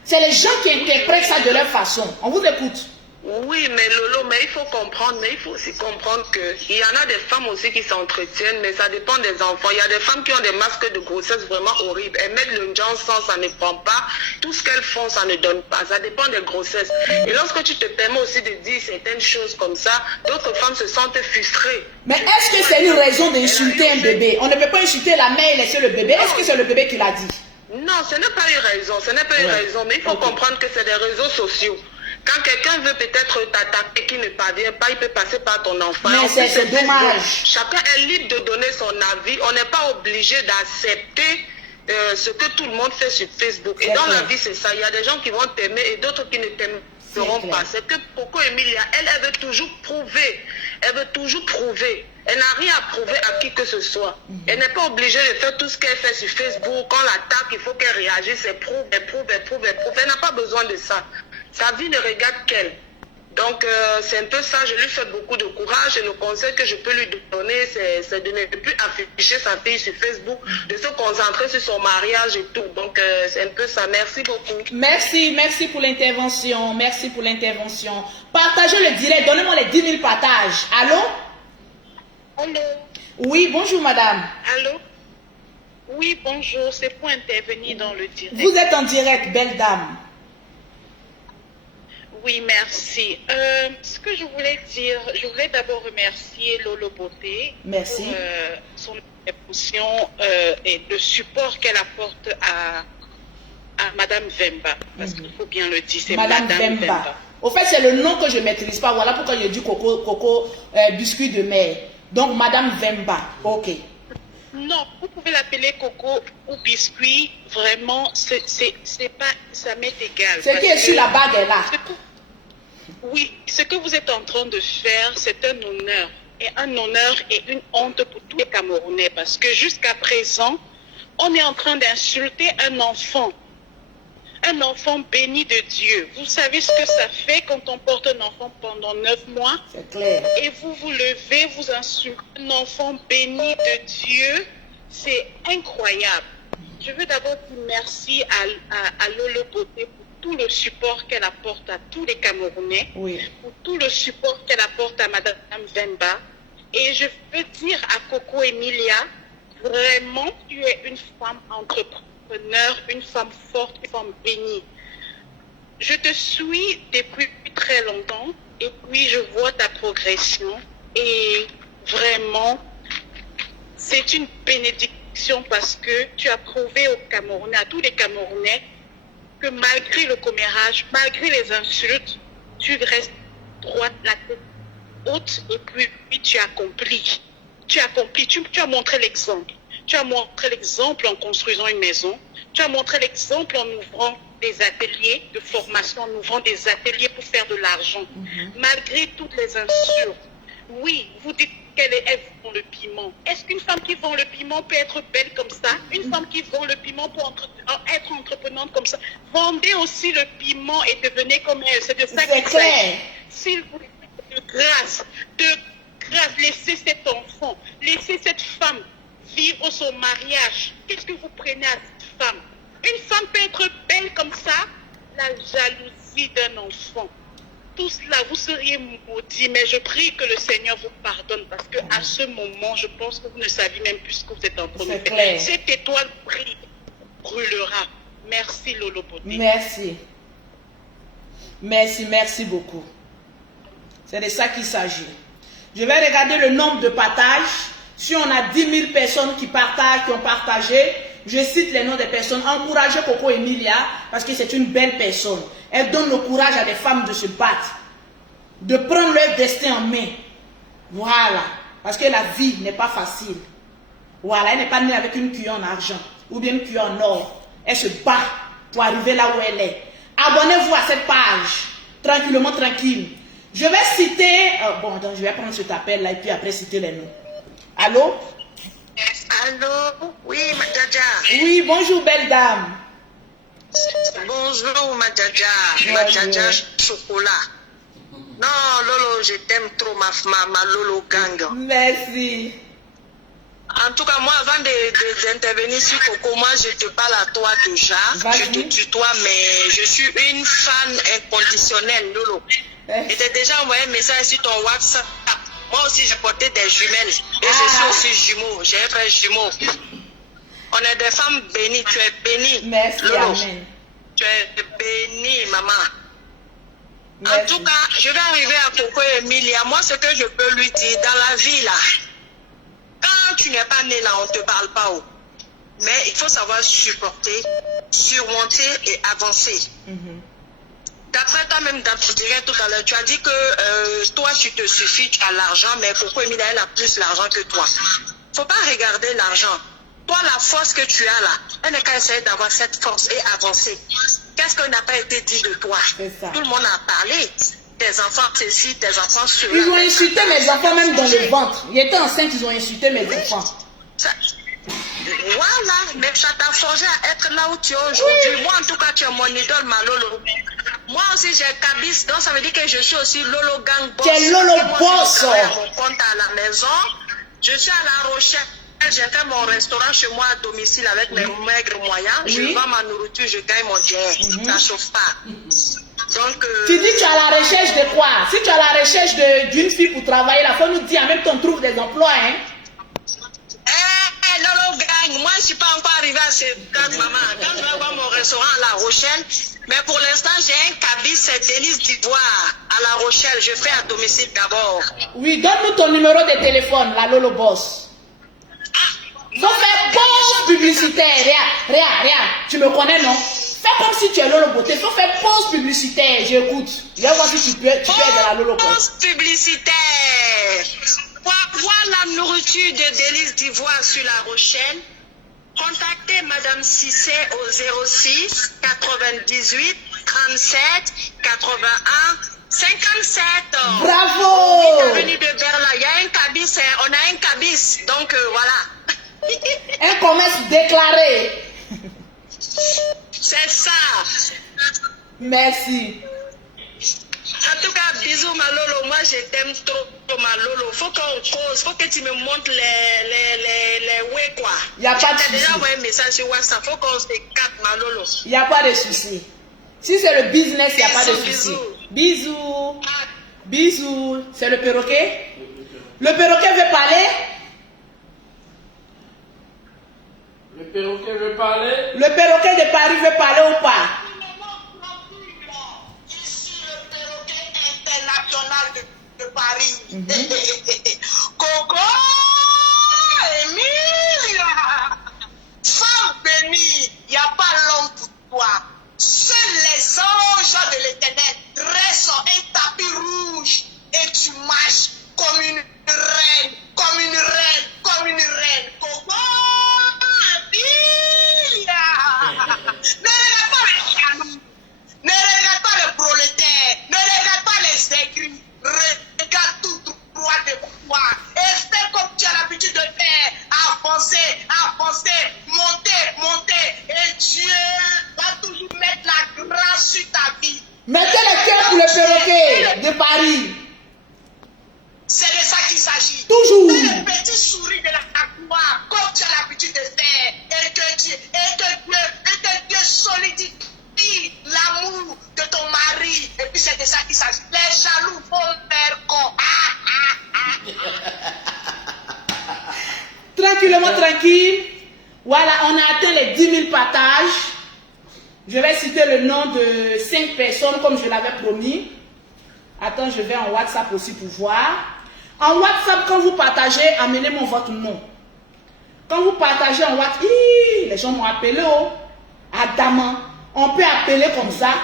C'est les gens qui interprètent ça de leur façon. On vous écoute. Oui, mais Lolo, mais il faut comprendre, mais il faut aussi comprendre qu'il y en a des femmes aussi qui s'entretiennent, mais ça dépend des enfants. Il y a des femmes qui ont des masques de grossesse vraiment horribles. Elles mettent le Johnson, ça ne prend pas. Tout ce qu'elles font, ça ne donne pas. Ça dépend des grossesses. Et lorsque tu te permets aussi de dire certaines choses comme ça, d'autres femmes se sentent frustrées. Mais est-ce que c'est une raison d'insulter un bébé? On ne peut pas insulter la mère et laisser le bébé. Est-ce que c'est le bébé qui l'a dit? Non, ce n'est pas une raison. Ce n'est pas une raison. Mais il faut comprendre que c'est des réseaux sociaux. Quand quelqu'un veut peut-être t'attaquer qui ne parvient pas, il peut passer par ton enfant. Mais c'est dommage. Chacun est libre de donner son avis. On n'est pas obligé d'accepter ce que tout le monde fait sur Facebook. Et dans la vie, c'est ça. Il y a des gens qui vont t'aimer et d'autres qui ne t'aimeront pas. C'est que Coco Emilia, elle veut toujours prouver. Elle veut toujours prouver. Elle n'a rien à prouver à qui que ce soit. Elle n'est pas obligée de faire tout ce qu'elle fait sur Facebook. Quand l'attaque, il faut qu'elle réagisse. Elle prouve. Elle n'a pas besoin de ça. Sa vie ne regarde qu'elle. Donc, c'est un peu ça. Je lui fais beaucoup de courage. Et le conseil que je peux lui donner, c'est de ne plus afficher sa fille sur Facebook, de se concentrer sur son mariage et tout. Donc, c'est un peu ça. Merci beaucoup. Merci pour l'intervention. Merci pour l'intervention. Partagez le direct. Donnez-moi les 10 000 partages. Allô? Allô? Oui, bonjour madame. Allô? Oui, bonjour. C'est pour intervenir dans le direct. Vous êtes en direct, belle dame. Oui, merci. Ce que je voulais dire, je voulais d'abord remercier Lolo Beauté Merci. pour son intervention et le support qu'elle apporte à Madame Vemba. Parce qu'il faut bien le dire, c'est Madame Vemba. Au fait, c'est le nom que je ne maîtrise pas. Voilà pourquoi j'ai dit Coco biscuit de mer. Donc, Madame Vemba. Ok. Non, vous pouvez l'appeler Coco ou biscuit. Vraiment, c'est pas, ça m'est égal. Ce qui est sur la bague est là. Oui, ce que vous êtes en train de faire, c'est un honneur. Et un honneur et une honte pour tous les Camerounais. Parce que jusqu'à présent, on est en train d'insulter un enfant. Un enfant béni de Dieu. Vous savez ce que ça fait quand on porte un enfant pendant 9 mois? C'est clair. Et vous vous levez, vous insultez un enfant béni de Dieu. C'est incroyable. Je veux d'abord dire merci à Lolo Beauté pour tout le support qu'elle apporte à tous les Camerounais. Oui. Pour tout le support qu'elle apporte à Madame Vemba. Et je veux dire à Coco Emilia, vraiment, tu es une femme entrepreneur, une femme forte, une femme bénie. Je te suis depuis très longtemps et puis je vois ta progression et vraiment, c'est une bénédiction parce que tu as prouvé aux Camerounais, à tous les Camerounais, que malgré le commérage, malgré les insultes, tu restes droite, la tête haute et puis tu accomplis. Tu accomplis, tu as montré l'exemple. Tu as montré l'exemple en construisant une maison. Tu as montré l'exemple en ouvrant des ateliers de formation, en ouvrant des ateliers pour faire de l'argent. Malgré toutes les insultes. Oui, vous dites qu'elle vend le piment. Est-ce qu'une femme qui vend le piment peut être belle comme ça? Une femme qui vend le piment peut être entreprenante comme ça. Vendez aussi le piment et devenez comme elle. C'est de ça qu'il s'agit. S'il vous plaît, de grâce, laissez cet enfant, laissez cette femme vivre son mariage. Qu'est-ce que vous prenez à cette femme? Une femme peut être belle comme ça, la jalousie d'un enfant. Tout cela, vous seriez maudits, mais je prie que le Seigneur vous pardonne parce qu'à ce moment, je pense que vous ne savez même plus ce que vous êtes en train de faire. Cette étoile brûlera. Merci Lolo Beauté. Merci beaucoup. C'est de ça qu'il s'agit. Je vais regarder le nombre de partages. Si on a 10 000 personnes qui partagent, qui ont partagé, je cite les noms des personnes. Encouragez Coco Emilia parce que c'est une belle personne. Elle donne le courage à des femmes de se battre, de prendre leur destin en main. Voilà. Parce que la vie n'est pas facile. Voilà. Elle n'est pas née avec une cuillère en argent ou bien une cuillère en or. Elle se bat pour arriver là où elle est. Abonnez-vous à cette page. Tranquillement, tranquille. Je vais citer... bon, donc je vais prendre cet appel-là et puis après citer les noms. Allô? Allô? Oui, Madjaja. Oui, bonjour, belle dame. Bonjour, Madjaja. Madjaja Chocolat. Non, Lolo, je t'aime trop, ma Lolo gang. Merci. En tout cas, moi, avant d'intervenir sur Coco, moi, je te parle à toi déjà. Je te tutoie, mais je suis une fan inconditionnelle, Lolo. Je t'ai déjà envoyé un message sur ton WhatsApp. Moi aussi, j'ai porté des jumelles. Et je suis aussi jumeau. J'ai un frère jumeau. On est des femmes bénies. Tu es bénie. Merci, Lolo. amen. Tu es bénie, maman. Merci. En tout cas, je vais arriver à Coco Emilia. Moi, ce que je peux lui dire, dans la vie, là, quand tu n'es pas né là, on ne te parle pas haut. Mais il faut savoir supporter, surmonter et avancer. D'après toi-même, dans ton direct tout à l'heure, tu as dit que toi, tu te suffis, tu as l'argent, mais Coco Emilia, elle a plus l'argent que toi. Il ne faut pas regarder l'argent. Toi, la force que tu as là, elle n'est qu'à essayer d'avoir cette force et avancer. Qu'est-ce qui n'a pas été dit de toi? Tout le monde a parlé. Tes enfants ceci, tes enfants cela. Ils ont insulté mes enfants même dans le ventre. Ils étaient enceintes, ils ont insulté mes enfants. Voilà, mais ça t'a forgé à être là où tu es aujourd'hui. Moi, en tout cas, tu es mon idole, ma Lolo. Moi aussi, j'ai Cabis, donc ça veut dire que je suis aussi Lolo Gang Boss. Tu es Lolo Boss. Je travaille à mon compte à la maison. Je suis à La Rochelle. J'ai fait mon restaurant chez moi à domicile avec mes maigres moyens. Je vends ma nourriture, je gagne mon bien. Ça chauffe pas. Donc, tu dis que tu es à la recherche de quoi? Si tu es à la recherche d'une fille pour travailler, il faut nous dire en même temps trouve des emplois. Hein? Lolo gagne. Moi, je ne suis pas encore arrivé à ce stade, maman. Quand je vais voir mon restaurant à La Rochelle, mais pour l'instant, j'ai un cabis, c'est Denise d'Ivoire à La Rochelle. Je fais à domicile d'abord. Oui, donne-nous ton numéro de téléphone, la Lolo Boss. Faut faire pause publicitaire. Regarde. Tu me connais, non? Fais comme si tu es Lolo Beauté. Faut faire pause publicitaire. J'écoute. Je vais voir si tu es de la Lolo Boss. Pause publicitaire. Pour avoir la nourriture de Délice d'Ivoire sur La Rochelle, contactez Madame Cissé au 06 98 37 81 57. Bravo! Avenue de Berlin. Il y a un cabis, on a un cabis. Donc voilà. Un commerce déclaré. C'est ça. Merci. En tout cas, bisous ma Lolo. Moi je t'aime trop ma Lolo. Faut qu'on cause, faut que tu me montres les ouais quoi. Y a pas de souci. souci. Déjà envoyé un message sur WhatsApp. Faut qu'on se capte ma Lolo. Y a pas de souci. Si c'est le business, y a pas de souci. Bisous. Bisous. C'est le perroquet? Le perroquet veut parler? Le perroquet veut parler? Le perroquet de Paris veut parler ou pas? International de Paris. Coco Emilia, femme bénie, il n'y a pas l'homme pour toi. Seuls les anges de l'Éternel dressent un tapis rouge et tu marches comme une reine, comme une reine, comme une reine. Coco Emilia, ne regarde pas les jaloux, ne regarde pas les prolétaires, ne regarde pas les aigris, regarde tout droit de toi et fais comme tu as l'habitude de faire, avancer, avancer, monter, monter et Dieu va toujours mettre la grâce sur ta vie. Mettez le cœur pour le perroquet de Paris. C'est de ça qu'il s'agit. Toujours. Fais le petit sourire de la gloire comme tu as l'habitude de faire et que Dieu solidifie l'amour de ton mari. Et puis c'est de ça qu'il s'agit. Les jaloux vont faire con. Tranquillement, tranquille. Voilà, on a atteint les 10 000 partages. Je vais citer le nom de 5 personnes comme je l'avais promis. Attends, je vais en WhatsApp aussi pour voir. En WhatsApp, quand vous partagez, amenez-moi votre nom. Quand vous partagez en WhatsApp, les gens m'ont appelé, oh, Adamant. On peut appeler comme ça.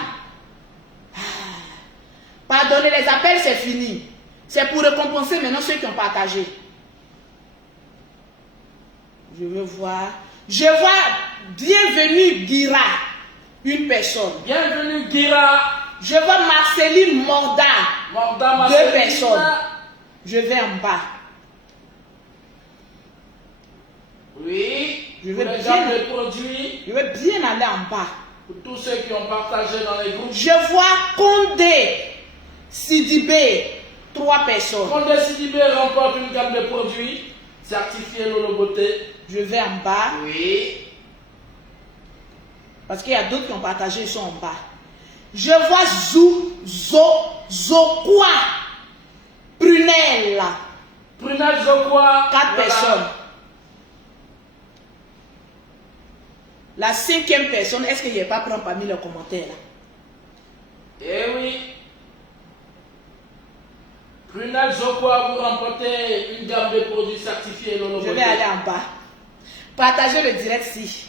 Pardonnez, les appels, c'est fini. C'est pour récompenser maintenant ceux qui ont partagé. Je veux voir. Je vois bienvenue Gira, une personne. Bienvenue Gira. Je vois Marceline Morda, deux personnes. Je vais en bas. Oui. Je vais les produits. Je vais bien aller en bas. Pour tous ceux qui ont partagé dans les groupes. Je vois Condé Sidibé, 3 personnes. Condé Sidibé remporte une gamme de produits. Certifié Lolo Beauté. Je vais en bas. Oui. Parce qu'il y a d'autres qui ont partagé, ils sont en bas. Je vois Zokwa. Prunelle. Prunelle Zokwa. 4 personnes. La 5e personne, est-ce qu'il n'y a pas prendre parmi les commentaires là? Eh oui. Prunelle Zokwa, vous remportez une gamme de produits certifiés Lolo Beauté. Je vais aller en bas. Partagez le direct ici.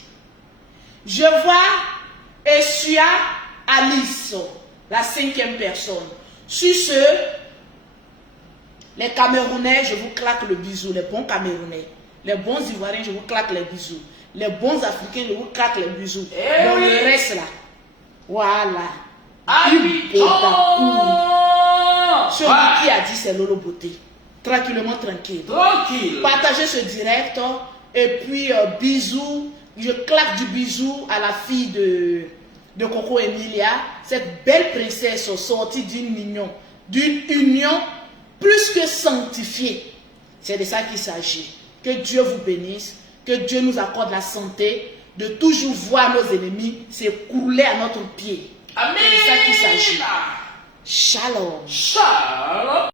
Je vois Essia Alice, la 5e personne. Sur ce, les Camerounais, je vous claque le bisou. Les bons Camerounais. Les bons Ivoiriens, je vous claque les bisous. Les bons Africains, je vous claque les bisous. Eh Dans oui. le reste là. Voilà. Celui qui a dit c'est Lolo Beauté. Tranquillement, tranquille. Tranquille. Partagez ce direct. Et puis, bisous. Je claque du bisou à la fille de Coco Emilia. Cette belle princesse sortie d'une union plus que sanctifiée. C'est de ça qu'il s'agit. Que Dieu vous bénisse. Que Dieu nous accorde la santé de toujours voir nos ennemis s'écrouler à notre pied. Amen. C'est de ça qu'il s'agit. Shalom. Shalom.